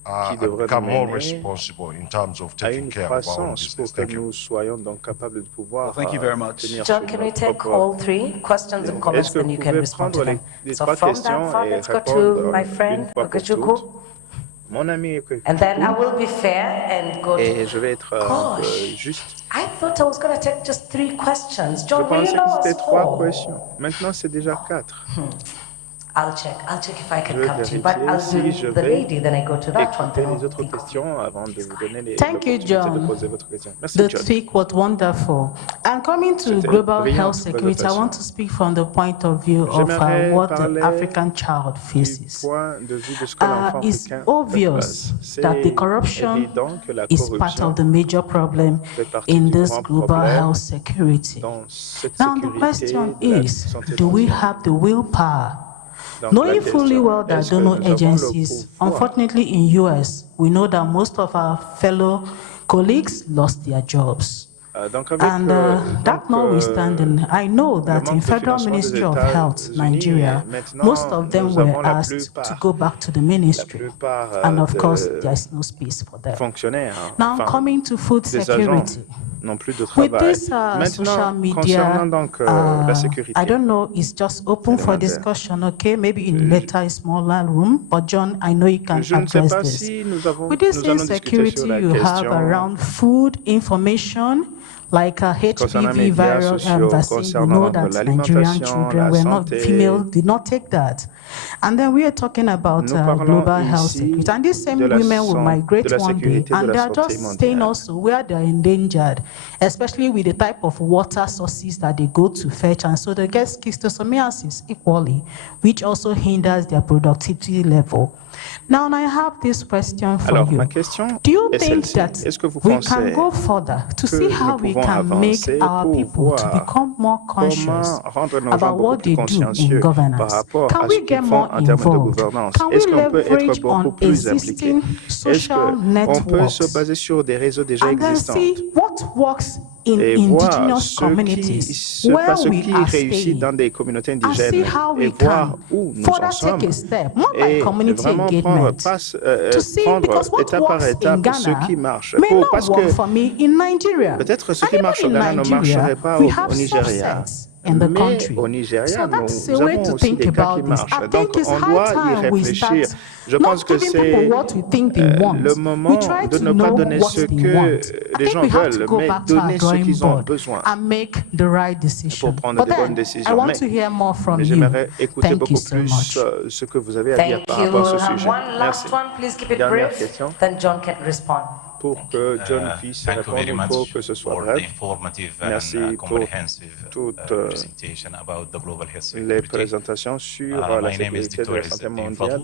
qui and devrait become nous more mener responsible in terms of à taking une care of our own croissance business. pour que Thank you. nous soyons donc capables de pouvoir Well, thank you very much. tenir John, sur can we notre take propre. all three questions and comments, Est-ce que then vous you can pouvez respond to prendre them? les So trois from that questions far, et let's go to répondre my une friend, fois pour Okechukwu. toutes? Mon ami And then I will be fair and go et to... je vais être un peu Gosh, juste. I thought I was going to take just 3 questions. Je John, will you pensais know que c'était us 3 4? questions. Maintenant, c'est déjà 4. I'll check if I Je can vais come to you, but vérifier I'll si je do the vais lady, then I go to that one. écouter Then les I'll autres think of you. questions avant de vous donner Thank you, l'opportunité de John. poser votre question. Merci, The John. speak was wonderful. And coming to C'était global brillante health security, I présentation. want to speak from the point of view of J'aimerais what the parler African child du faces. point de vue de ce que l'enfant It's africain obvious fait that the face. C'est corruption évident que la is part corruption of the major problem fait partie in du this grand global problème health security. dans cette Now, the sécurité question de la is, santé do we mondiale. have the willpower? Donc, Knowing la fully question, well that est-ce que donor nous avons le agencies, pouvoir? unfortunately in US, we know that most of our fellow colleagues lost their jobs. Donc avec, And that notwithstanding, I know that in Federal Ministry of Health, Nigeria, most of them were asked to go back to the ministry. And of course, there's no space for them. Now, coming to food security. Non plus de With travail. this social Maintenant, media, concernant donc la sécurité. I don't know, it's just open for discussion, okay? Maybe in later smaller room, but John, I know you can Je ne sais address pas this. si With this nous allons discuter insecurity sur la you have question around food information, like HPV viral vaccine, we know that Nigerian children were not, female did not take that. And then we are talking about global health security. And these same women will migrate one day, and they are just staying also where they are endangered, especially with the type of water sources that they go to fetch. And so they get schistosomiasis equally, which also hinders their productivity level. Now, I have this question for you. Ma question Do you est think celle-ci. that Est-ce que vous we pensez can go further to see how we can make our people to become more conscious about what they do in governance? Can we get more involved? Can we leverage on existing social networks and then see what works in indigenous communities where we are staying, and see how we can further take a step, more like community engagement, to see, because what works in Ghana may not work for me in Nigeria. And even in Nigeria, we have subsets in the country. So that's a way to think about this. I think it's high time we start not giving people what we think they want. We try to know what they want. I think we have to go back to our drawing board and make the right decision. But then, I want to hear more from you. Thank you so much. Thank you. We'll have one last one. Please keep it brief. Then John can respond. Pour que John puisse répondre, il faut que ce soit bref. Merci pour toutes les présentations sur la sécurité de la santé mondiale.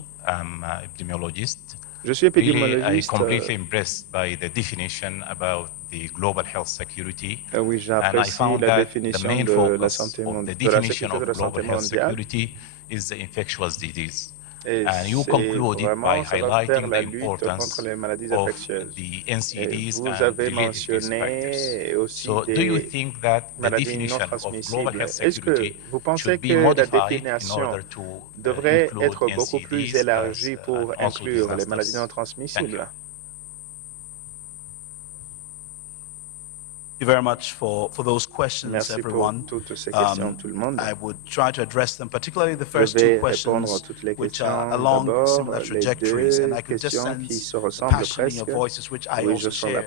Je suis épidémiologiste. Oui, j'apprécie la définition de la santé mondiale, de la sécurité de la santé mondiale. Et vraiment, ça va vers la lutte contre les maladies infectieuses. Et vous avez mentionné aussi des maladies non transmissibles. Est-ce que vous pensez que la définition devrait être beaucoup plus élargie pour inclure les maladies non transmissibles? Thank you very much for those questions, Merci everyone. Pour toutes ces questions, tout le monde. I would try to address them, particularly the first two questions, which are along similar trajectories, and I could just sense the passion in your voices, which I also share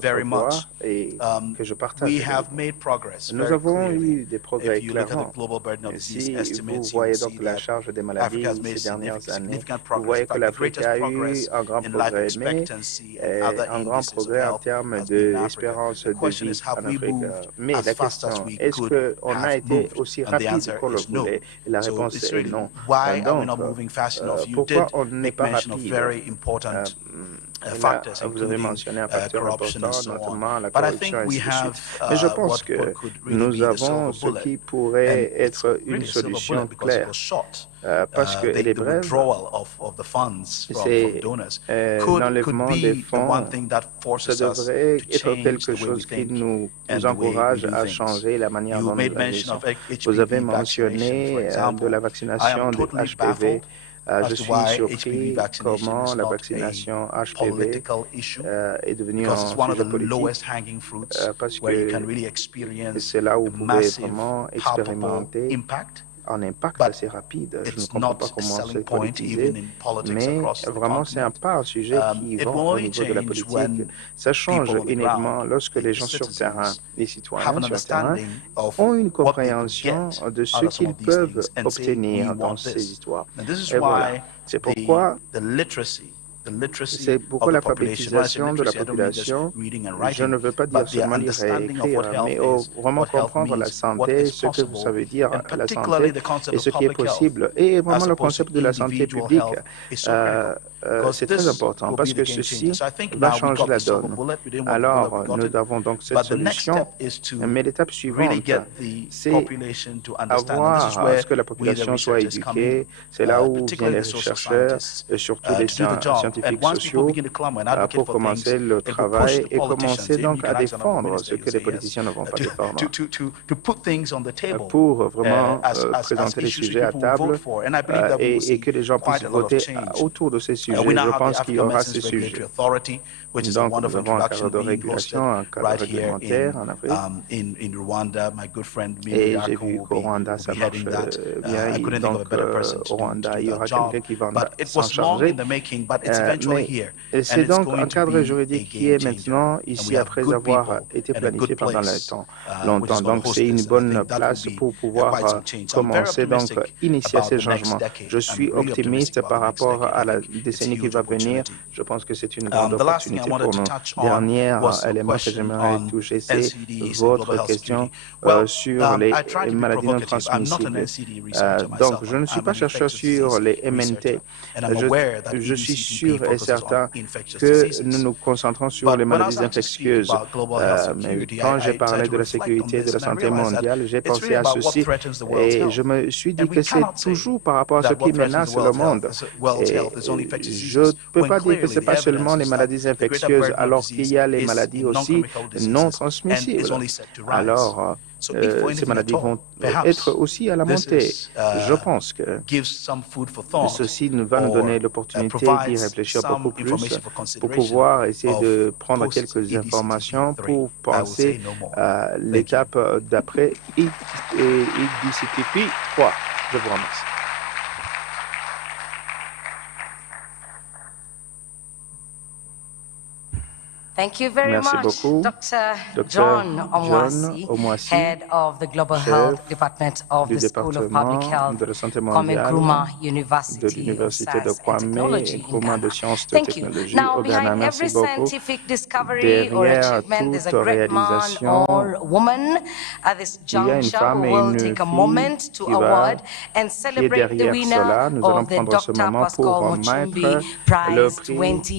very much. We have made progress very clearly. If you look at the global burden of disease estimates, you will see that Africa has made significant progress. In fact, the greatest progress in life expectancy and other indices of health has been in Africa. The question is, have we moved as fast as we could have moved? And the answer is no. So it's really, why are we not moving fast enough? You did make mention of very important factors, including corruption and so on. But I think we have what could really be the silver bullet. And it's really silver bullet because it was short. Parce que elle est brève, c'est l'enlèvement des fonds, ça devrait être quelque chose qui nous encourage à changer la manière dont nous agissons. Vous avez mentionné de la vaccination de HPV. Je suis surpris comment la vaccination HPV est devenue un sujet politique parce que c'est là où vous pouvez vraiment expérimenter un impact assez rapide. Je ne comprends pas comment c'est politisé, mais vraiment c'est un pas un sujet qui va au niveau de la politique. Ça change énormément lorsque les gens sur terrain, les citoyens sur terrain, ont une compréhension de ce qu'ils peuvent obtenir dans ces histoires. Et voilà, c'est pourquoi l'alphabétisation de la population, je ne veux pas dire seulement lire et écrire, mais vraiment comprendre la santé, ce que vous savez dire la santé et ce qui est possible. Et vraiment le concept de la santé publique, c'est très important parce que ceci va changer la donne. Alors, nous avons donc cette solution, mais l'étape suivante, c'est avoir ce que la population soit éduquée. C'est là où viennent les chercheurs, et surtout les scientifiques sociaux, pour commencer le travail et commencer donc à défendre ce que les politiciens ne vont pas défendre. Pour vraiment présenter les sujets à table et que les gens puissent voter autour de ces sujets. Je pense qu'il y aura ces sujets. Donc, nous avons un cadre de régulation, un cadre réglementaire en Afrique. Et j'ai vu qu'au Rwanda, ça marche bien. Donc, au Rwanda, il y aura quelqu'un qui va s'en charger. Mais c'est donc un cadre juridique qui est maintenant ici après avoir été planifié pendant longtemps. Donc, c'est une bonne place pour pouvoir commencer, donc, initier ces changements. Je suis optimiste par rapport à la décennie qui va venir. Je pense que c'est une grande opportunité pour nous. Dernier élément que j'aimerais toucher, c'est votre question sur les maladies non transmissibles. Donc, je ne suis pas chercheur sur les MNT. Je suis sûr et certain que nous nous concentrons sur les maladies infectieuses. Mais quand j'ai parlé de la sécurité de la santé mondiale, j'ai pensé à ceci et je me suis dit que c'est toujours par rapport à ce qui menace le monde. Et je ne peux pas dire que ce n'est pas seulement les maladies infectieuses, alors qu'il y a les maladies aussi non transmissibles. Alors, ces maladies vont être aussi à la montée. Je pense que ceci va nous donner l'opportunité d'y réfléchir beaucoup plus pour pouvoir essayer de prendre quelques informations pour penser à l'étape d'après EDCTP 3. Je vous remercie. Thank you very Merci much, beaucoup, Dr. Dr. John John Omwasi, Omwasi, Head of the Global chef Health Department of du the School of Public département Health, de la santé Kwame mondiale Nkrumah de University of l'Université de Science and Kwame Technology in Nkrumah de Ghana. sciences et Thank you. technologies Now, au Ghana. behind Merci every beaucoup. scientific discovery or Derrière achievement, there's a toute great man réalisation, or woman. At this il y a une juncture, femme we et will une take a fille moment to award and qui est celebrate the derrière winner cela. Nous allons of the prendre ce Dr. moment pour Pascal mettre Muchumbi le Prize prix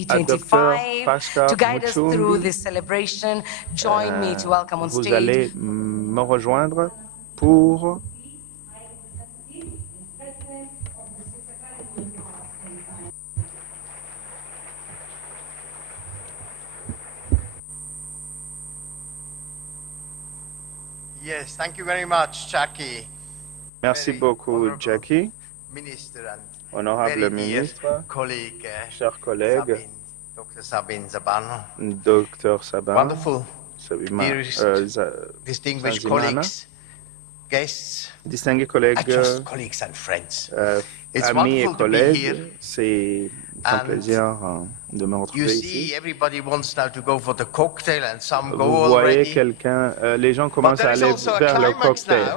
à Dr. 2025. Pascal To guide us through Muchumbi. this celebration, join me to welcome on Vous stage. allez me rejoindre pour Yes, thank you very much, Jackie. Merci beaucoup, Jackie. Honorable ministre, chers collègues, Dr. Sabine Zaban, Dr. Sabin, wonderful, Sanzimana, distinguished colleagues, guests, distingués collègues, colleagues and friends. Amis et collègues, c'est un plaisir de me retrouver ici. Vous voyez quelqu'un, les gens commencent à aller vers le cocktail.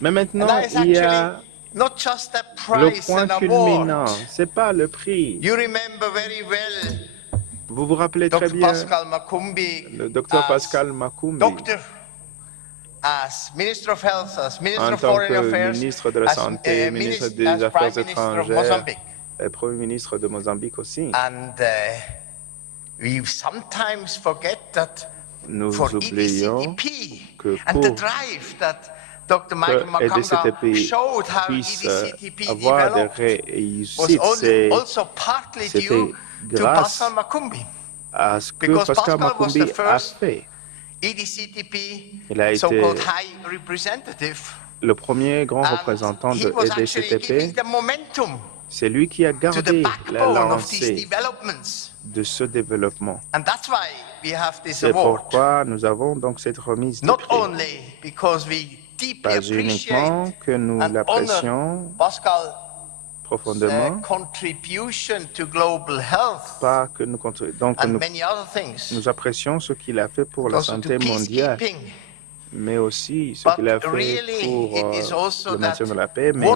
Mais maintenant, il y a le point culminant, ce n'est pas le prix. Vous vous rappelez très bien le docteur Pascal Makumbi, en tant que ministre de la Santé, ministre des Affaires étrangères et Premier ministre de Mozambique aussi. Nous oublions que pour que EDCTP puisse avoir des réussites, c'était grâce à ce que Pascal Makumbi a fait. Il a été le premier grand représentant de EDCTP. C'est lui qui a gardé la lancée de ce développement. C'est pourquoi nous avons donc cette remise de prix. Pas uniquement que nous l'apprécions profondément, pas que nous apprécions ce qu'il a fait pour la santé mondiale, mais aussi ce qu'il a fait pour le maintien de la paix, mais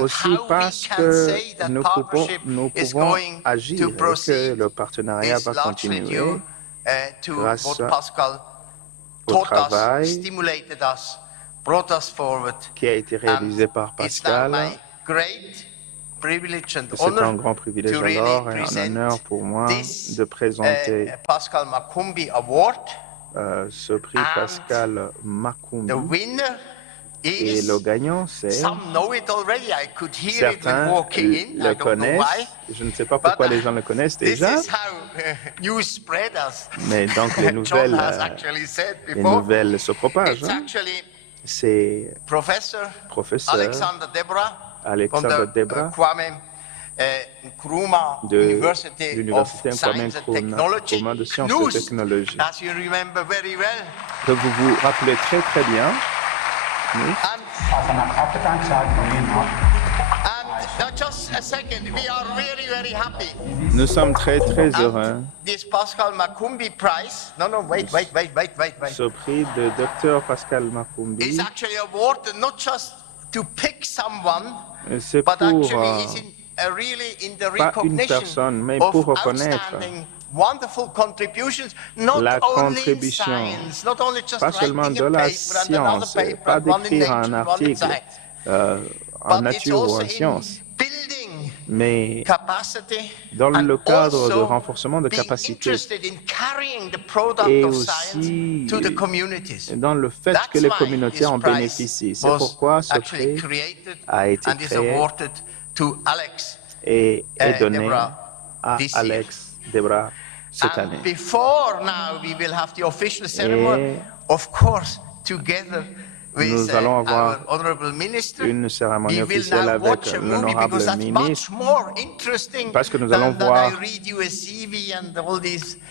aussi parce que nous pouvons agir et que le partenariat va continuer grâce au travail qui a été réalisé par Pascal. C'est un grand privilège alors et un honneur pour moi de présenter ce prix Pascal Makumbi. Et le gagnant, c'est... Certains le connaissent. Je ne sais pas pourquoi les gens le connaissent déjà. Mais donc les nouvelles se propagent. Hein. C'est professeur Alexander Debra de l'Université Kwame Nkrumah de sciences et technologies, que vous vous rappelez très très bien. Nous sommes très très heureux. Ce prix de Dr. Pascal Makumbi, c'est pour pas une personne, mais pour reconnaître la contribution, pas seulement de la science, pas d'écrire un article en nature ou en science, mais dans le cadre de renforcement de capacités et aussi dans le fait que les communautés en bénéficient. C'est pourquoi ce prix a été créé et est donné à Alex Debra cette année. Et nous allons avoir une cérémonie officielle avec l'honorable ministre, parce que nous allons voir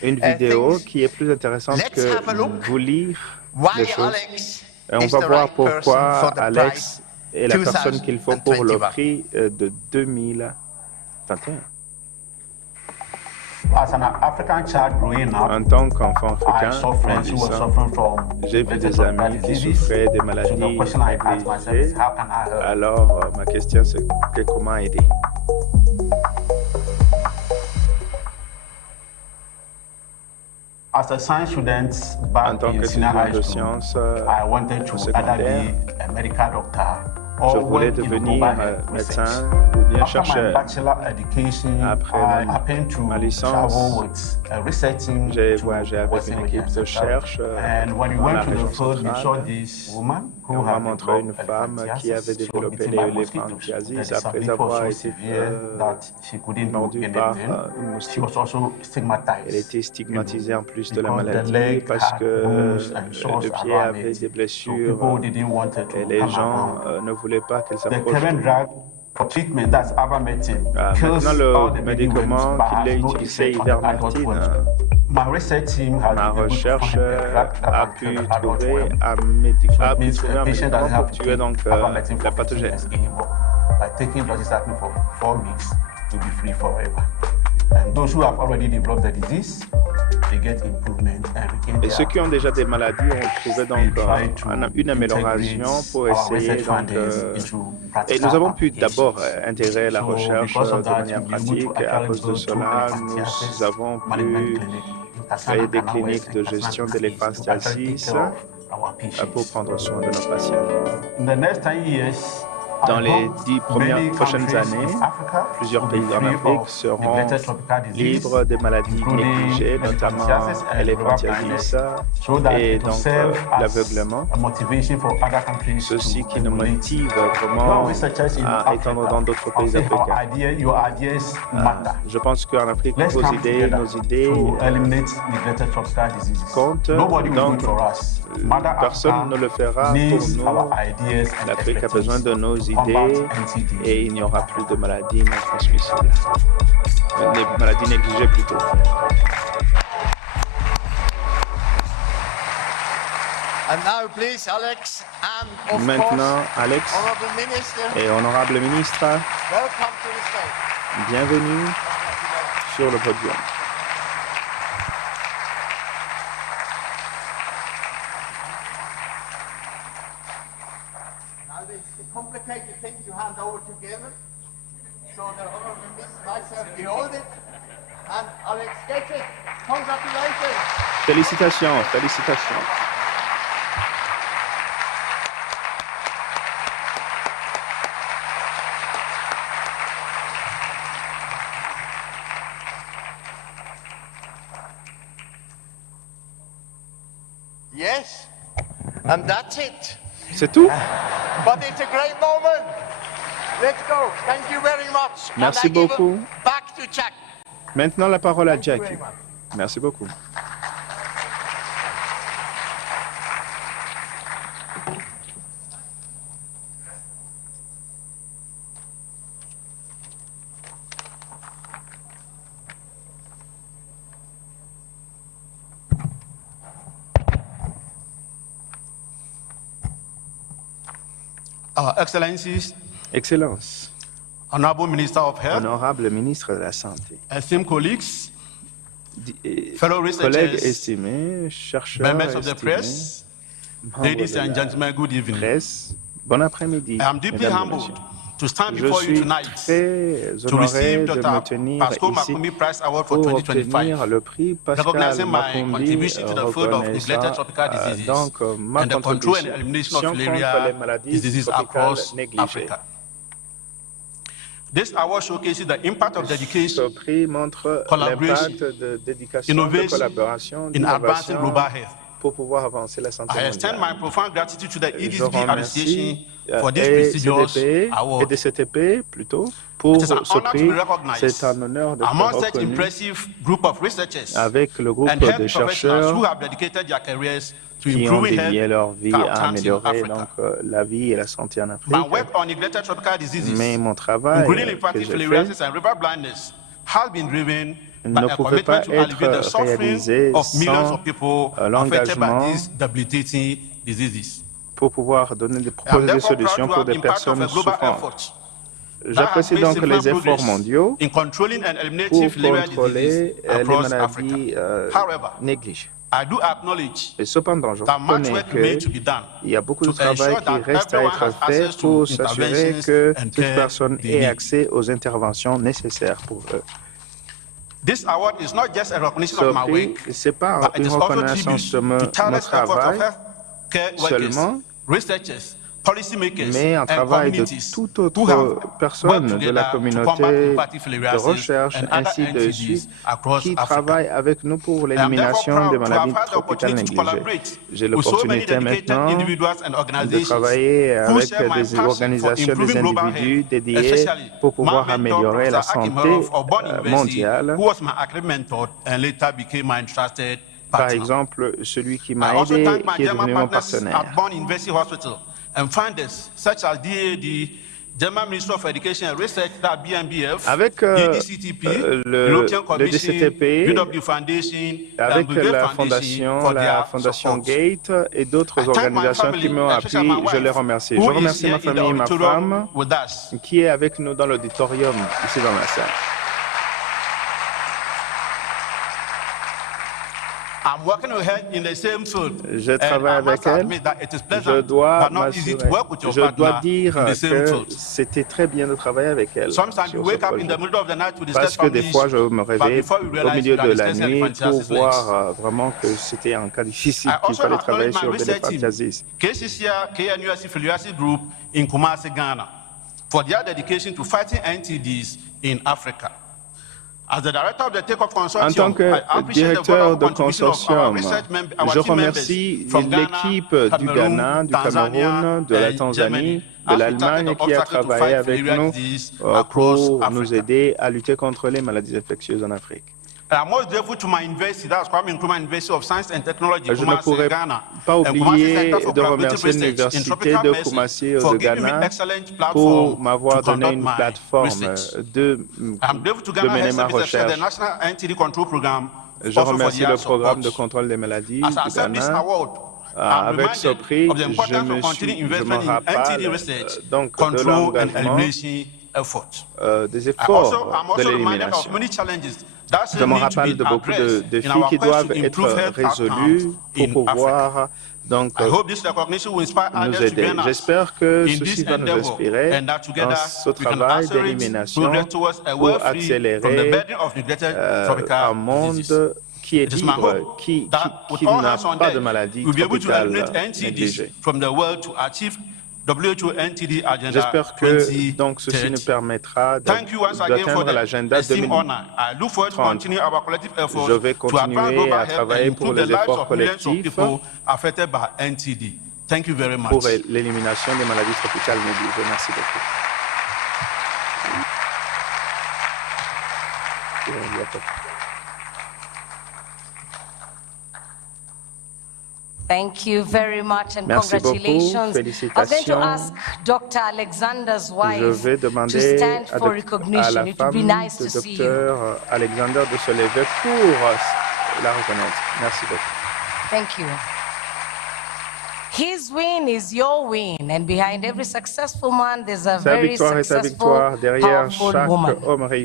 une vidéo qui est plus intéressante que vous lire les choses. Et on va voir pourquoi Alex est la personne qu'il faut pour le prix de 2021. En tant qu'enfant africain, j'ai vu des amis qui souffraient des maladies négligées. Alors, ma question c'est comment aider? En tant qu'étudiant de sciences au secondaire, je voulais devenir médecin ou bien chercheur. Après ma licence, j'ai voyagé avec une équipe de recherche dans la région centrale. On m'a montré une femme qui avait développé les pancréatises après avoir été mordue par une moustique. Elle était stigmatisée en plus de la maladie parce que le pied avait des blessures et les gens ne voulaient pas qu'elle s'approche. Maintenant, le médicament qu'il a utilisé, ivermectine, ma recherche a pu trouver un médicament pour tuer donc la pathogène. Et ceux qui ont déjà des maladies ont trouvé donc une amélioration pour essayer donc, et nous avons pu d'abord intégrer la recherche de manière pratique. À cause de cela, nous avons pu créer des cliniques de gestion de l'éphantiasis pour prendre soin de nos patients. Dans les 10 prochaines années, plusieurs pays en Afrique seront libres des maladies négligées, notamment l'éphantiasis et donc l'aveuglement. Ceci qui nous motive comment étendre dans d'autres pays africains. Je pense qu'en Afrique, nos idées comptent. Donc, personne ne le fera pour nous. L'Afrique a besoin de nos idées et il n'y aura plus de maladies non transmissibles. Des maladies négligées plutôt. Maintenant, Alex et honorable ministre, bienvenue sur le podium. Félicitations, félicitations. Yes, and that's it. C'est tout? But it's a great moment. Let's go. Thank you very much. Merci beaucoup. Back to Jack. Maintenant, la parole à Jackie. Merci beaucoup. Excellencies, Excellence, Honorable Minister of Health, honorable ministre de la Santé, esteemed colleagues, fellow collègues researchers, estimés, chercheurs members of the estimés, press, membres ladies de and la gentlemen, good evening. presse, bon après-midi. I am deeply mesdames et humbled messieurs. to stand Je before you suis tonight très to honoré receive de me Dr. tenir Pascal ici Makumi Prize Award for pour 2025, obtenir le prix Pascal recognizing my Makumi contribution to the field of neglected reconnaissant tropical diseases donc ma and the control and contribution elimination of contre les malaria maladies diseases tropicales across négligées. Africa. This award showcases the impact of Ce dedication, prix montre collaboration, l'impact de dédication, de innovation collaboration, in advancing d'innovation global health. pour pouvoir avancer la santé I extend my mondiale. profound gratitude to the Je EDCTP Association remercie for this prestigious EDCTP, award. EDCTP plutôt, pour It is an ce honor to prix. be recognized C'est un honneur d'être among such reconnu impressive group of researchers avec le groupe and de health professionals chercheurs who have dedicated their careers to qui ont improving dédié health leur vie à outcomes in améliorer Africa. donc, la vie et la santé en Afrique. My work on neglected tropical diseases, Mais mon travail including que lymphatic j'ai fait filariasis and river blindness, has been driven by ne a pouvait pas commitment to alleviate the être suffering réalisé of millions sans of people affected by l'engagement these debilitating diseases. pour pouvoir donner I am proposer des therefore proud solutions to pour have des been part of a personnes global souffrantes. effort J'apprécie donc les efforts mondiaux pour contrôler les maladies négligées. Et cependant, je reconnais qu'il y a beaucoup de travail qui reste à être fait pour s'assurer que toute personne ait accès aux interventions nécessaires pour eux. Ce prix, ce n'est pas une reconnaissance de mon travail seulement, mais un travail de toute autre personne de la communauté de recherche, ainsi de suite, qui travaille avec nous pour l'élimination des maladies tropicales négligées. J'ai l'opportunité maintenant de travailler avec des organisations, des individus dédiés pour pouvoir améliorer la santé mondiale. Par exemple, celui qui m'a aidé, qui est devenu mon partenaire. And funders such as DAD, German Ministry of Education and Research, BNBF, avec EDCTP, European Commission, EDCTP, UW Foundation, avec la Fondation Gate et d'autres organisations qui m'ont appuyé, je les remercie. Je remercie ma famille et ma femme qui est avec nous dans l'auditorium ici dans la salle. Je travaille avec elle. Je dois dire que c'était très bien de travailler avec elle. Parce que des fois, je me réveille au milieu de la nuit pour voir vraiment que c'était un cas difficile qu'il fallait travailler sur le téléphantasies. Group in Kumasi, Ghana, for their dedication to fighting NTDs in Africa. En tant que directeur de consortium, je remercie l'équipe du Ghana, du Cameroun, de la Tanzanie, de l'Allemagne qui a travaillé avec nous pour nous aider à lutter contre les maladies infectieuses en Afrique. Je ne pourrais pas oublier de remercier l'Université de Kumasi de Ghana pour m'avoir donné une plateforme de mener ma recherche. Je remercie le programme de contrôle des maladies du Ghana. Avec ce prix, je me rappelle donc de l'engagement des efforts de l'élimination. Je me rappelle de beaucoup de défis qui doivent être résolus pour pouvoir donc nous aider. J'espère que ceci va nous inspirer dans ce travail d'élimination pour accélérer un monde qui est libre, qui n'a pas de maladie tropicale négligée. J'espère que donc ceci nous permettra d'atteindre l'agenda 2030. Je vais continuer à travailler pour les efforts collectifs pour l'élimination des maladies tropicales négligées. Merci beaucoup. Thank you very much and congratulations. I was going to ask Dr. Alexander's wife to stand for recognition. It would be nice to see you. Alexander de se lever pour la reconnaître. Merci beaucoup. Thank you. His win is your win, and behind every successful man, there's a very successful, powerful woman.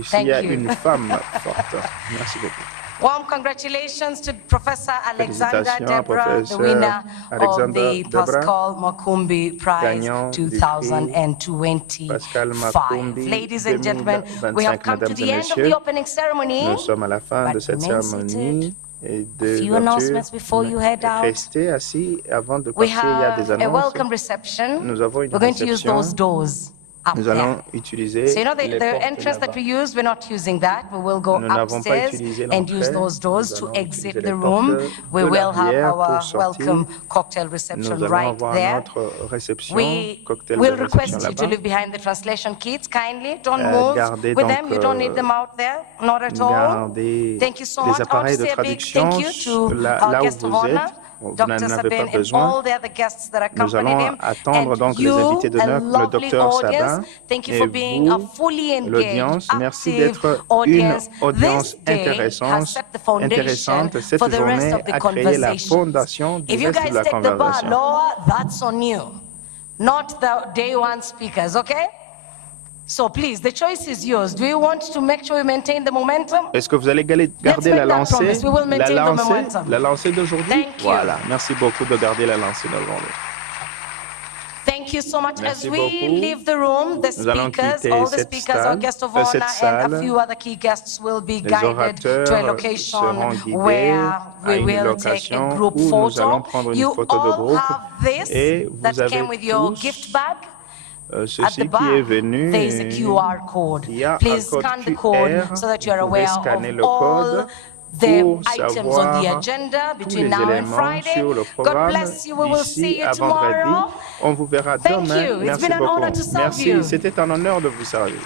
Thank you. Il y a une femme forte. Merci beaucoup. Warm congratulations to Professor Alexander Deborah, the winner of the Pascal Makumbi Prize 2025. Ladies and gentlemen, we have come to the end of the opening ceremony. Nous sommes à la fin de cette cérémonie. A few announcements before you head out. Restez assis avant de We partir. Il y a des have a annonces. welcome reception. Nous avons une We're going to use réception. those doors. Nous allons utiliser So you know les the portes entrance that là-bas. we used, we're not using that. We will go Nous n'avons pas upstairs utilisé and use l'entrée. those doors Nous to allons exit utiliser the les room. portes We de will have l'arrière our pour sortir. welcome cocktail reception Nous allons right avoir there. notre réception, We cocktail will de request réception you to là-bas. leave behind the translation kits kindly. Don't move Gardez with donc, them. You don't need them out there. Not at all. Gardez Thank you so les much. I want appareils to de say a big traduction thank you to là our où guest of vous êtes. honor, Vous Dr. n'en avez Sabin, pas and besoin. all the other guests that Nous accompanied allons him. attendre And donc les you, invités a d'honneur, le lovely docteur audience, Sabin thank you et for being a vous, fully engaged, l'audience. Merci active d'être une audience. audience This day has intéressante. set the foundation Cette for the rest journée of the a créé la conversation. fondation du If you reste guys de la take the bar conversation. lower, that's on you, not the day one speakers, okay? So please, the choice is yours. Do you want to make sure we maintain the momentum? Est-ce que vous allez garder la lancée d'aujourd'hui? Voilà. Merci beaucoup de garder la lancée d'aujourd'hui. Thank you so much. As we leave the room, the speakers, all the speakers, our guest of honor, and a few other key guests will be guided to a location where we will take a group photo. You all have this that came with your gift bag. At the back, there is a QR code. Please scan the code so that you are aware of all the items on the agenda between now and Friday. God bless you. We will see you tomorrow. On vous verra demain. Thank you. It's been an honor to serve you. Merci. C'était un honneur de vous servir.